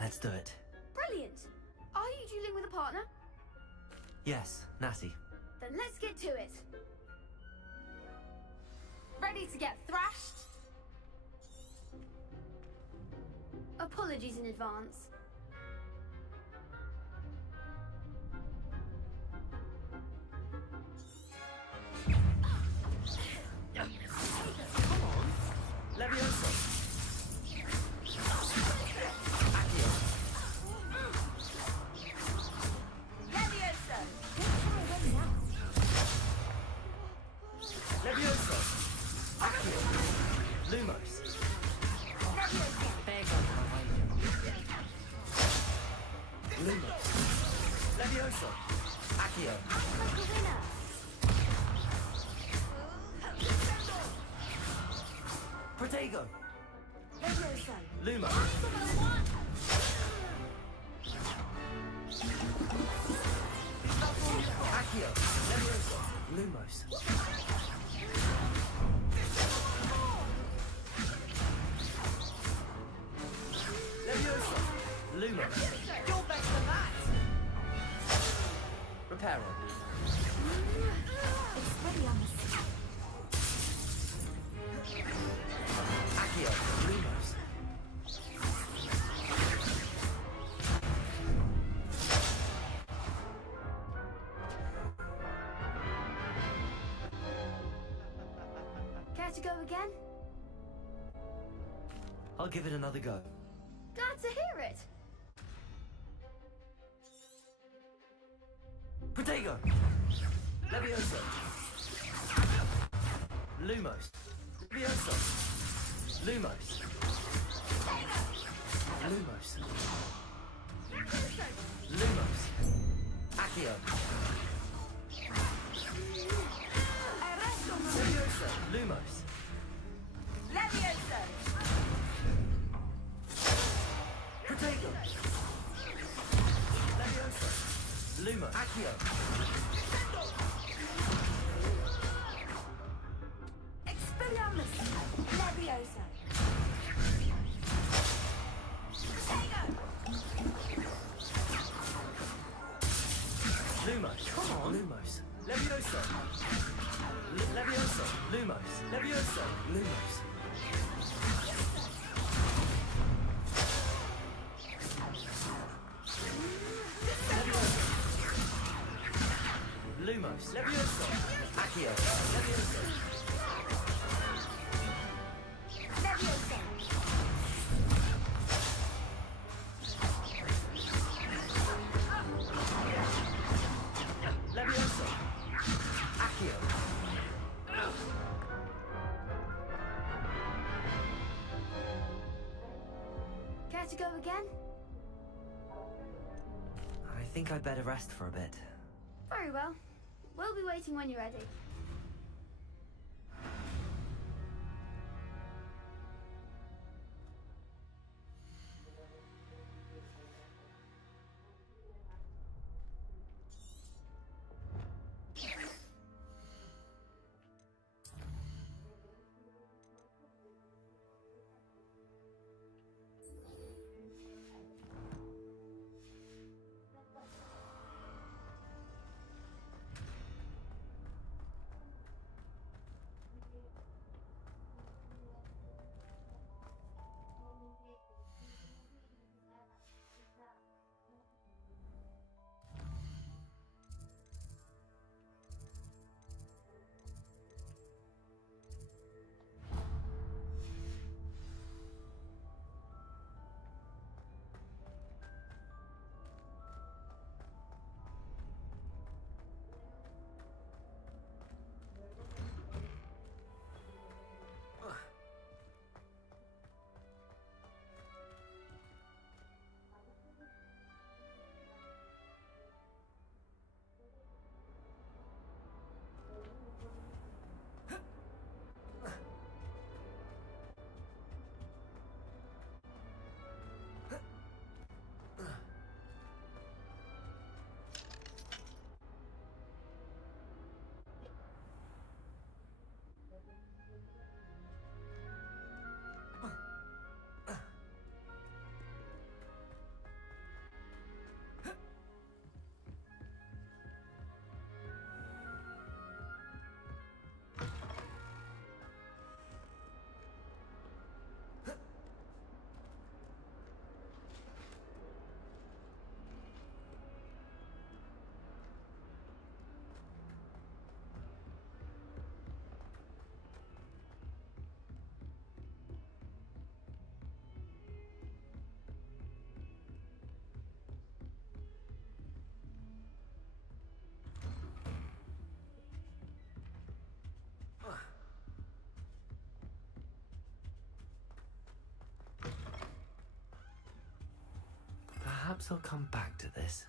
Let's do it. Brilliant! Are you dueling with a partner? Yes, Natty. Then let's get to it. Ready to get thrashed? Apologies in advance. Levioso! Levioso! Levioso! Accio! Lumos! Lumos! Levioso! Accio! Protego! Levioso! Lumos! Accio! Levioso! Lumos! Levioso! Lumos! You're better than that! Reparo! Accio! Lumos! Care to go again? I'll give it another go. Glad to hear it. Protego! Levioso! Lumos! Levioso! Lumos! Lumos! Lumos! Accio! Levioso! Lumos! Levioso! Protego! Levioso! Lumos! Accio! Expelliarmus! Levioso! Lumos! Come on! Lumos! Levioso! Levioso! Lumos! Levioso! Lumos! Lumos! Levioso! Accio! Levioso! Levioso! Levioso! Accio! Care to go again? I think I'd better rest for a bit. Very well. We'll be waiting when you're ready. Perhaps I'll come back to this.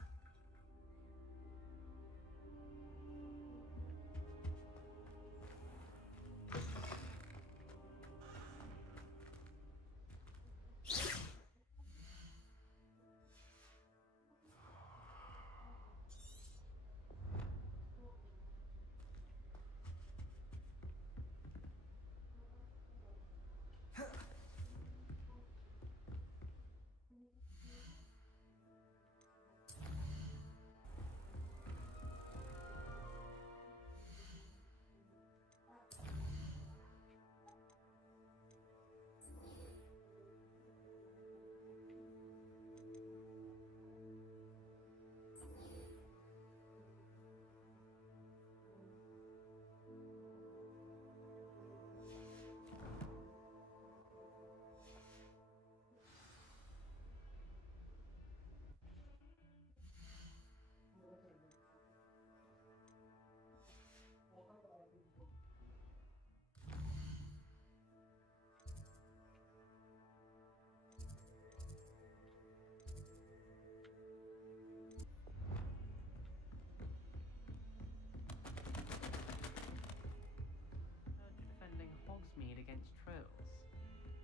Defending Hogsmeade against trolls.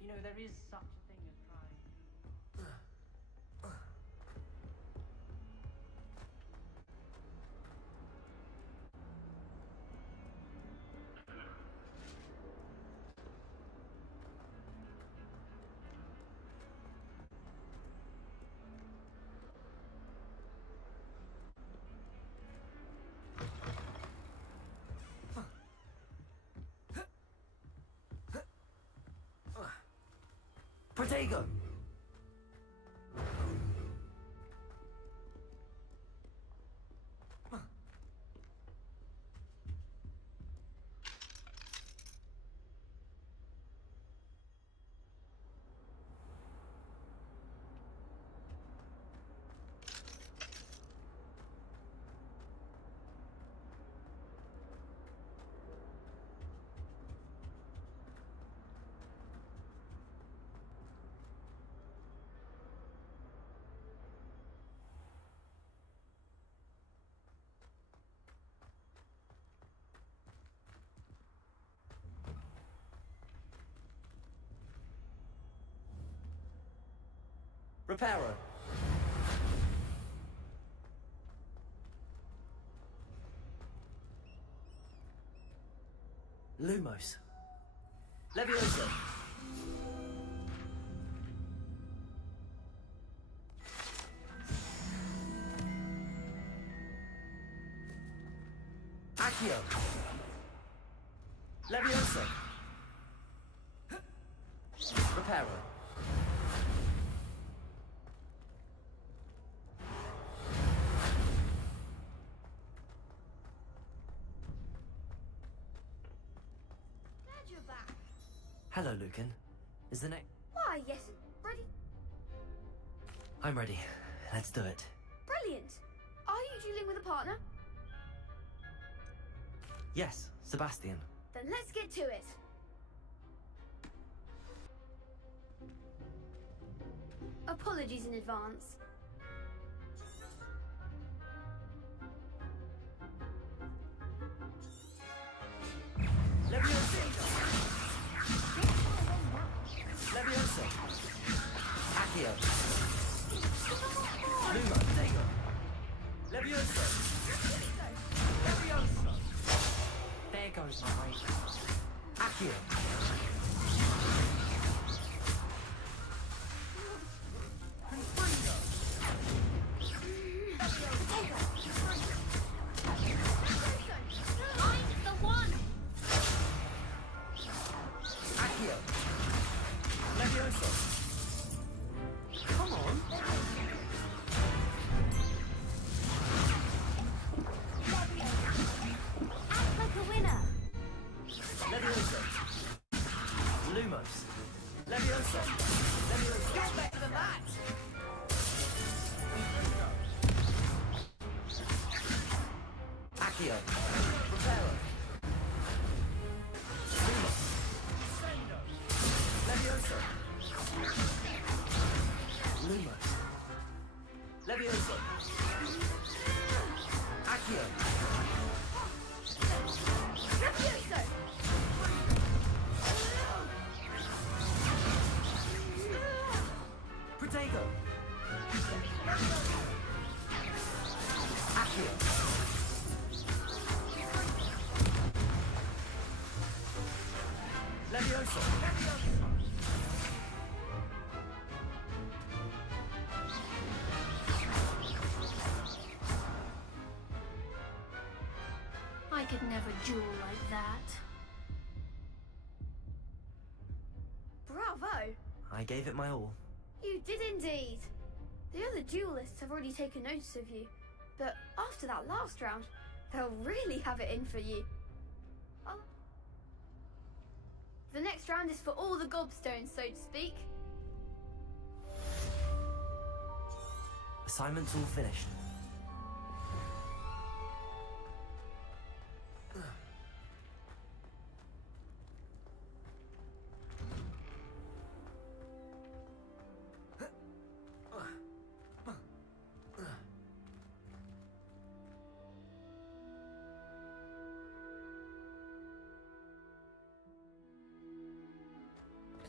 You know, there is such a thing as trying. Protego! Reparo. Lumos. Leviosa. Accio. Leviosa. Reparo. Hello, Lucan. Is the next... Why, yes, ready? I'm ready. Let's do it. Brilliant. Are you dueling with a partner? Yes, Sebastian. Then let's get to it. Apologies in advance. Leviosa. Leviosa. Accio. Luma. Protego. Leviosa. Leviosa. There goes my rage. Accio. I'm the one! Accio. Leviosa. Come on. Act like a winner! Leviosa. Lumos. Leviosa. Leviosa. You're better than that! Accio. Reparo. Lumos. Leviosa. Lumos. Levioso! Accio! Levioso! Protego! Accio! Levioso! I could never duel like that. Bravo! I gave it my all. You did indeed. The other duelists have already taken notice of you, but after that last round, they'll really have it in for you. Oh. The next round is for all the gobstones, so to speak. Assignment's all finished.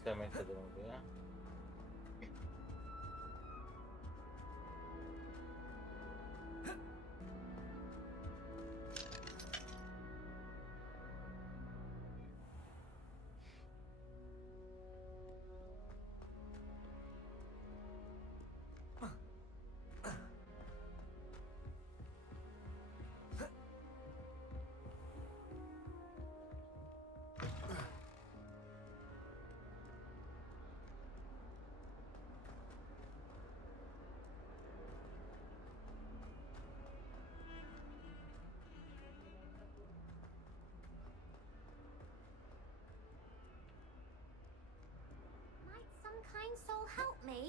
समय खत्म हो गया. Might some kind soul help me?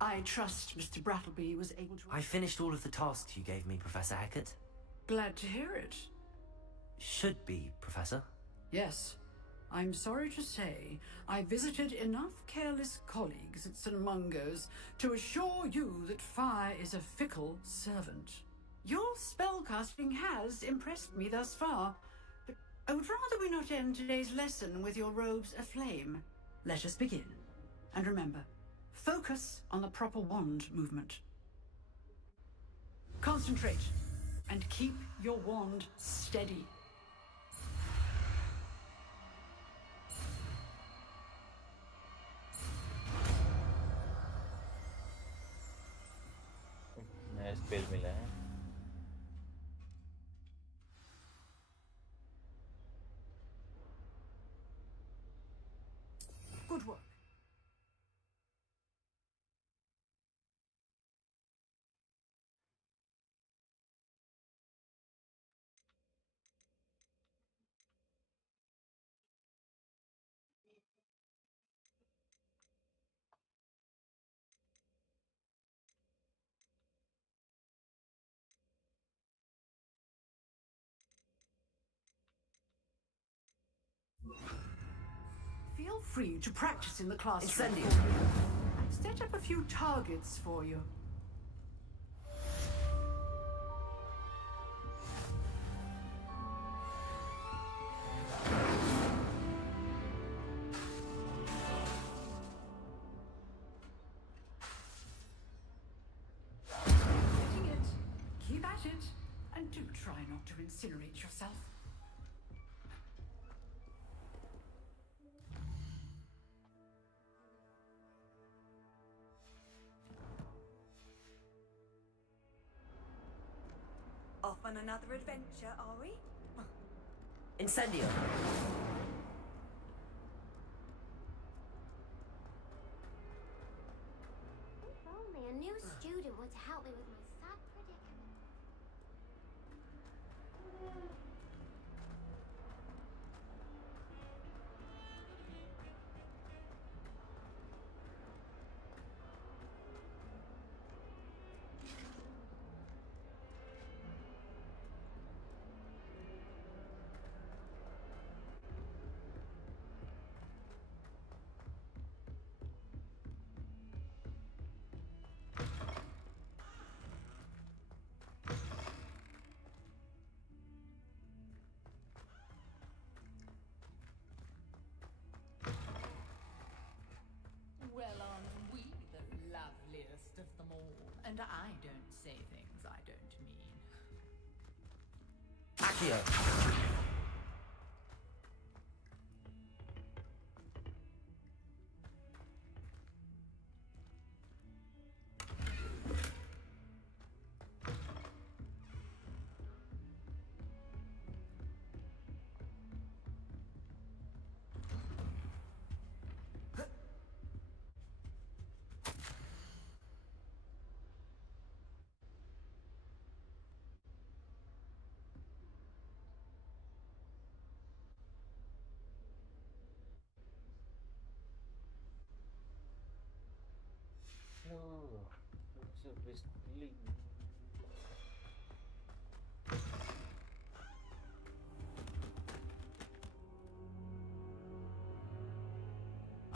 I trust Mr. Brattleby was able to... I finished all of the tasks you gave me, Professor Hackett. Glad to hear it. Should be, Professor. Yes. I'm sorry to say, I visited enough careless colleagues at St. Mungo's to assure you that fire is a fickle servant. Your spellcasting has impressed me thus far, but I would rather we not end today's lesson with your robes aflame. Let us begin. And remember, focus on the proper wand movement. Concentrate, and keep your wand steady. नया spell मिला है. Good work. Feel free to practice in the classroom. Incendio. I've set up a few targets for you. Getting it. Keep at it. And do try not to incinerate yourself. Off on another adventure, are we? Incendio. If only a new student were to help me with my sad predicament. And I don't say things I don't mean. Accio! No, it's a whistling.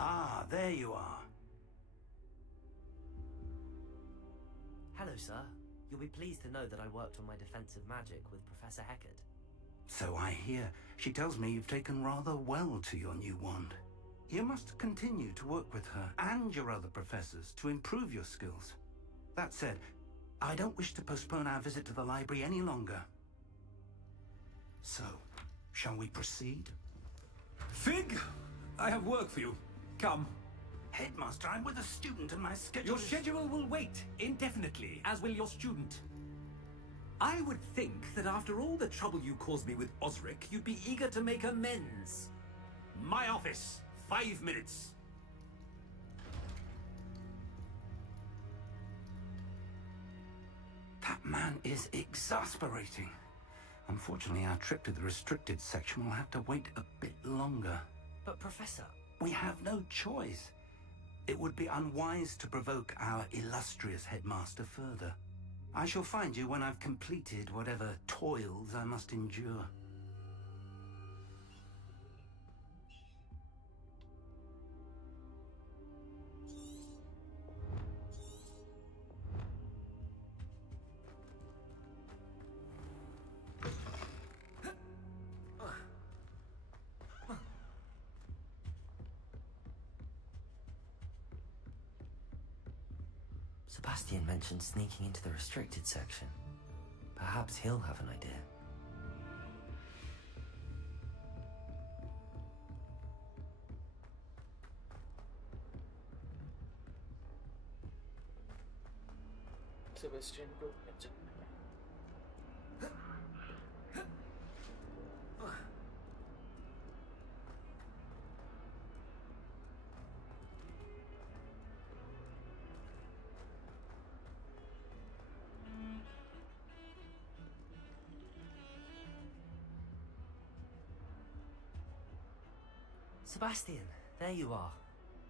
Ah, there you are. Hello, sir. You'll be pleased to know that I worked on my defensive magic with Professor Heckard. So I hear. She tells me you've taken rather well to your new wand. You must continue to work with her and your other professors to improve your skills. That said, I don't wish to postpone our visit to the library any longer. So, shall we proceed? Fig, I have work for you. Come. Headmaster, I'm with a student and my schedule Your schedule will wait indefinitely, as will your student. I would think that after all the trouble you caused me with Osric, you'd be eager to make amends. My office, 5 minutes. That man is exasperating. Unfortunately, our trip to the restricted section will have to wait a bit longer. But, Professor... We have no choice. It would be unwise to provoke our illustrious headmaster further. I shall find you when I've completed whatever toils I must endure. Sebastian mentioned sneaking into the restricted section. Perhaps he'll have an idea. Sebastian को अच्छा Sebastian, there you are.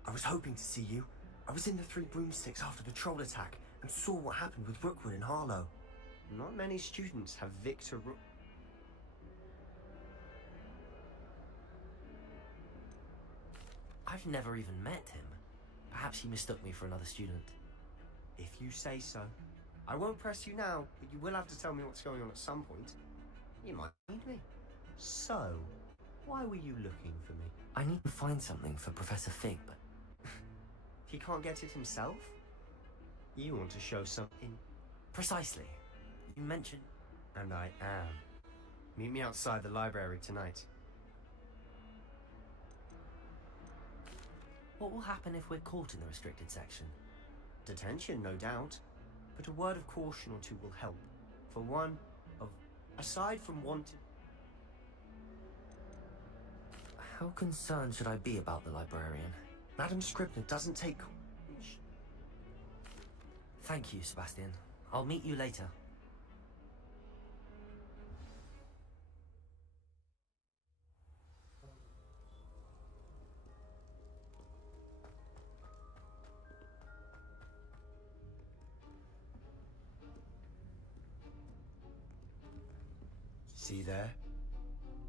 I was hoping to see you. I was in the Three Broomsticks after the troll attack and saw what happened with Rookwood and Harlow. Not many students have Victor Rook... I've never even met him. Perhaps he mistook me for another student. If you say so. I won't press you now, but you will have to tell me what's going on at some point. You might need me. So, why were you looking for me? I need to find something for Professor Fig, but... He can't get it himself? You want to show something? Precisely. You mentioned... And I am. Meet me outside the library tonight. What will happen if we're caught in the restricted section? Detention, no doubt. But a word of caution or two will help. For one, aside from wanting... How concerned should I be about the librarian? Madam Scribner doesn't take... Thank you, Sebastian. I'll meet you later. See there?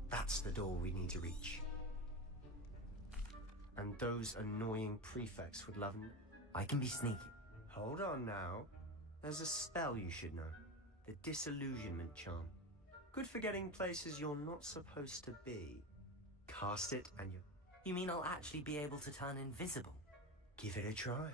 That's the door we need to reach. And those annoying prefects would love... I can be sneaky. Hold on now. There's a spell you should know. The Disillusionment Charm. Good for getting places you're not supposed to be. Cast it and you... You mean I'll actually be able to turn invisible? Give it a try.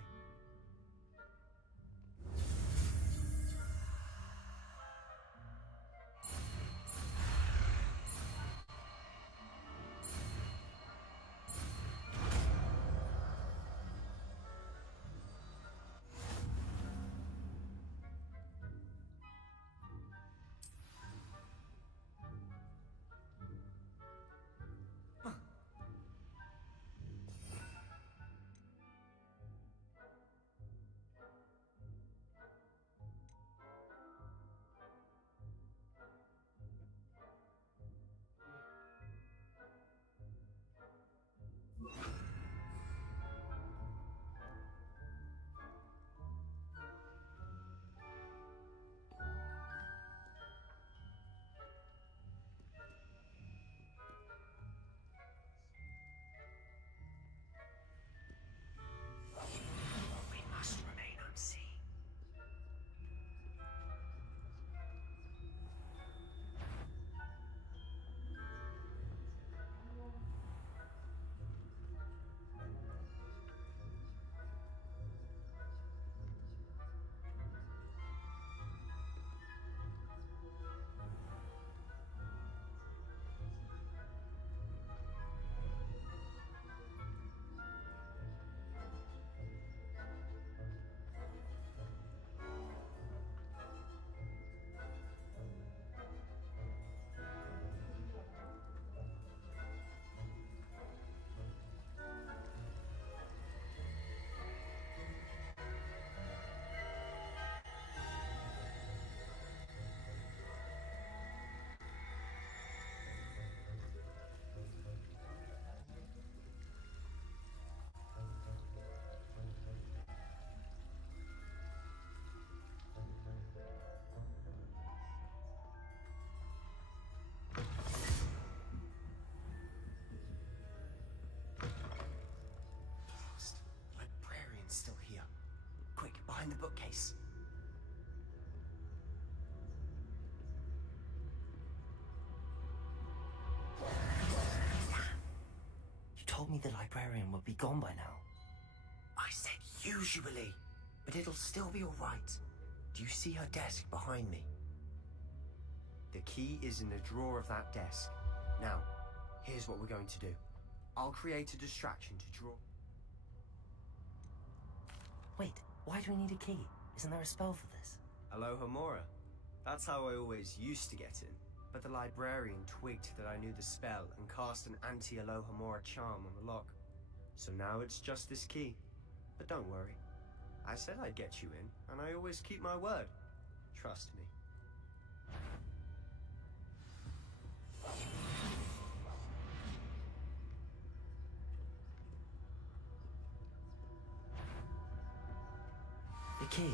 me the librarian would be gone by now. I said usually, but it'll still be alright. Do you see her desk behind me? The key is in the drawer of that desk. Now, here's what we're going to do. I'll create a distraction to draw... Wait, why do we need a key? Isn't there a spell for this? Alohomora. That's how I always used to get in. But the librarian twigged that I knew the spell and cast an anti-Alohomora charm on the lock. So now it's just this key. But don't worry. I said I'd get you in, and I always keep my word. Trust me. The key.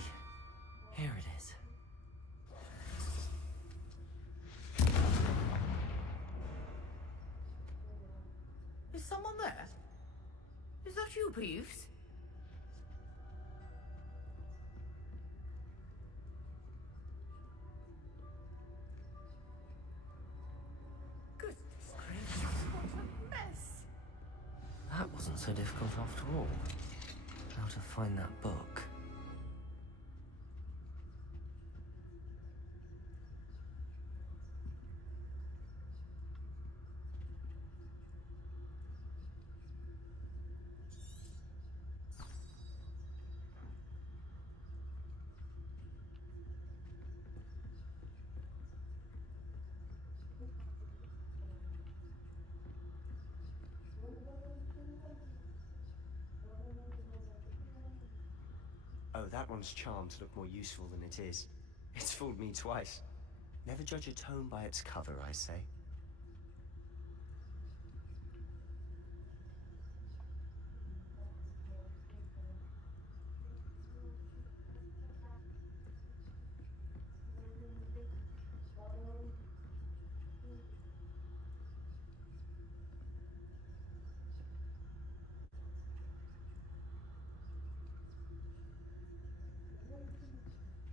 Here it is. Is someone there? Is that you, Peeves? Goodness gracious, what a mess! That wasn't so difficult after all. How to find that book. Oh, that one's charmed to look more useful than it is. It's fooled me twice. Never judge a tome by its cover, I say.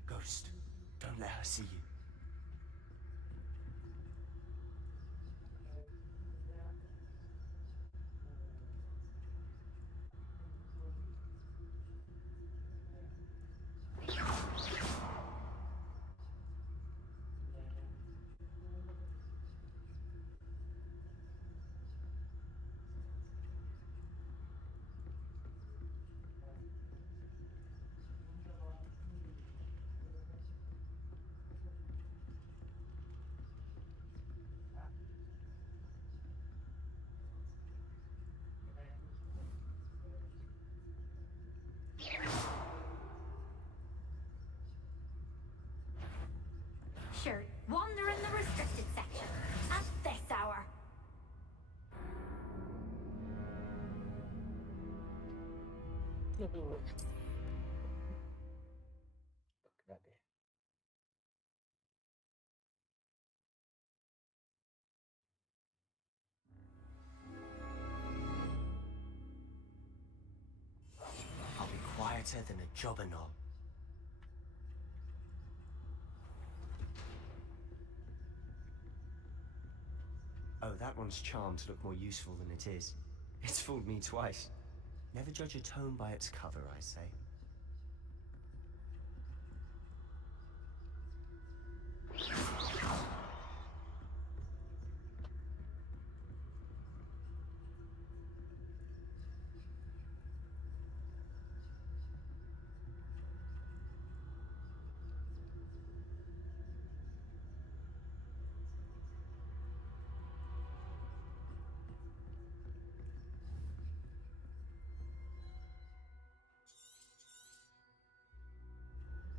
Ghost, don't let her see you. Sure, wander in the restricted section at this hour. I'll be quieter than a jobberknoll. Oh, that one's charmed to look more useful than it is. It's fooled me twice. Never judge a tome by its cover, I say.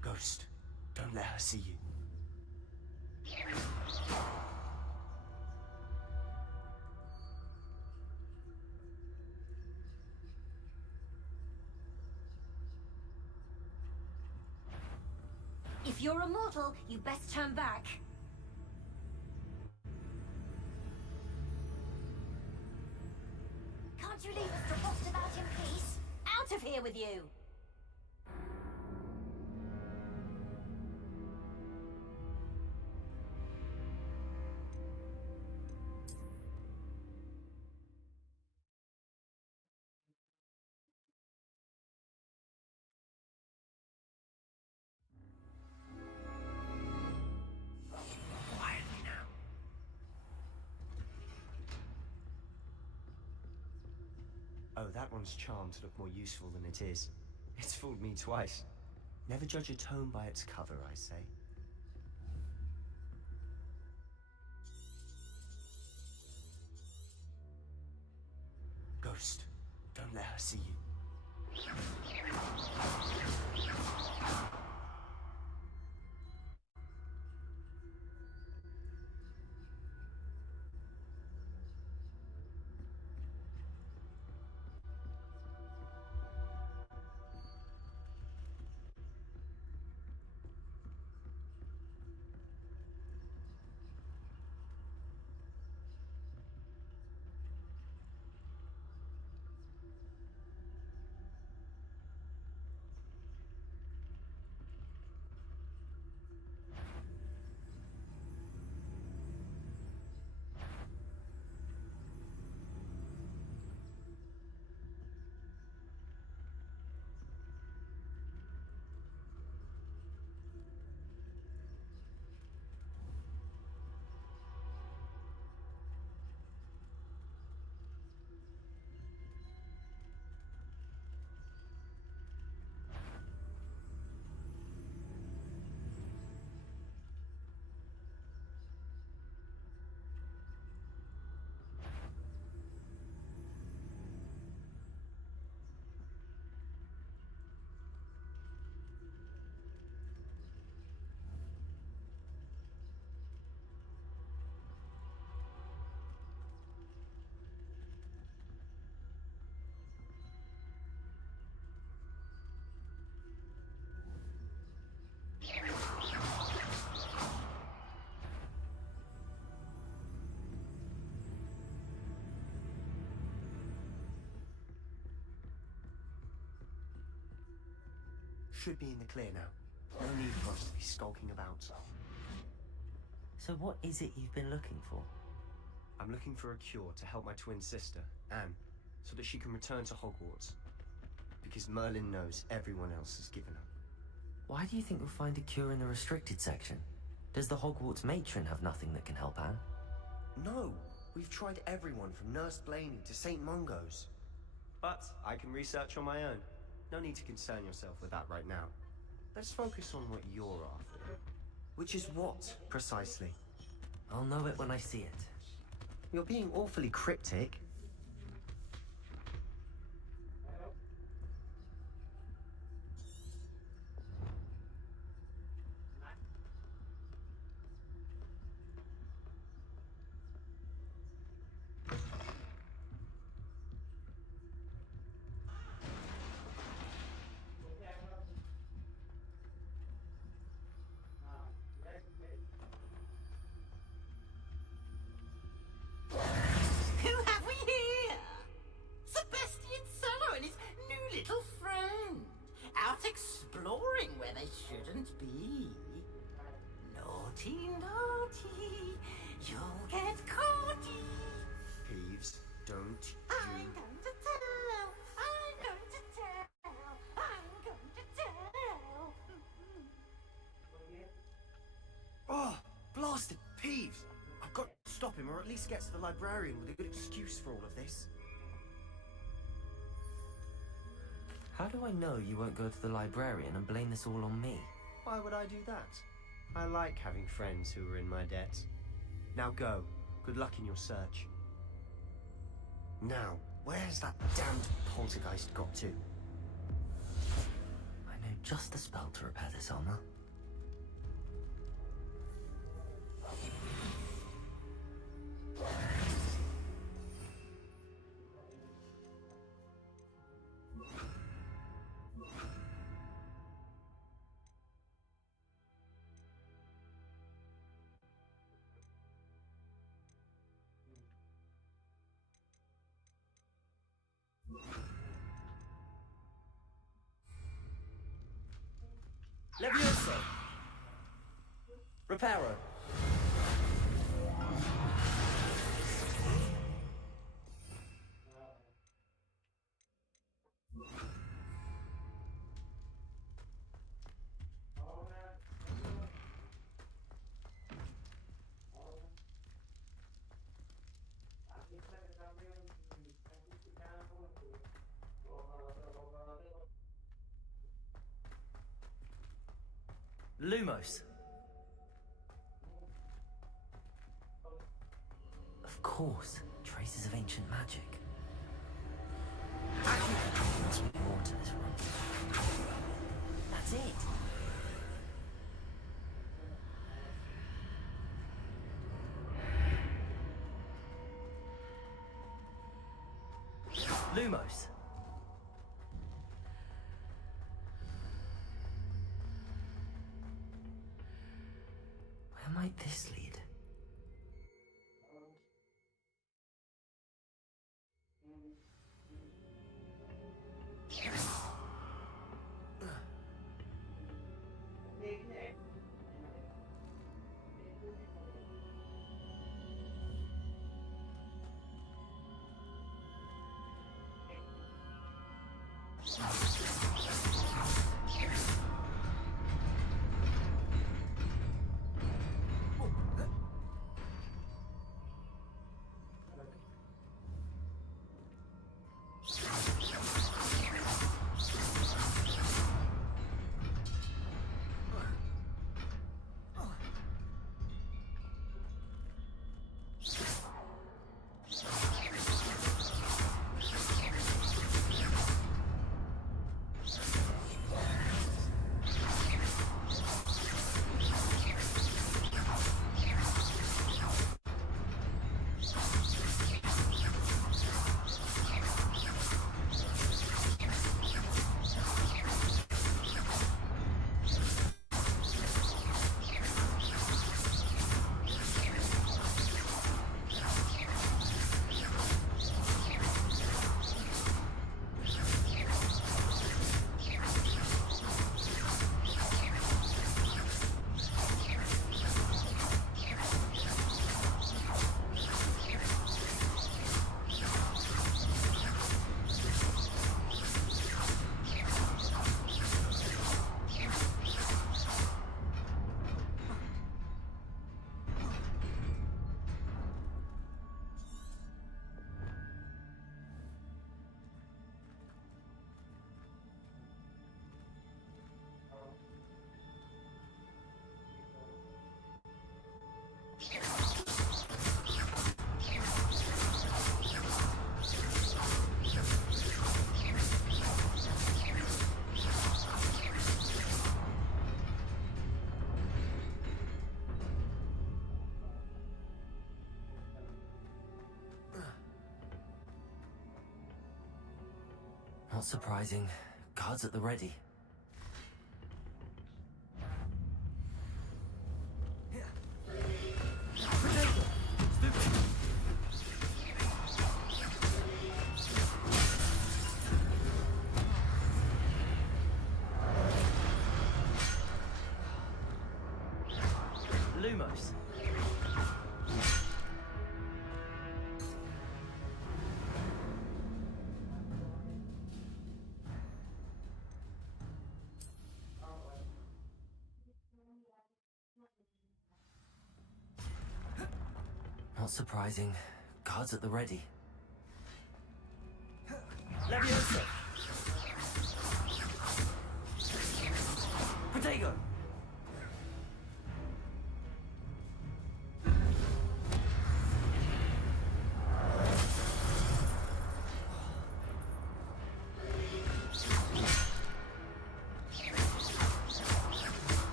Ghost, don't let her see you. If you're a mortal, you best turn back. Can't you leave us to rot about in peace? Out of here with you! Oh, that one's charmed to look more useful than it is. It's fooled me twice. Never judge a tome by its cover, I say. Ghost, don't let her see you. Should be in the clear now. No need for us to be skulking about. So what is it you've been looking for? I'm looking for a cure to help my twin sister, Anne, so that she can return to Hogwarts. Because Merlin knows everyone else has given up. Why do you think we'll find a cure in the restricted section? Does the Hogwarts matron have nothing that can help Anne? No, we've tried everyone from Nurse Blaney to St. Mungo's. But I can research on my own. No need to concern yourself with that right now. Let's focus on what you're after. Which is what, precisely? I'll know it when I see it. You're being awfully cryptic. Who have we here? Sebastian Sallow and his new little friend. Out exploring where they shouldn't be. Naughty, naughty. You'll get caughty. Peeves, don't I'm going to tell. I'm going to tell. I'm going to tell. Oh, blasted Peeves! I've got to stop him, or at least get to the librarian with a good excuse for all of this. How do I know you won't go to the librarian and blame this all on me? Why would I do that? I like having friends who are in my debt. Now go. Good luck in your search. Now, where's that damned poltergeist got to? I know just the spell to repair this armor. Levioso! Reparo! Lumos. Of course, traces of ancient magic. There must be more to this room. That's it. Lumos. Where might this lead? Not surprising. Guards at the ready. Lumos. Not surprising. Guards at the ready. Leviosa! Protego!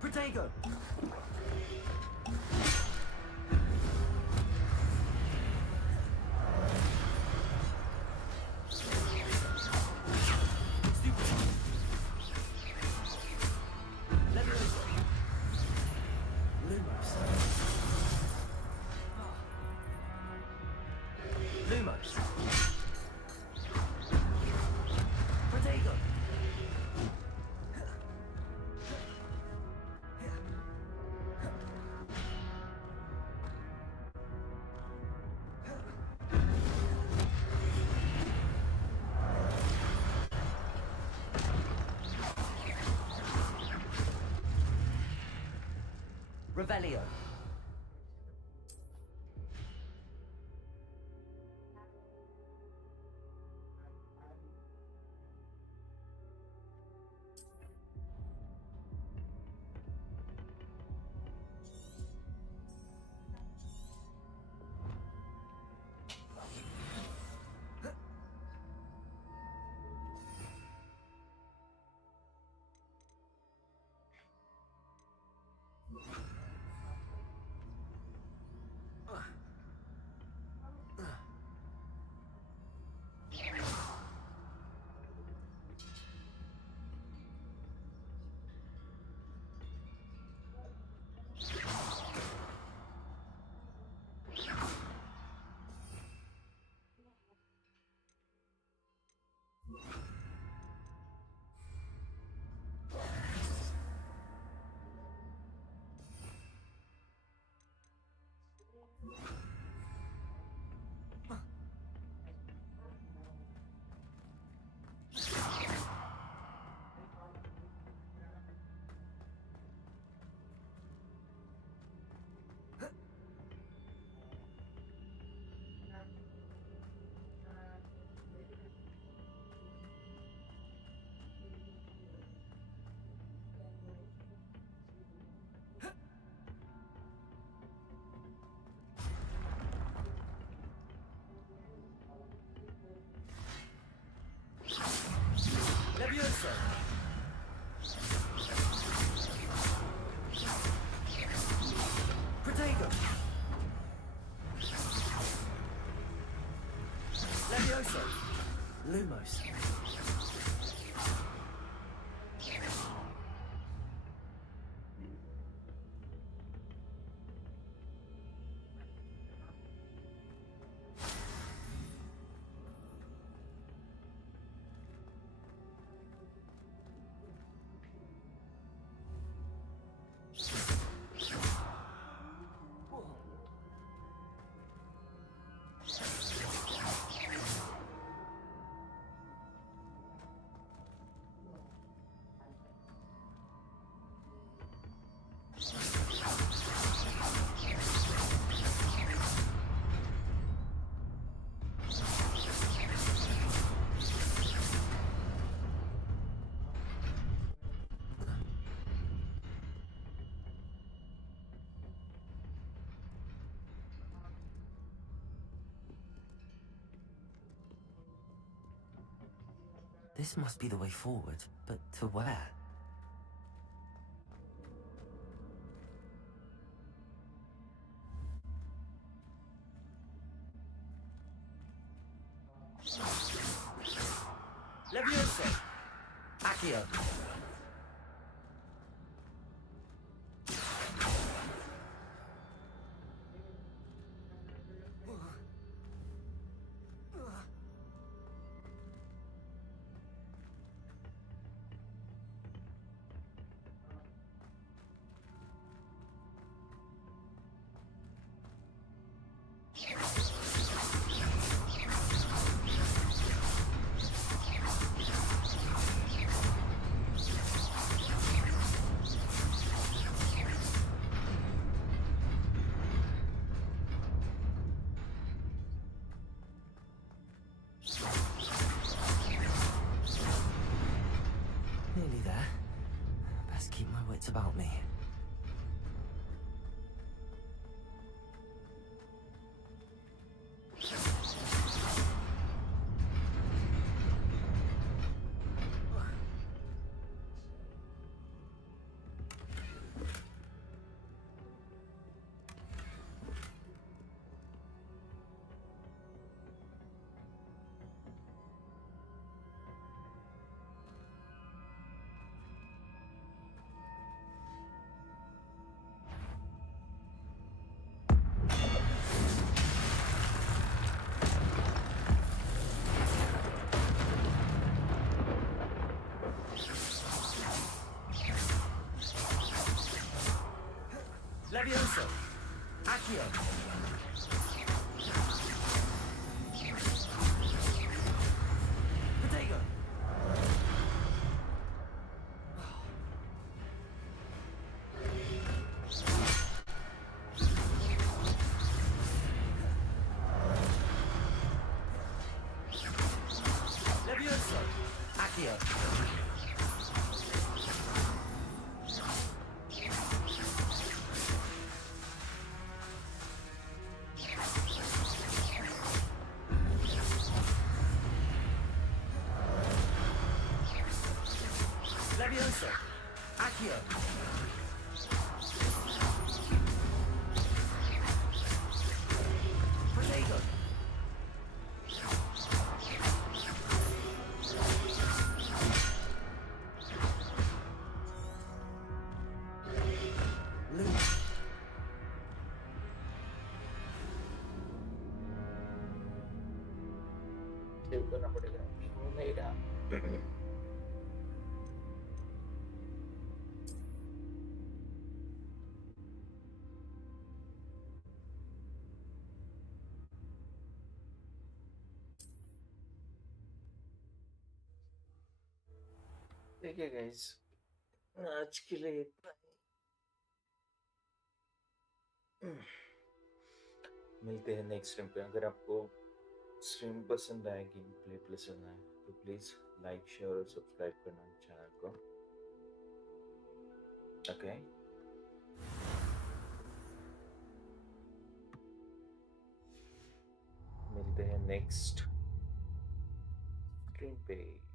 Protego! Lumos. Protego. Revelio. This must be the way forward, but to where? Levioso! Accio! Nearly there. Best keep my wits about me. Levioso! Accio! Protego! Levioso! Accio! Levioso! Accio! Protego! Save करना पड़ेगा, वो नहीं रहा। देखिए guys, आज के लिए इतना ही। मिलते हैं नेक्स्ट स्ट्रीम पे। अगर आपको स्ट्रीम पसंद आए, गेम प्ले पसंद आए, तो प्लीज लाइक, शेयर और सब्सक्राइब करना चैनल को। ओके, मिलते हैं नेक्स्ट स्ट्रीम पे।